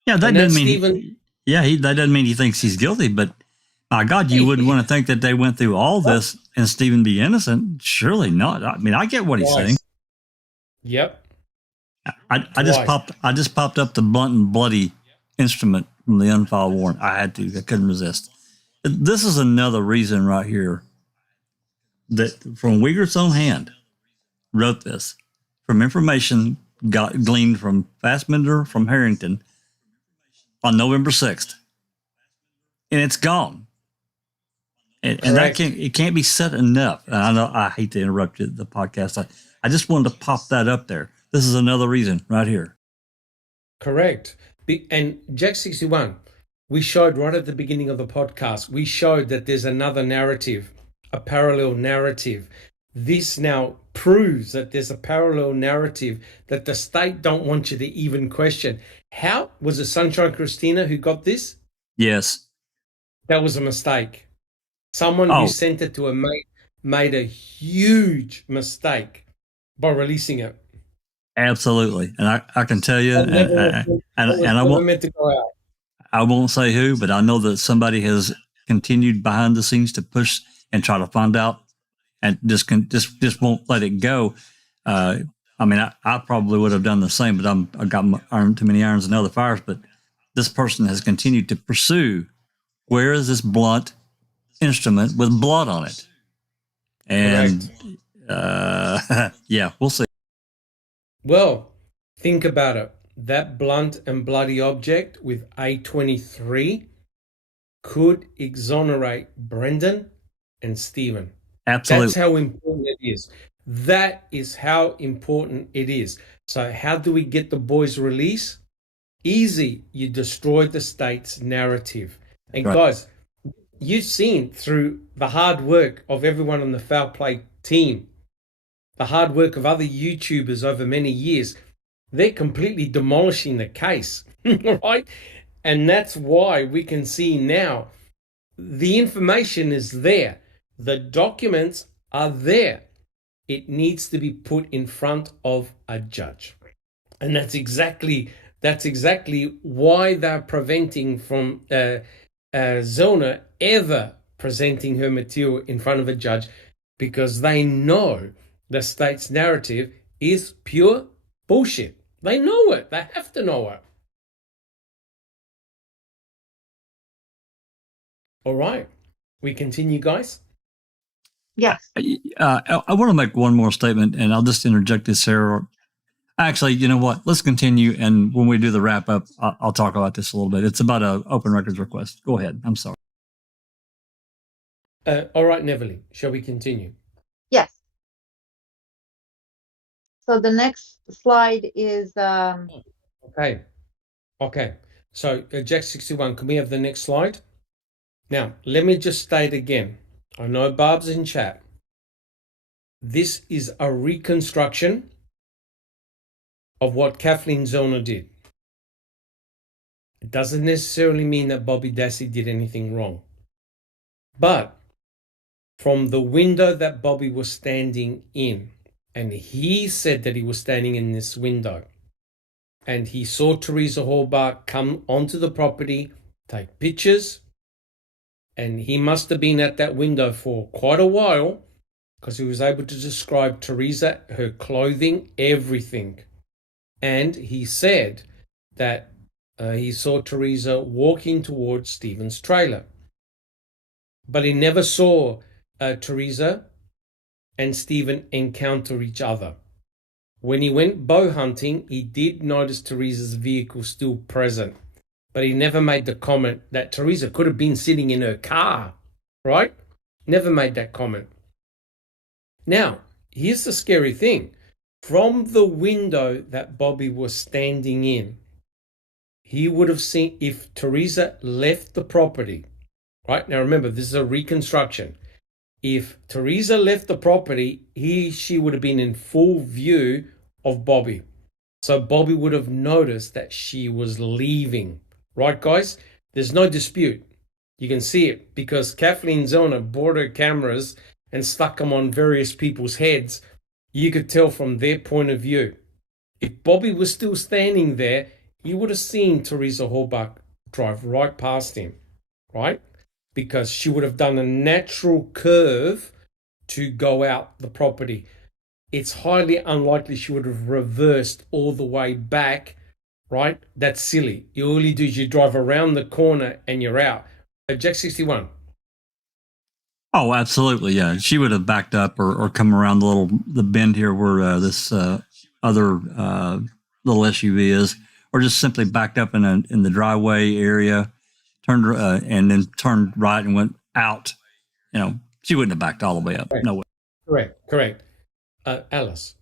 Yeah, that doesn't mean... that doesn't mean he thinks he's guilty, but my God, you wouldn't want to think that they went through all this and Stephen be innocent. Surely not. I mean, I get what he's saying. Yep. I just popped up the blunt and bloody instrument from the unfiled warrant. I had to. I couldn't resist. This is another reason right here that from Uyghur's own hand wrote this from information gleaned from Fassbender from Harrington on November 6th. And it's gone. And that can't be said enough. And I know I hate to interrupt the podcast. I just wanted to pop that up there. This is another reason right here. Correct. And Jack 61, we showed right at the beginning of the podcast, we showed that there's another narrative, a parallel narrative. This now proves that there's a parallel narrative that the state don't want you to even question. How was it Sunshine Christina who got this? Yes. That was a mistake. Someone who sent it to a mate made a huge mistake by releasing it. Absolutely. And I can tell you, I won't say who, but I know that somebody has continued behind the scenes to push and try to find out and just won't let it go. I mean, I probably would have done the same, but I got too many irons in other fires. But this person has continued to pursue, where is this blunt instrument with blood on it? And we'll see. Well, think about it. That blunt and bloody object with A23 could exonerate Brendan and Stephen. Absolutely. That's how important it is. That is how important it is. So how do we get the boys released? Easy, you destroyed the state's narrative. And Right. guys, you've seen through the hard work of everyone on the Foul Play team, the hard work of other YouTubers over many years, they're completely demolishing the case, right? And that's why we can see now the information is there. The documents are there. It needs to be put in front of a judge. And that's exactly why they're preventing from Zona ever presenting her material in front of a judge, because they know the state's narrative is pure bullshit. They know it. They have to know it. All right. We continue, guys? Yes. I want to make one more statement, and I'll just interject this here. Actually, you know what? Let's continue, and when we do the wrap up, I'll talk about this a little bit. It's about an open records request. Go ahead. I'm sorry. All right, Neverly, shall we continue? Yes. So the next slide is Okay. So, Jack 61, can we have the next slide? Now, let me just state again. I know Barb's in chat. This is a reconstruction of what Kathleen Zona did. It doesn't necessarily mean that Bobby Dassey did anything wrong. But from the window that Bobby was standing in, and he said that he was standing in this window, and he saw Teresa Hallbach come onto the property, take pictures, and he must have been at that window for quite a while, because he was able to describe Teresa, her clothing, everything. And he said that he saw Teresa walking towards Stephen's trailer. But he never saw Teresa and Stephen encounter each other. When he went bow hunting, he did notice Teresa's vehicle still present, but he never made the comment that Teresa could have been sitting in her car, right? Never made that comment. Now, here's the scary thing. From the window that Bobby was standing in, he would have seen, if Teresa left the property, right? Now remember, this is a reconstruction. If Teresa left the property, she would have been in full view of Bobby. So Bobby would have noticed that she was leaving. Right, guys? There's no dispute. You can see it because Kathleen Zona brought her cameras and stuck them on various people's heads. You could tell from their point of view. If Bobby was still standing there, he would have seen Teresa Hallbach drive right past him, right? Because she would have done a natural curve to go out the property. It's highly unlikely she would have reversed all the way back, right? That's silly. You only do is you drive around the corner and you're out. Jack 61. Oh, absolutely, yeah. She would have backed up or come around the bend here where this other little SUV is, or just simply backed up in the driveway area, turned and then turned right and went out. You know, she wouldn't have backed all the way up. Correct. No way. Correct. Alice.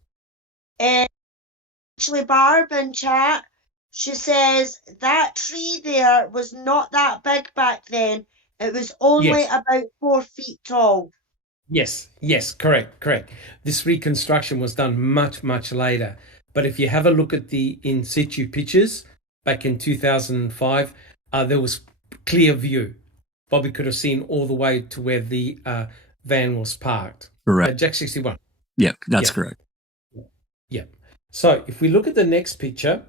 Actually, Barb in chat, she says that tree there was not that big back then. It was only about 4 feet tall. Yes, correct. This reconstruction was done much, much later. But if you have a look at the in situ pictures back in 2005, there was clear view. Bobby could have seen all the way to where the van was parked. Correct. Jack 61. Yeah, that's correct. Yeah. So if we look at the next picture,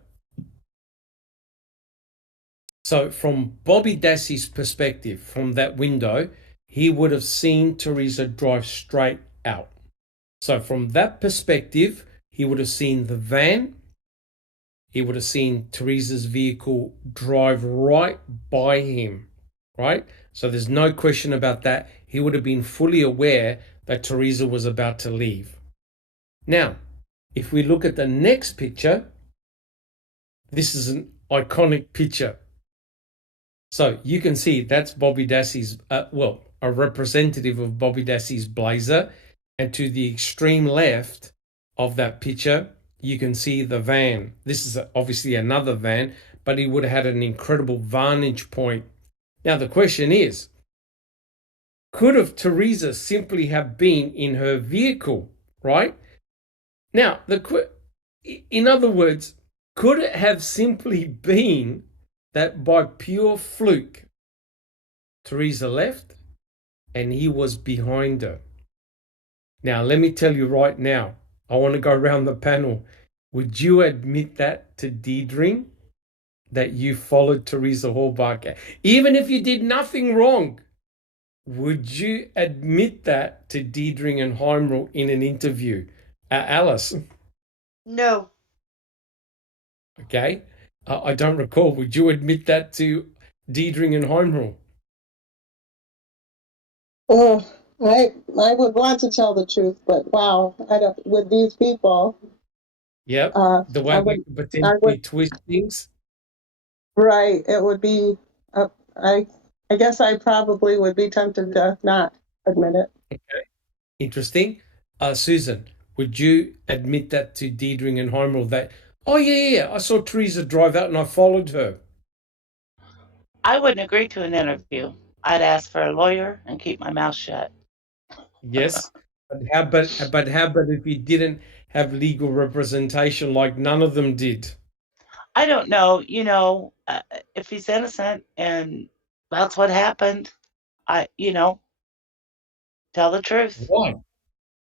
so from Bobby Dassey's perspective, from that window, he would have seen Teresa drive straight out. So from that perspective, he would have seen the van. He would have seen Teresa's vehicle drive right by him, right? So there's no question about that. He would have been fully aware that Teresa was about to leave. Now, if we look at the next picture, this is an iconic picture. So you can see that's Bobby Dassey's, a representative of Bobby Dassey's blazer. And to the extreme left of that picture, you can see the van. This is obviously another van, but he would have had an incredible vantage point. Now, the question is, could have Teresa simply have been in her vehicle, right? Now, in other words, could it have simply been that by pure fluke, Teresa left and he was behind her? Now, let me tell you right now, I want to go around the panel. Would you admit that to Deidre, that you followed Teresa Hallbach? Even if you did nothing wrong, would you admit that to Deidre and Heimrall in an interview? Alice? No. Okay. I don't recall. Would you admit that to Deidre and Heimrall? Oh, I would want to tell the truth, but wow, I don't, with these people. Yep. The way we could potentially twist things. Right. It would be, I guess I probably would be tempted to not admit it. Okay. Interesting. Susan, would you admit that to Deidre and Heimrall that, oh, yeah, I saw Teresa drive out and I followed her? I wouldn't agree to an interview. I'd ask for a lawyer and keep my mouth shut. Yes. But how about if he didn't have legal representation like none of them did? I don't know, if he's innocent and that's what happened, tell the truth. Right.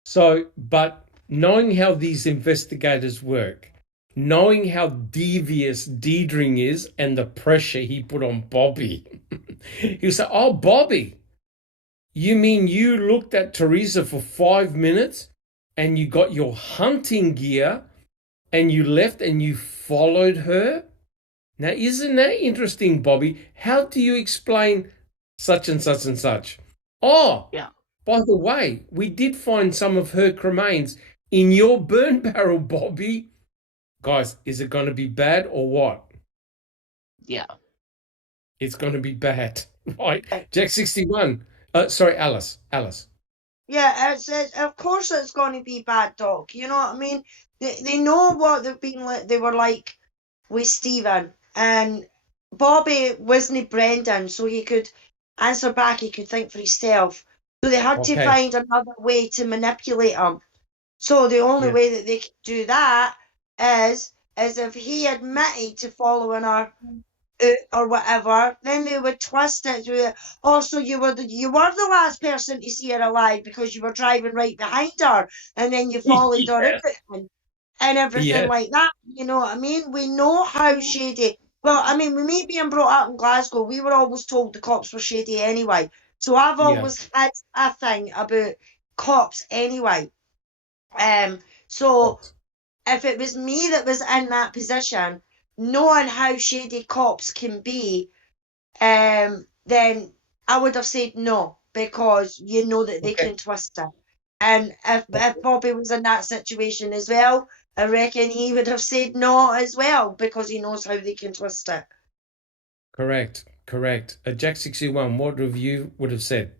So, but knowing how these investigators work, knowing how devious Deidre is and the pressure he put on Bobby, he'll say, oh, Bobby, you mean you looked at Teresa for 5 minutes and you got your hunting gear and you left and you followed her? Now, isn't that interesting, Bobby? How do you explain such and such and such? Oh, yeah. By the way, we did find some of her cremains in your burn barrel, Bobby. Guys, is it going to be bad or what? Yeah. It's going to be bad, right? Jack 61. Sorry, Alice. Yeah, of course it's going to be bad, Doc. You know what I mean? They know what they've been like. They were like with Stephen, and Bobby wasn't Brendan, so he could answer back. He could think for himself. So they had to find another way to manipulate him. So the only way that they could do that is if he admitted to following her or whatever, then they would twist it to, oh, so you were the last person to see her alive because you were driving right behind her, and then you followed her and everything like that. You know what I mean? We know how shady. Well, I mean, with me being brought up in Glasgow, we were always told the cops were shady anyway. So I've always had a thing about cops anyway. So if it was me that was in that position, knowing how shady cops can be, then I would have said no, because you know that they can twist it. And if Bobby was in that situation as well, I reckon he would have said no as well, because he knows how they can twist it. Correct. Jack 61, what review would have said?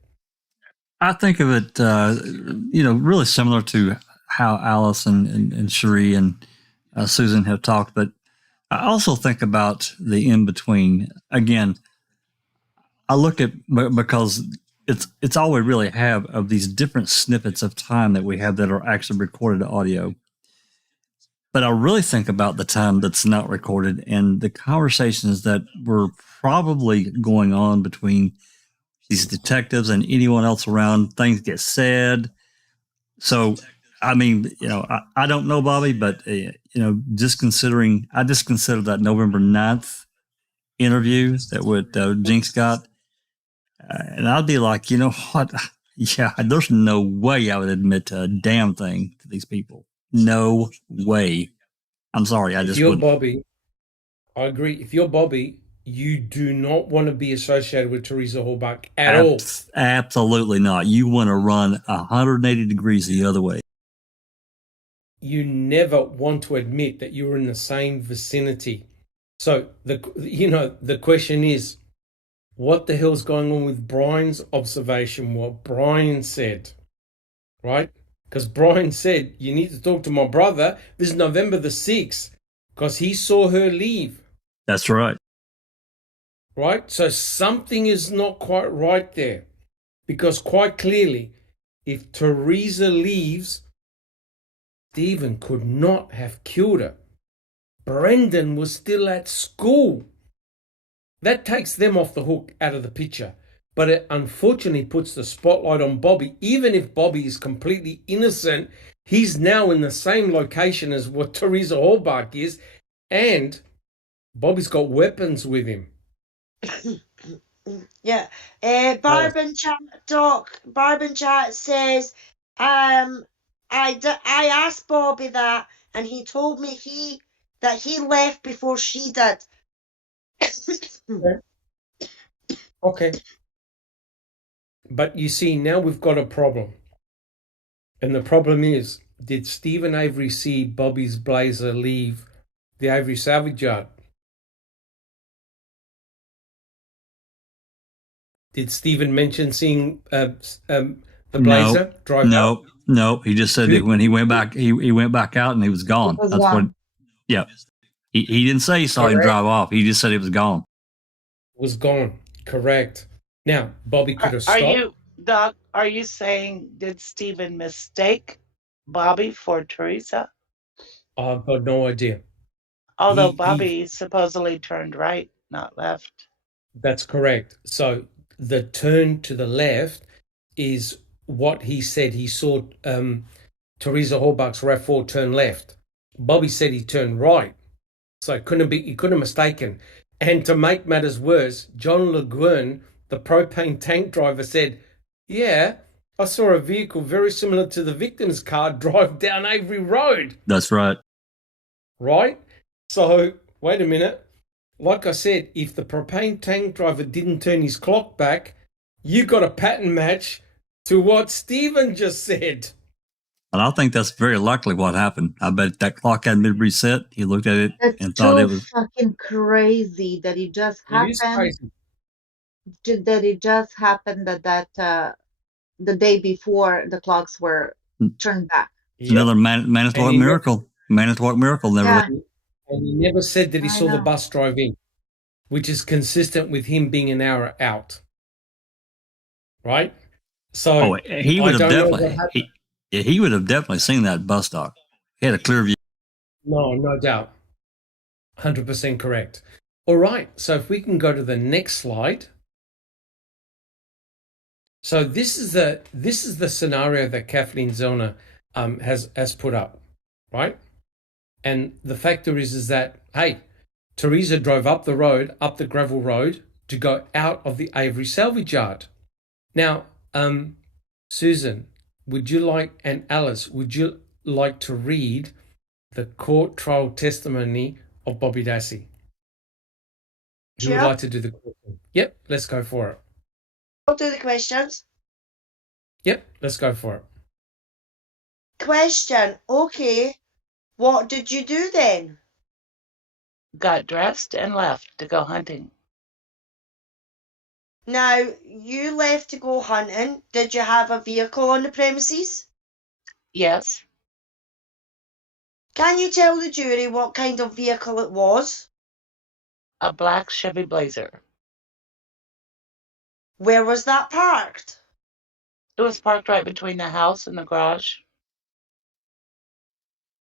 I think of it, really similar to how Alice and Cherie and Susan have talked, but I also think about the in-between. Again, I look at, because it's all we really have of these different snippets of time that we have that are actually recorded audio. But I really think about the time that's not recorded and the conversations that were probably going on between these detectives and anyone else around. Things get said. So, I mean, I don't know, Bobby, but, I just consider that November 9th interview that Jinx got. And I'd be like, you know what? Yeah, there's no way I would admit a damn thing to these people. No way. I'm sorry. If you're Bobby, I agree. If you're Bobby, you do not want to be associated with Teresa Hallbach at all. Absolutely not. You want to run 180 degrees the other way. You never want to admit that you're in the same vicinity. So the question is, what the hell's going on with Brian's observation? What Brian said, right? Because Brian said, you need to talk to my brother. This is November the 6th, because he saw her leave. That's right. Right? So something is not quite right there. Because quite clearly, if Teresa leaves, Stephen could not have killed her. Brendan was still at school. That takes them off the hook out of the picture. But it unfortunately puts the spotlight on Bobby. Even if Bobby is completely innocent, he's now in the same location as what Teresa Hallbach is. And Bobby's got weapons with him. Yeah. Barb in chat, Doc. Barb in chat says, I asked Bobby that, and he told me that he left before she did. Okay. But you see, now we've got a problem. And the problem is, did Stephen Avery see Bobby's blazer leave the Avery salvage yard? Did Stephen mention seeing the blazer drive out? No. He just said that when he went back, he went back out and he was gone. It was That's gone. what. Yeah. He didn't say he saw him Correct. drive off. He just said it was gone. Was gone. Correct. Now, Bobby could have Are stopped. you, Doc, are you saying, did Stephen mistake Bobby for Teresa? I've got no idea. Although Bobby supposedly turned right, not left. That's correct. So the turn to the left is what he said. He saw Teresa Hallbach's RAV4 turn left. Bobby said he turned right. So he couldn't have mistaken. And to make matters worse, John Le Guin, the propane tank driver, said, yeah, I saw a vehicle very similar to the victim's car drive down Avery Road. That's right. Right? So, wait a minute. Like I said, if the propane tank driver didn't turn his clock back, you got a pattern match to what Stephen just said. And I think that's very likely what happened. I bet that clock hadn't been reset. He looked at it That's and thought so it was fucking crazy that it just It is happened. crazy. That it just happened that the day before the clocks were turned back. another Manitowoc And he miracle. Manitowoc miracle never. Yeah. And he never said that he I saw the know. bus drive in, which is consistent with him being an hour out. Right? So Oh, he would I have don't know what definitely. happened. He would have definitely seen that bus stop. He had a clear view. No doubt. 100% correct. All right. So if we can go to the next slide. So this is the scenario that Kathleen Zellner has put up, right? And the factor is that, hey, Teresa drove up the gravel road to go out of the Avery salvage yard. Now, Susan, and Alice, would you like to read the court trial testimony of Bobby Dassey? Who would Sure. like to do the question? Yep, let's go for it. I'll do the questions. Yep, let's go for it. Question. Okay. What did you do then? Got dressed and left to go hunting. Now, you left to go hunting. Did you have a vehicle on the premises? Yes, Can you tell the jury what kind of vehicle it was? a black Chevy Blazer. Where was that parked? It was parked right between the house and the garage.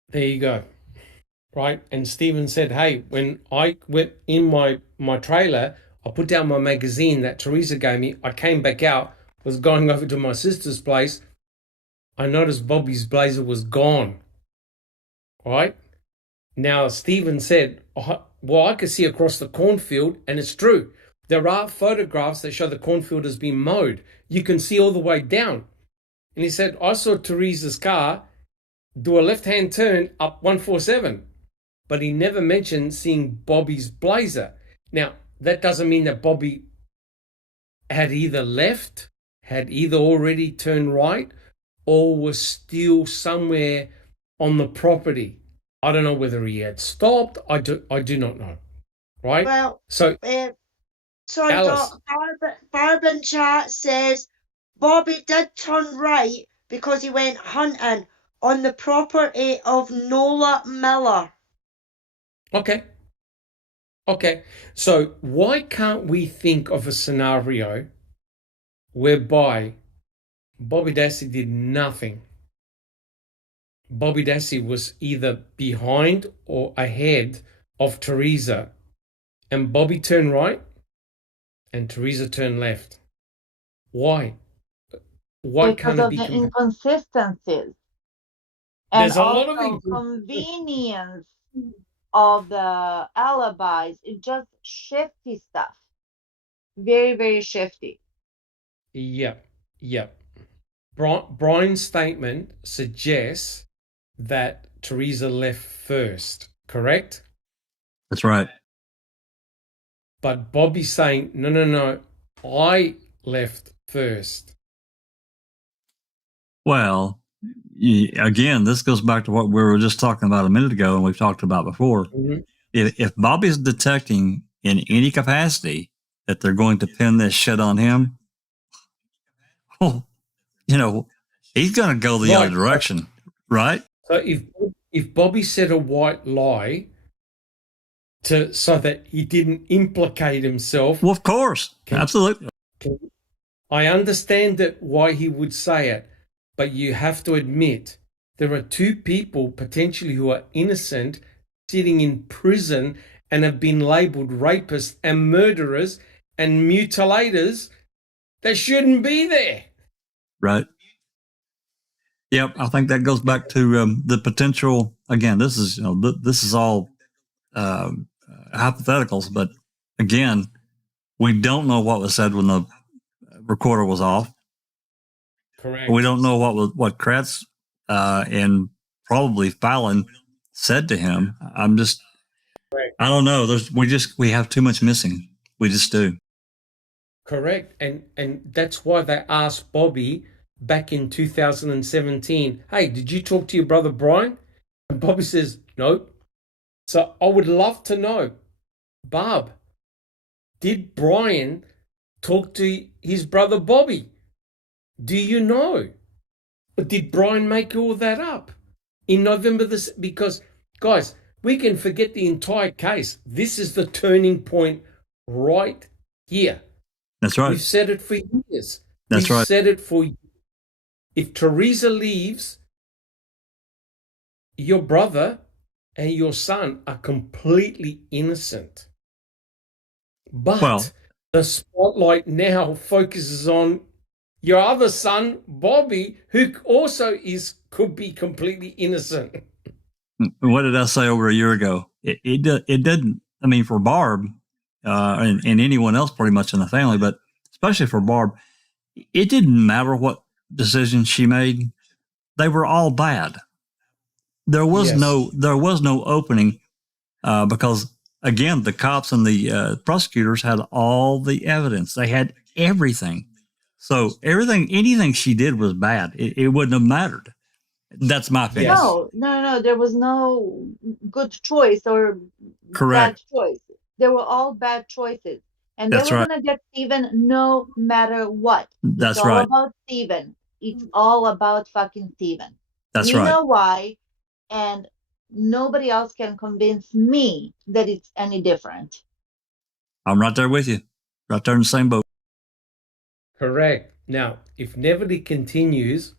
There you go. Right? And Stephen said, hey, when I went in my trailer, I put down my magazine that Teresa gave me. I came back out, was going over to my sister's place. I noticed Bobby's blazer was gone. Right? Now, Stephen said, well, I could see across the cornfield, and it's true. There are photographs that show the cornfield has been mowed. You can see all the way down. And he said, I saw Teresa's car do a left-hand turn up 147. But he never mentioned seeing Bobby's blazer. Now, that doesn't mean that Bobby had either left, had either already turned right, or was still somewhere on the property. I don't know whether he had stopped. I do not know. Right? Well, So, sorry, Alice. Doc. Barb in chat says Bobby did turn right because he went hunting on the property of Nola Miller. Okay. Okay, so why can't we think of a scenario whereby Bobby Dassey did nothing? Bobby Dassey was either behind or ahead of Teresa, and Bobby turned right and Teresa turned left. Why? Why Because can't it of be the inconsistencies and There's a lot of also convenience of the alibis. It's just shifty stuff. Very, very shifty. Yep. Brian's statement suggests that Teresa left first, correct? That's right. But Bobby's saying, no, I left first. Well, again, this goes back to what we were just talking about a minute ago and we've talked about before. Mm-hmm. If Bobby's detecting in any capacity that they're going to pin this shit on him, well, he's going to go the other direction, right? So if Bobby said a white lie so that he didn't implicate himself. Well, of course. Absolutely. I understand why he would say it, but you have to admit there are two people potentially who are innocent sitting in prison and have been labeled rapists and murderers and mutilators that shouldn't be there. Right. Yep. I think that goes back to the potential. Again, this is all hypotheticals, but again, we don't know what was said when the recorder was off. Correct. We don't know what Kratz and probably Fallon said to him. I don't know. We have too much missing. We just do. Correct. And that's why they asked Bobby back in 2017, hey, did you talk to your brother Brian? And Bobby says, no. So I would love to know, Barb, did Brian talk to his brother Bobby? Do you know? Or did Brian make all that up in November? Because, guys, we can forget the entire case. This is the turning point right here. That's right. We've said it for years. That's right. We've said it for years. If Teresa leaves, your brother and your son are completely innocent. But the spotlight now focuses on your other son, Bobby, who also could be completely innocent. What did I say over a year ago? It didn't. I mean, for Barb and anyone else pretty much in the family, but especially for Barb, it didn't matter what decisions she made. They were all bad. There was no opening because, again, the cops and the prosecutors had all the evidence. They had everything. So anything she did was bad. It wouldn't have mattered. That's my opinion. No. There was no good choice or Correct. bad choice. They were all bad choices. And they were going to get Steven no matter what. That's it's all about Steven. It's all about fucking Steven. That's we know why, and nobody else can convince me that it's any different. I'm right there with you. Right there in the same boat. Correct. Now, if Neverly continues,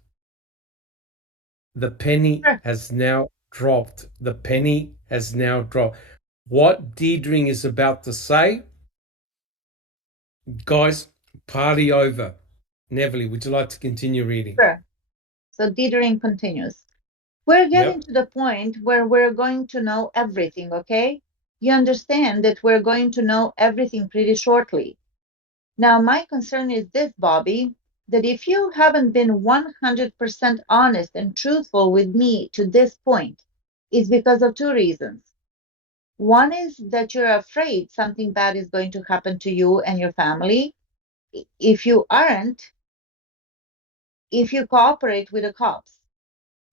the penny has now dropped. The penny has now dropped. What Deidre is about to say, guys, party over. Neverly, would you like to continue reading? Sure. So Deidre continues. We're getting to the point where we're going to know everything, okay? You understand that we're going to know everything pretty shortly. Now, my concern is this, Bobby, that if you haven't been 100% honest and truthful with me to this point, it's because of two reasons. One is that you're afraid something bad is going to happen to you and your family. If you aren't, if you cooperate with the cops,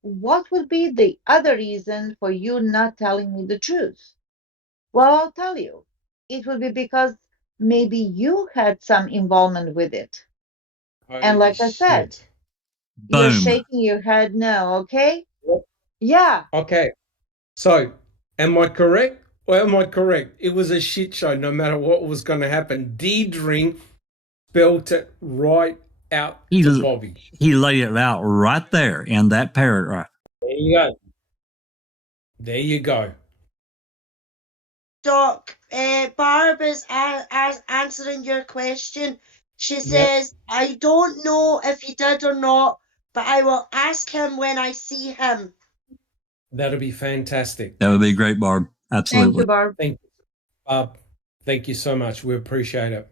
what would be the other reason for you not telling me the truth? Well, I'll tell you. It would be because maybe you had some involvement with it. And like I said, you're shaking your head no, okay? Yep. Yeah. Okay. So, am I correct? Or am I correct? It was a shit show no matter what was going to happen. Deidre spelt it right out to Bobby. He laid it out right there in that paragraph. There you go. There you go. Doc, Barb is answering your question. She says, I don't know if he did or not, but I will ask him when I see him. That'll be fantastic. That would be great, Barb. Absolutely. Thank you, Barb. Thank you, Barb. Thank you so much. We appreciate it.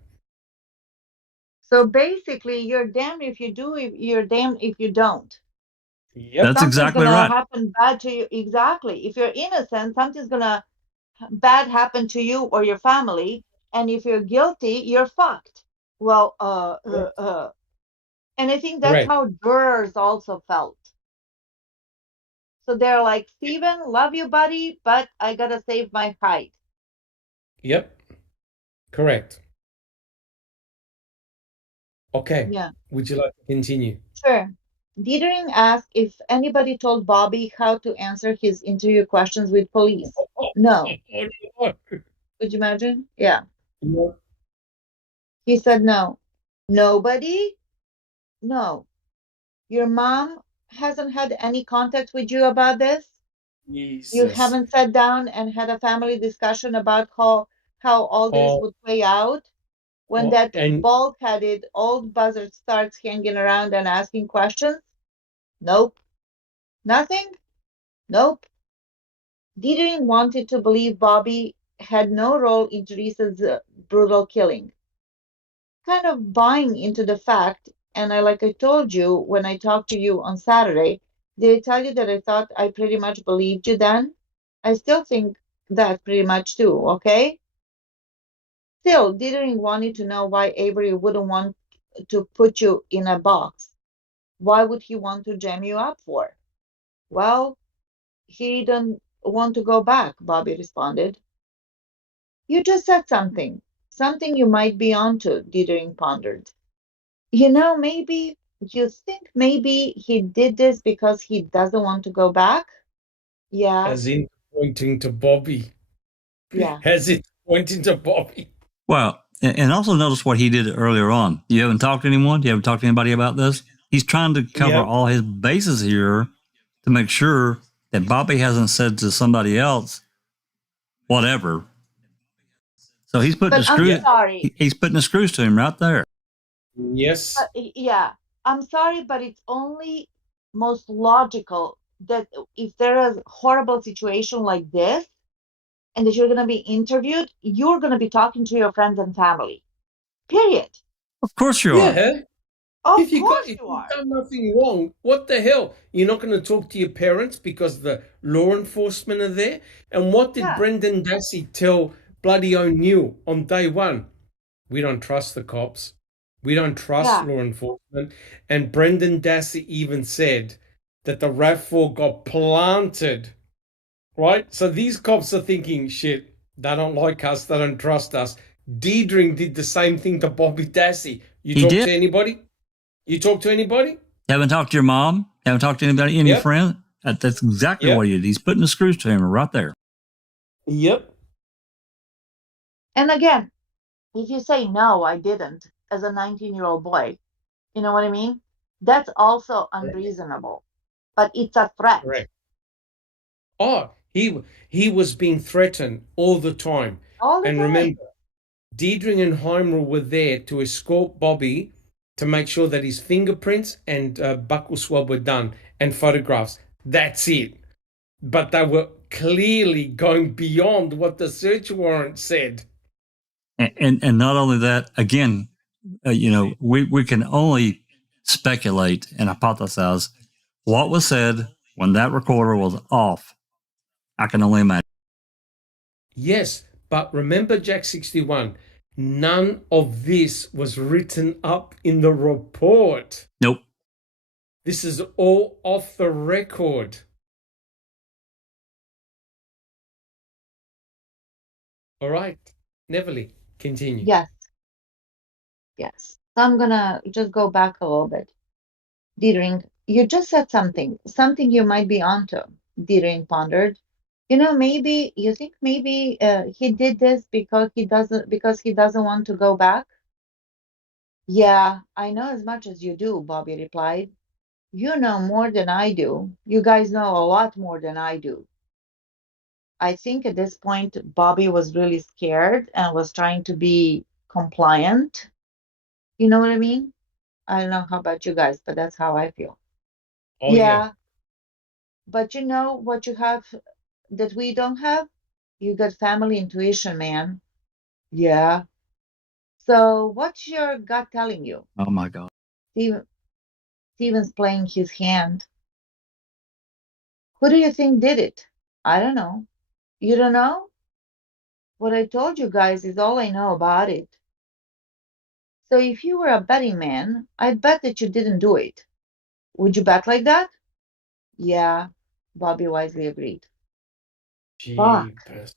So basically, you're damned if you do, you're damned if you don't. Yep. That's exactly gonna right. happen bad to you. Exactly. If you're innocent, something's gonna bad happen to you or your family, and if you're guilty, you're fucked. Well, and I think that's Correct. how jurors also felt. So they're like, Steven, love you, buddy, but I gotta save my hide. Yep. Correct. Okay. Yeah. Would you like to continue? Sure. Dithering asked if anybody told Bobby how to answer his interview questions with police. No. Could you imagine? Yeah. Yeah. He said no. Nobody? No. Your mom hasn't had any contact with you about this? Jesus. You haven't sat down and had a family discussion about how all this would play out? When that bald-headed old buzzard starts hanging around and asking questions? Nope. Nothing? Nope. Dithering wanted to believe Bobby had no role in Teresa's brutal killing. Kind of buying into the fact, and like I told you when I talked to you on Saturday, did I tell you that I thought I pretty much believed you then? I still think that pretty much too, okay? Still, Dithering wanted to know why Avery wouldn't want to put you in a box. Why would he want to jam you up for? Well, he didn't want to go back, Bobby responded. You just said something you might be onto, Dithering pondered. Maybe you think maybe he did this because he doesn't want to go back? Yeah. As in pointing to Bobby. Yeah. As in pointing to Bobby. Well, and also notice what he did earlier on. You haven't talked to anyone? You haven't talked to anybody about this? He's trying to cover all his bases here to make sure that Bobby hasn't said to somebody else, whatever. So he's putting he's putting the screws to him right there. Yes. Yeah. I'm sorry, but it's only most logical that if there is a horrible situation like this and that you're going to be interviewed, you're going to be talking to your friends and family. Period. Of course you are. Yeah. If you've done nothing wrong, what the hell? You're not going to talk to your parents because the law enforcement are there? And what did Brendan Dassey tell bloody O'Neill on day one? We don't trust the cops. We don't trust law enforcement. And Brendan Dassey even said that the RAV4 got planted, right? So these cops are thinking, shit, they don't like us, they don't trust us. Dithering did the same thing to Bobby Dassey. You talk to anybody? You talk to anybody? Haven't talked to your mom? Haven't talked to anybody, any friend? That's exactly what he did. He's putting the screws to him right there. Yep. And again, if you say, no, I didn't, as a 19-year-old boy, you know what I mean? That's also unreasonable. But it's a threat. Correct. Oh, he was being threatened all the time. Remember, Dithering and Heimel were there to escort Bobby to make sure that his fingerprints and buccal swab were done and photographs. That's it. But they were clearly going beyond what the search warrant said. And not only that, again, we can only speculate and hypothesize what was said when that recorder was off. I can only imagine. Yes, but remember, Jack 61, none of this was written up in the report. Nope. This is all off the record. All right. Neverly, continue. Yes. So I'm going to just go back a little bit. Dithering, you just said something you might be onto, Dithering pondered. Maybe you think maybe he did this because he doesn't want to go back. Yeah, I know as much as you do, Bobby replied. You know more than I do. You guys know a lot more than I do. I think at this point, Bobby was really scared and was trying to be compliant. You know what I mean? I don't know how about you guys, but that's how I feel. Oh, yeah. But you know what you have that we don't have? You got family intuition, man. Yeah. So what's your gut telling you? Oh my God. Steven's playing his hand. Who do you think did it? I don't know. You don't know? What I told you guys is all I know about it. So if you were a betting man, I'd bet that you didn't do it. Would you bet like that? Yeah, Bobby wisely agreed. Fuck. Jeepers.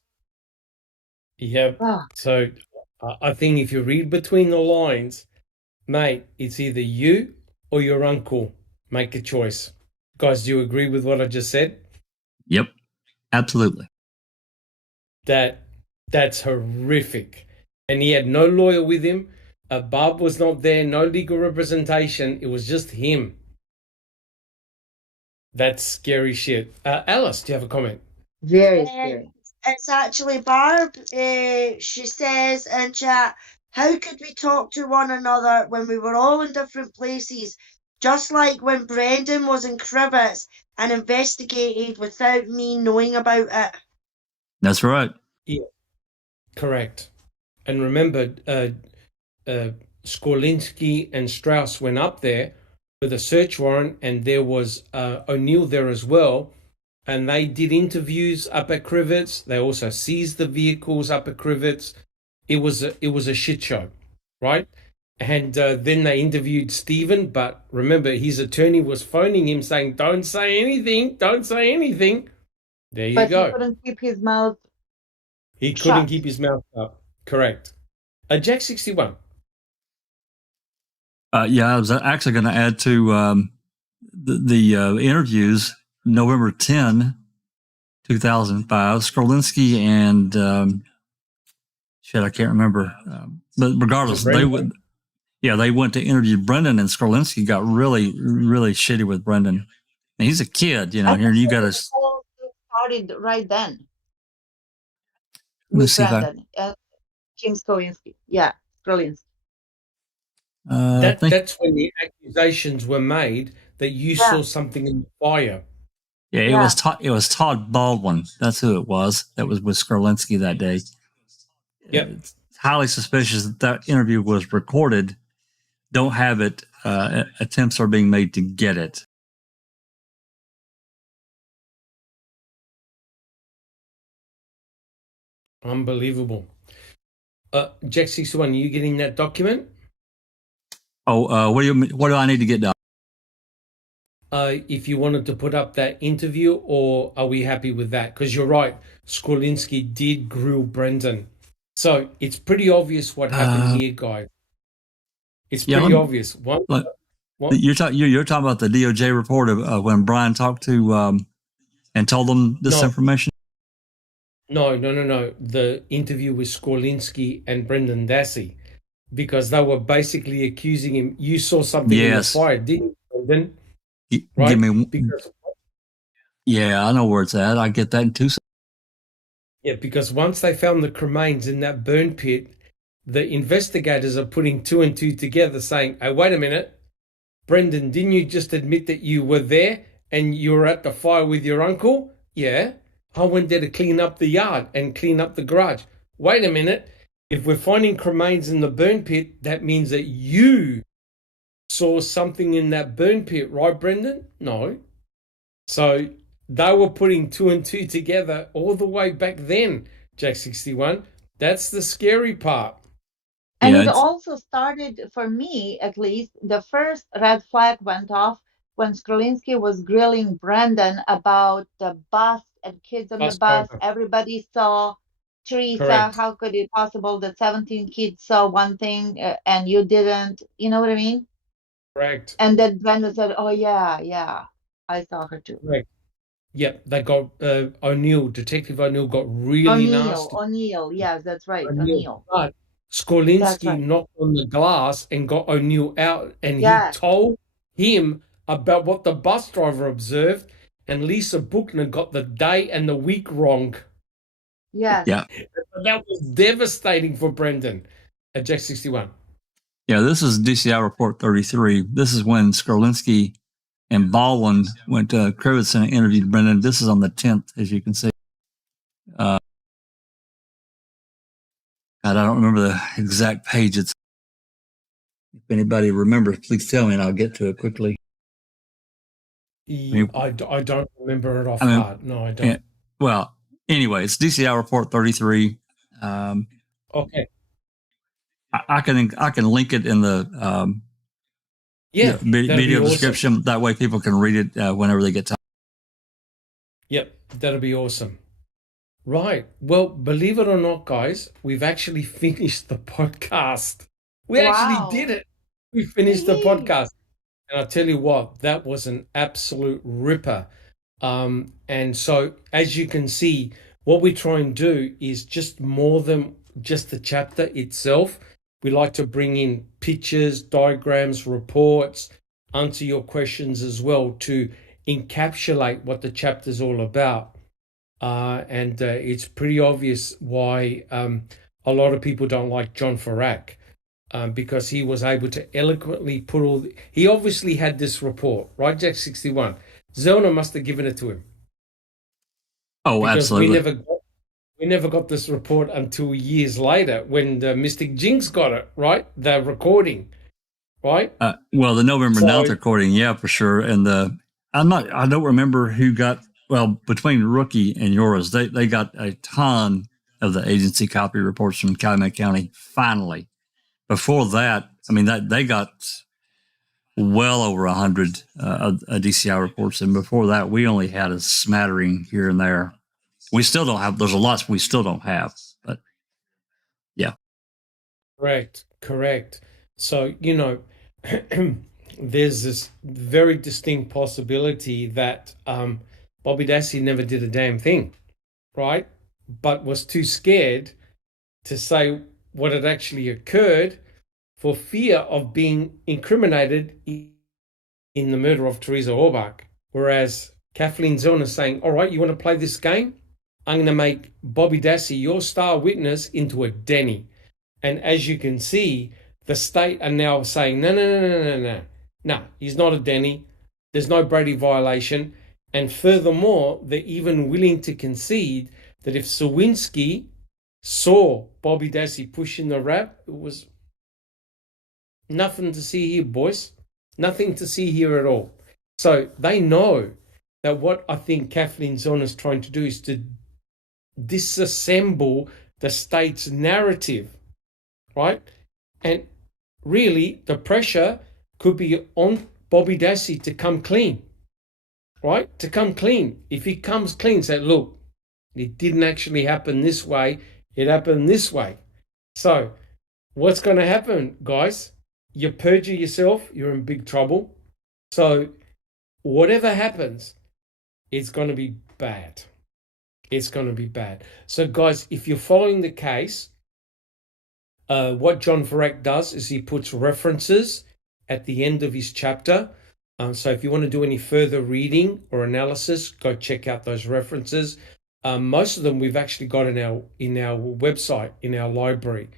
Yep. Fuck. So I think if you read between the lines, mate, it's either you or your uncle. Make a choice. Guys, do you agree with what I just said? Yep, absolutely. That's horrific. And he had no lawyer with him. Bob was not there, no legal representation. It was just him. That's scary shit. Alice, do you have a comment? Very scary. It's actually Barb. She says in chat, how could we talk to one another when we were all in different places? Just like when Brendan was in Crivitz and investigated without me knowing about it. That's right. Yeah, correct. And remember, Skorlinski and Strauss went up there with a search warrant, and there was O'Neill there as well. And they did interviews up at Crivitz. They also seized the vehicles up at Crivitz. It was a shit show, right? And then they interviewed Stephen, but remember, his attorney was phoning him saying, "Don't say anything, don't say anything." There you go. But he couldn't keep his mouth. He couldn't keep his mouth up. Correct. Jack 61. Yeah, I was actually going to add to the interviews. November 10, 2005, Skorlinski and I can't remember. But regardless, they went to interview Brendan, and Skorlinski got really, really shitty with Brendan. And he's a kid, here you got to. Started right then. Let me With see Brendan, Kim Sowinski. Yeah, Skorlinski. That's when the accusations were made that you saw something in the fire. Yeah, it was Todd Baldwin. That's who it was. That was with Skorlinski that day. Yep. It's highly suspicious that interview was recorded. Don't have it. Attempts are being made to get it. Unbelievable. Jack 61, are you getting that document? Oh, what do I need to get done? If you wanted to put up that interview, or are we happy with that? Because you're right, Skorlinski did grill Brendan. So it's pretty obvious what happened here, guys. It's pretty obvious. You're talking about the DOJ report of when Brian talked to and told them this information? No. The interview with Skorlinski and Brendan Dassey, because they were basically accusing him. You saw something in the fire, didn't you, Brendan? Right? Yeah, I know where it's at. I get that in Tucson. Yeah, because once they found the cremains in that burn pit, the investigators are putting two and two together saying, "Hey, wait a minute. Brendan, didn't you just admit that you were there and you were at the fire with your uncle?" "Yeah. I went there to clean up the yard and clean up the garage." "Wait a minute. If we're finding cremains in the burn pit, that means that you saw something in that burn pit, right, Brendan?" "No." So they were putting two and two together all the way back then, Jack 61. That's the scary part. And it also started, for me at least, the first red flag went off when Skorlinski was grilling Brendan about the bus and kids on the bus. Everybody saw. Teresa, how could it be possible that 17 kids saw one thing and you didn't? You know what I mean? Correct. And then Brendan said, "Oh, yeah, I saw her too." Correct. Yep, they got O'Neill, Detective O'Neill got really nasty. O'Neill, yes, that's right, O'Neill. O'Neill. But That's Skorlinski right. knocked on the glass and got O'Neill out, and he Yes, told him about what the bus driver observed, and Lisa Buchner got the day and the week wrong. yes. Yeah. That was devastating for Brendan at Jack 61. Yeah, this is DCI Report 33. This is when Skorlinski and Baldwin went to Crivitz and interviewed Brendan. This is on the 10th, as you can see. God, I don't remember the exact page. If anybody remembers, please tell me and I'll get to it quickly. I don't remember it off heart. No, I don't. Yeah, well, anyway, it's DCI Report 33. Okay. I can link it in the video description. Awesome. That way people can read it whenever they get time. Yep, that'll be awesome. Right. Well, believe it or not, guys, we've actually finished the podcast. We actually did it. We finished the podcast. And I'll tell you what, that was an absolute ripper. And so, as you can see, what we try and do is just more than just the chapter itself. We like to bring in pictures, diagrams, reports, answer your questions as well to encapsulate what the chapter's all about. And it's pretty obvious why a lot of people don't like John Ferak, because he was able to eloquently put he obviously had this report, right, Jack 61? Zona must have given it to him. Oh, because absolutely. We never got this report until years later when the Mystic Jinx got it, right? The recording, right? Well, the November 9th recording, yeah, for sure. And I don't remember who got, well, between Rookie and yours, they got a ton of the agency copy reports from Calumet County, finally. Before that, I mean, they got well over 100 DCI reports. And before that, we only had a smattering here and there. We still don't have, there's a lot we still don't have, but yeah. Correct. So, there's this very distinct possibility that Bobby Dassey never did a damn thing, right? But was too scared to say what had actually occurred for fear of being incriminated in the murder of Teresa Orbach. Whereas Kathleen Zona is saying, all right, you want to play this game? I'm going to make Bobby Dassey, your star witness, into a Denny. And as you can see, the state are now saying, no, he's not a Denny. There's no Brady violation. And furthermore, they're even willing to concede that if Sowinski saw Bobby Dassey pushing the rap, it was nothing to see here, boys. Nothing to see here at all. So they know that what I think Kathleen Zona is trying to do is to disassemble the state's narrative, right? And really, the pressure could be on Bobby Dassey to come clean, right? To come clean. If he comes clean, say, look, it didn't actually happen this way. It happened this way. So what's going to happen, guys? You perjure yourself, you're in big trouble. So whatever happens, it's going to be bad. It's going to be bad. So, guys, if you're following the case, what John Ferak does is he puts references at the end of his chapter. So if you want to do any further reading or analysis, go check out those references. Most of them we've actually got in our website, in our library,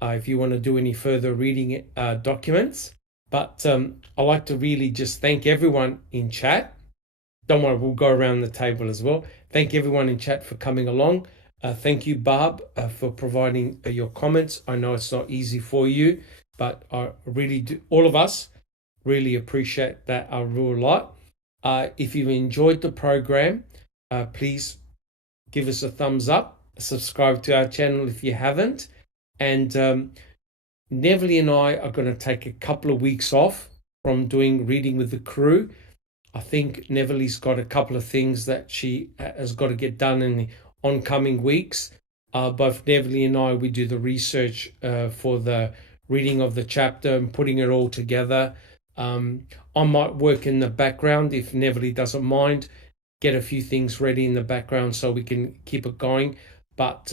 if you want to do any further reading documents. But I like to really just thank everyone in chat. Don't worry, we'll go around the table as well. Thank everyone in chat for coming along. Thank you, Barb, for providing your comments. I know it's not easy for you, but I really do. All of us really appreciate that a real lot. If you enjoyed the program, please give us a thumbs up. Subscribe to our channel if you haven't. And Neville and I are going to take a couple of weeks off from doing Reading with the Crew. I think Neville's got a couple of things that she has got to get done in the oncoming weeks. Both Neville and I, we do the research for the reading of the chapter and putting it all together. I might work in the background if Neville doesn't mind. get a few things ready in the background so we can keep it going. But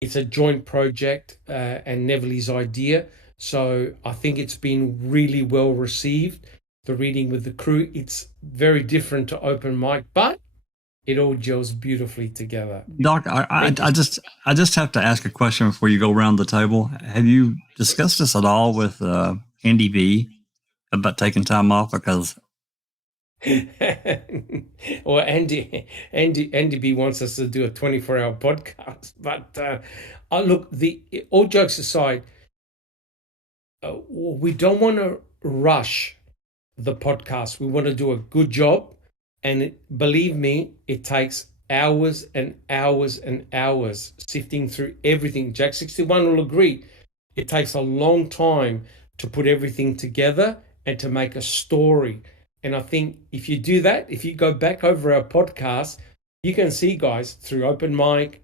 it's a joint project and Neville's idea. So I think it's been really well received. The reading with the crew, it's very different to open mic, but it all gels beautifully together. Doc, I just have to ask a question before you go around the table. Have you discussed this at all with Andy B about taking time off? Because well, Andy B wants us to do a 24-hour podcast, but look, all jokes aside, we don't want to rush the podcast. We want to do a good job, and believe me, it takes hours and hours and hours sifting through everything. Jack 61 will agree. It takes a long time to put everything together and to make a story. And I think if you do that, if you go back over our podcast, you can see, guys, through Open Mic,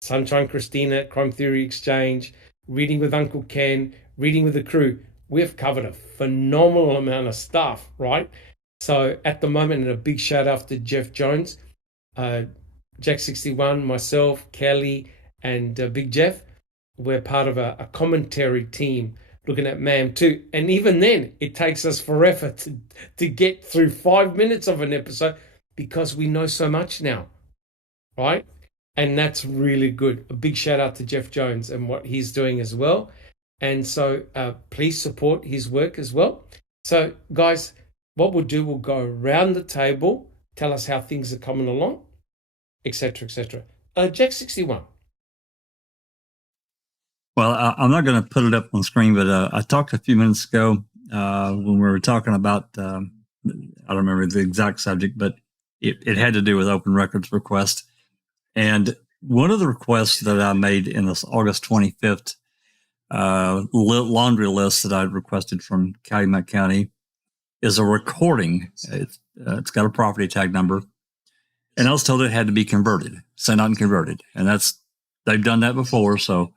Sunshine Christina, Crime Theory Exchange, Reading with Uncle Ken, Reading with the Crew, we've covered a phenomenal amount of stuff, right? So at the moment, and a big shout out to Jeff Jones, Jack 61, myself, Kelly, and Big Jeff, we're part of a commentary team looking at MAM 2. And even then, it takes us forever to get through 5 minutes of an episode because we know so much now, right? And that's really good. A big shout out to Jeff Jones and what he's doing as well. And so please support his work as well. So, guys, what we'll do, we'll go around the table, tell us how things are coming along, etc., etc. Jack 61. Well, I'm not going to put it up on screen, but I talked a few minutes ago when we were talking about, I don't remember the exact subject, but it had to do with open records request. And one of the requests that I made in this August 25th laundry list that I requested from Calumet County is a recording. It's got a property tag number. And I was told it had to be converted, sent out and converted. And they've done that before, so.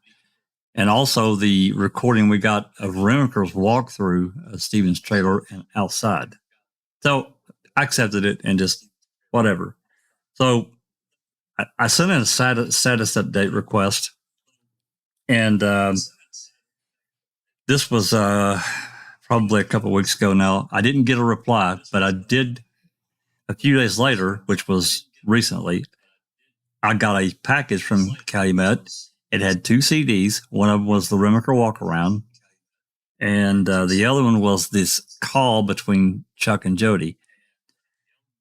And also the recording we got of Remaker's walkthrough of Stephen's trailer and outside. So I accepted it and just whatever. So I sent in a status update request. And this was probably a couple of weeks ago now. I didn't get a reply, but I did a few days later, which was recently. I got a package from Calumet. It had 2 CDs. One of them was the Remaker Walk Around, and the other one was this call between Chuck and Jody.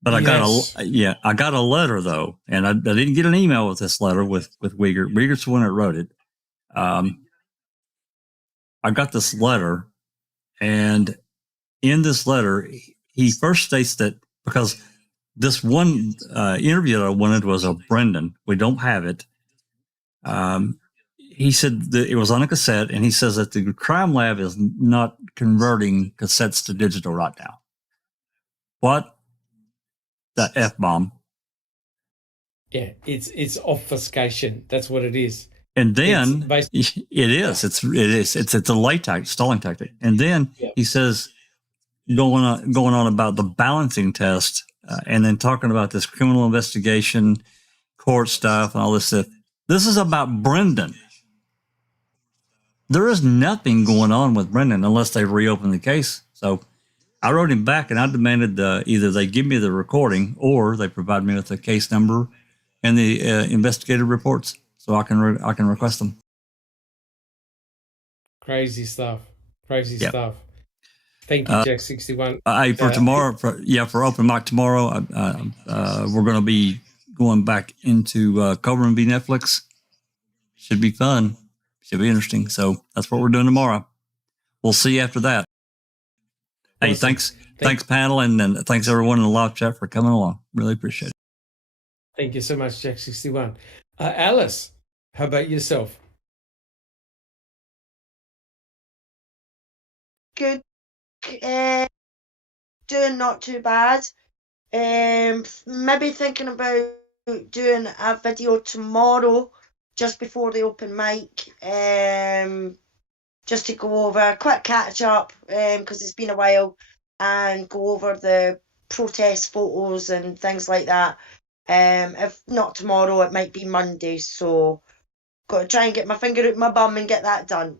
But I got a letter though, and I didn't get an email with this letter with Uyghur. Uyghur's the one that wrote it. I got this letter, and in this letter, he first states that because this one interview that I wanted was of Brendan. We don't have it. He said that it was on a cassette, and he says that the crime lab is not converting cassettes to digital right now. What? The F-bomb. Yeah, it's obfuscation. That's what it is. And then it's a latex stalling tactic. And then he says, going on about the balancing test, and then talking about this criminal investigation, court stuff, and all this stuff. This is about Brendan. There is nothing going on with Brendan unless they reopen the case. So I wrote him back, and I demanded either they give me the recording or they provide me with the case number and the investigative reports so I can request them. Crazy stuff. Stuff. Thank you, Jack 61. For tomorrow, for open mic tomorrow, we're going to be going back into Cobra v. Netflix. Should be fun. Should be interesting. So that's what we're doing tomorrow. We'll see you after that. Hey, Awesome. thanks panel, and then thanks everyone in the live chat for coming along. Really appreciate it. Thank you so much, Jack 61. Alice, how about yourself? Good. Doing not too bad. Maybe thinking about doing a video tomorrow just before the open mic, just to go over a quick catch up, because it's been a while, and go over the protest photos and things like that. If not tomorrow, it might be Monday. So got to try and get my finger out my bum and get that done.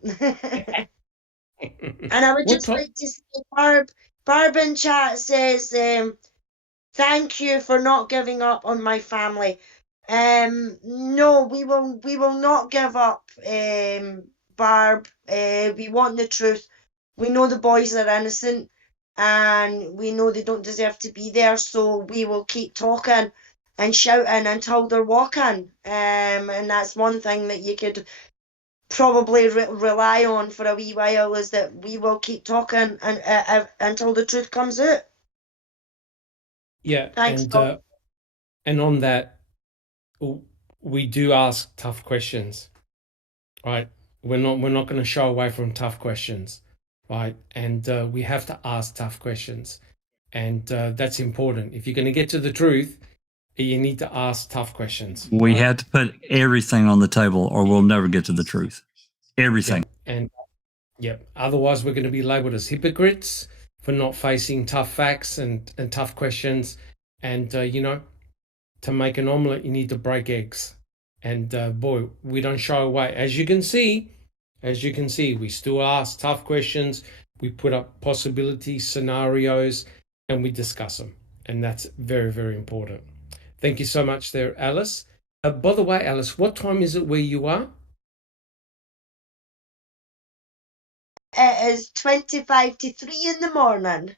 And I would What just time? like to say, Barb in chat says, thank you for not giving up on my family. No, we will not give up, Barb. We want the truth. We know the boys are innocent, and we know they don't deserve to be there. So we will keep talking and shouting until they're walking. And that's one thing that you could probably rely on for a wee while, is that we will keep talking and until the truth comes out. Yeah, Thanks, Bob. and on that, we do ask tough questions, right? We're not going to shy away from tough questions, right? And we have to ask tough questions, and that's important. If you're going to get to the truth, you need to ask tough questions. We right? have to put everything on the table, or we'll never get to the truth. Everything. Yeah. And otherwise we're going to be labeled as hypocrites for not facing tough facts and tough questions. And to make an omelet, you need to break eggs. And boy, we don't shy away. As you can see, we still ask tough questions. We put up possibility scenarios and we discuss them. And that's very, very important. Thank you so much there, Alice. By the way, Alice, what time is it where you are? It is 25 to 3 in the morning.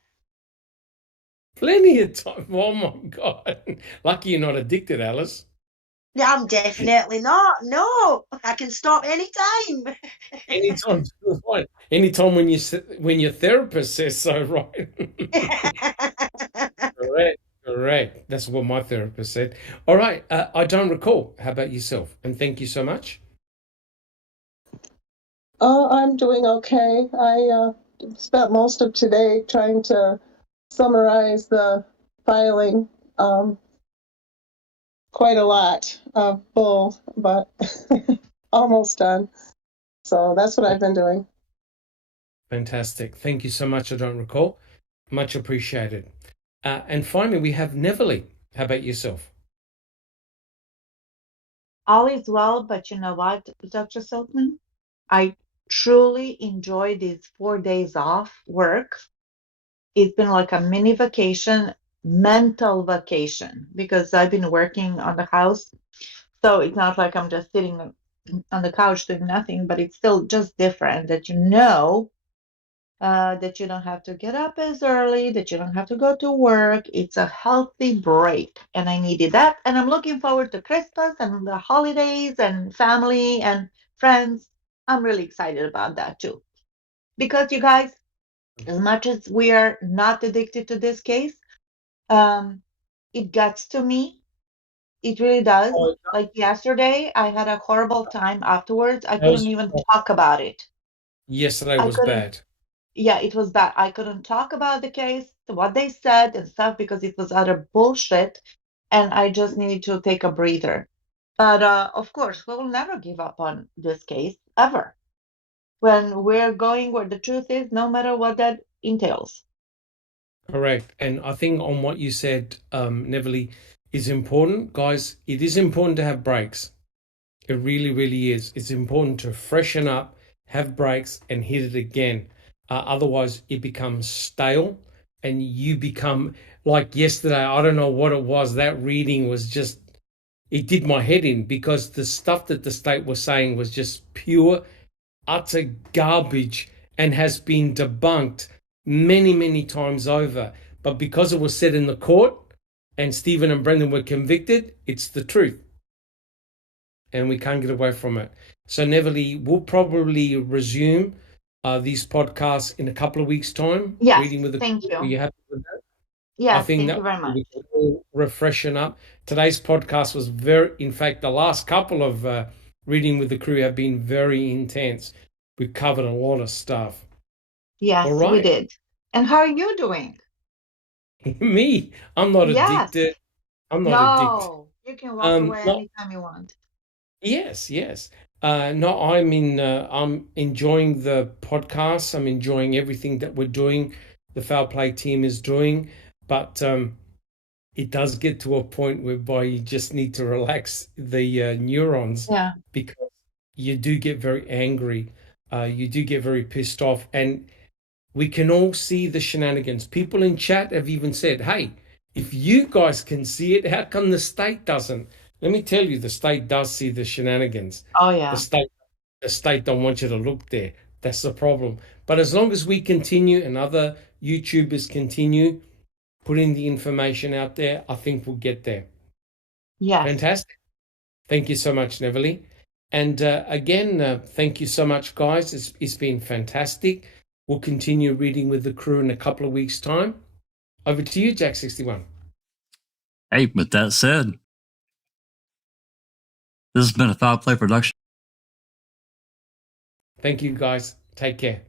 Plenty of time. Oh my God. Lucky you're not addicted, Alice. No, I'm definitely not. No, I can stop anytime. Anytime, right? Anytime when your therapist says so, right? Correct. That's what my therapist said. All right. I don't recall. How about yourself? And thank you so much. Oh, I'm doing okay. I spent most of today trying to summarize the filing. Quite a lot of bull, but almost done. So that's what I've been doing. Fantastic. Thank you so much. I don't recall. Much appreciated. And finally, we have Neverly. How about yourself? All is well, but you know what, Dr. Silkman? I truly enjoy these 4 days off work. It's been like a mini vacation, mental vacation, because I've been working on the house. So it's not like I'm just sitting on the couch doing nothing, but it's still just different that that you don't have to get up as early, that you don't have to go to work. It's a healthy break, and I needed that. And I'm looking forward to Christmas and the holidays and family and friends. I'm really excited about that too. Because you guys, as much as we are not addicted to this case, it gets to me. It really does. Like yesterday, I had a horrible time afterwards. I couldn't even talk about it. Yesterday was bad. Yeah, it was bad. I couldn't talk about the case, what they said and stuff, because it was utter bullshit, and I just needed to take a breather. But of course, we will never give up on this case, ever. When we're going where the truth is, no matter what that entails. Correct. And I think on what you said, Neverly, is important. Guys, it is important to have breaks. It really, really is. It's important to freshen up, have breaks, and hit it again. Otherwise, it becomes stale and you become like yesterday. I don't know what it was. That reading was just, it did my head in, because the stuff that the state was saying was just pure, utter garbage and has been debunked many, many times over. But because it was said in the court and Stephen and Brendan were convicted, it's the truth. And we can't get away from it. So, Neverly, we'll probably resume these podcasts in a couple of weeks' time. Yes, Reading with the thank you. Are you happy with that? Yes, I think thank you very much. Refreshing up. Today's podcast was in fact, the last couple of Reading with the Crew have been very intense. We've covered a lot of stuff. Yes, right. We did. And how are you doing? Me? I'm not addicted. I'm not addicted. No, you can walk away anytime you want. Yes. No, I'm enjoying the podcast. I'm enjoying everything that we're doing. The Foul Play team is doing. but it does get to a point whereby you just need to relax the neurons, because you do get very angry, you do get very pissed off, and we can all see the shenanigans. People in chat have even said, hey, if you guys can see it, how come the state doesn't? Let me tell you, the state does see the shenanigans. Oh, yeah. The state don't want you to look there. That's the problem. But as long as we continue and other YouTubers continue putting the information out there, I think we'll get there. Yes. Fantastic. Thank you so much, Neverly. And again, thank you so much, guys. It's been fantastic. We'll continue reading with the crew in a couple of weeks' time. Over to you, Jack61. Hey, with that said, this has been a Foul Play production. Thank you, guys. Take care.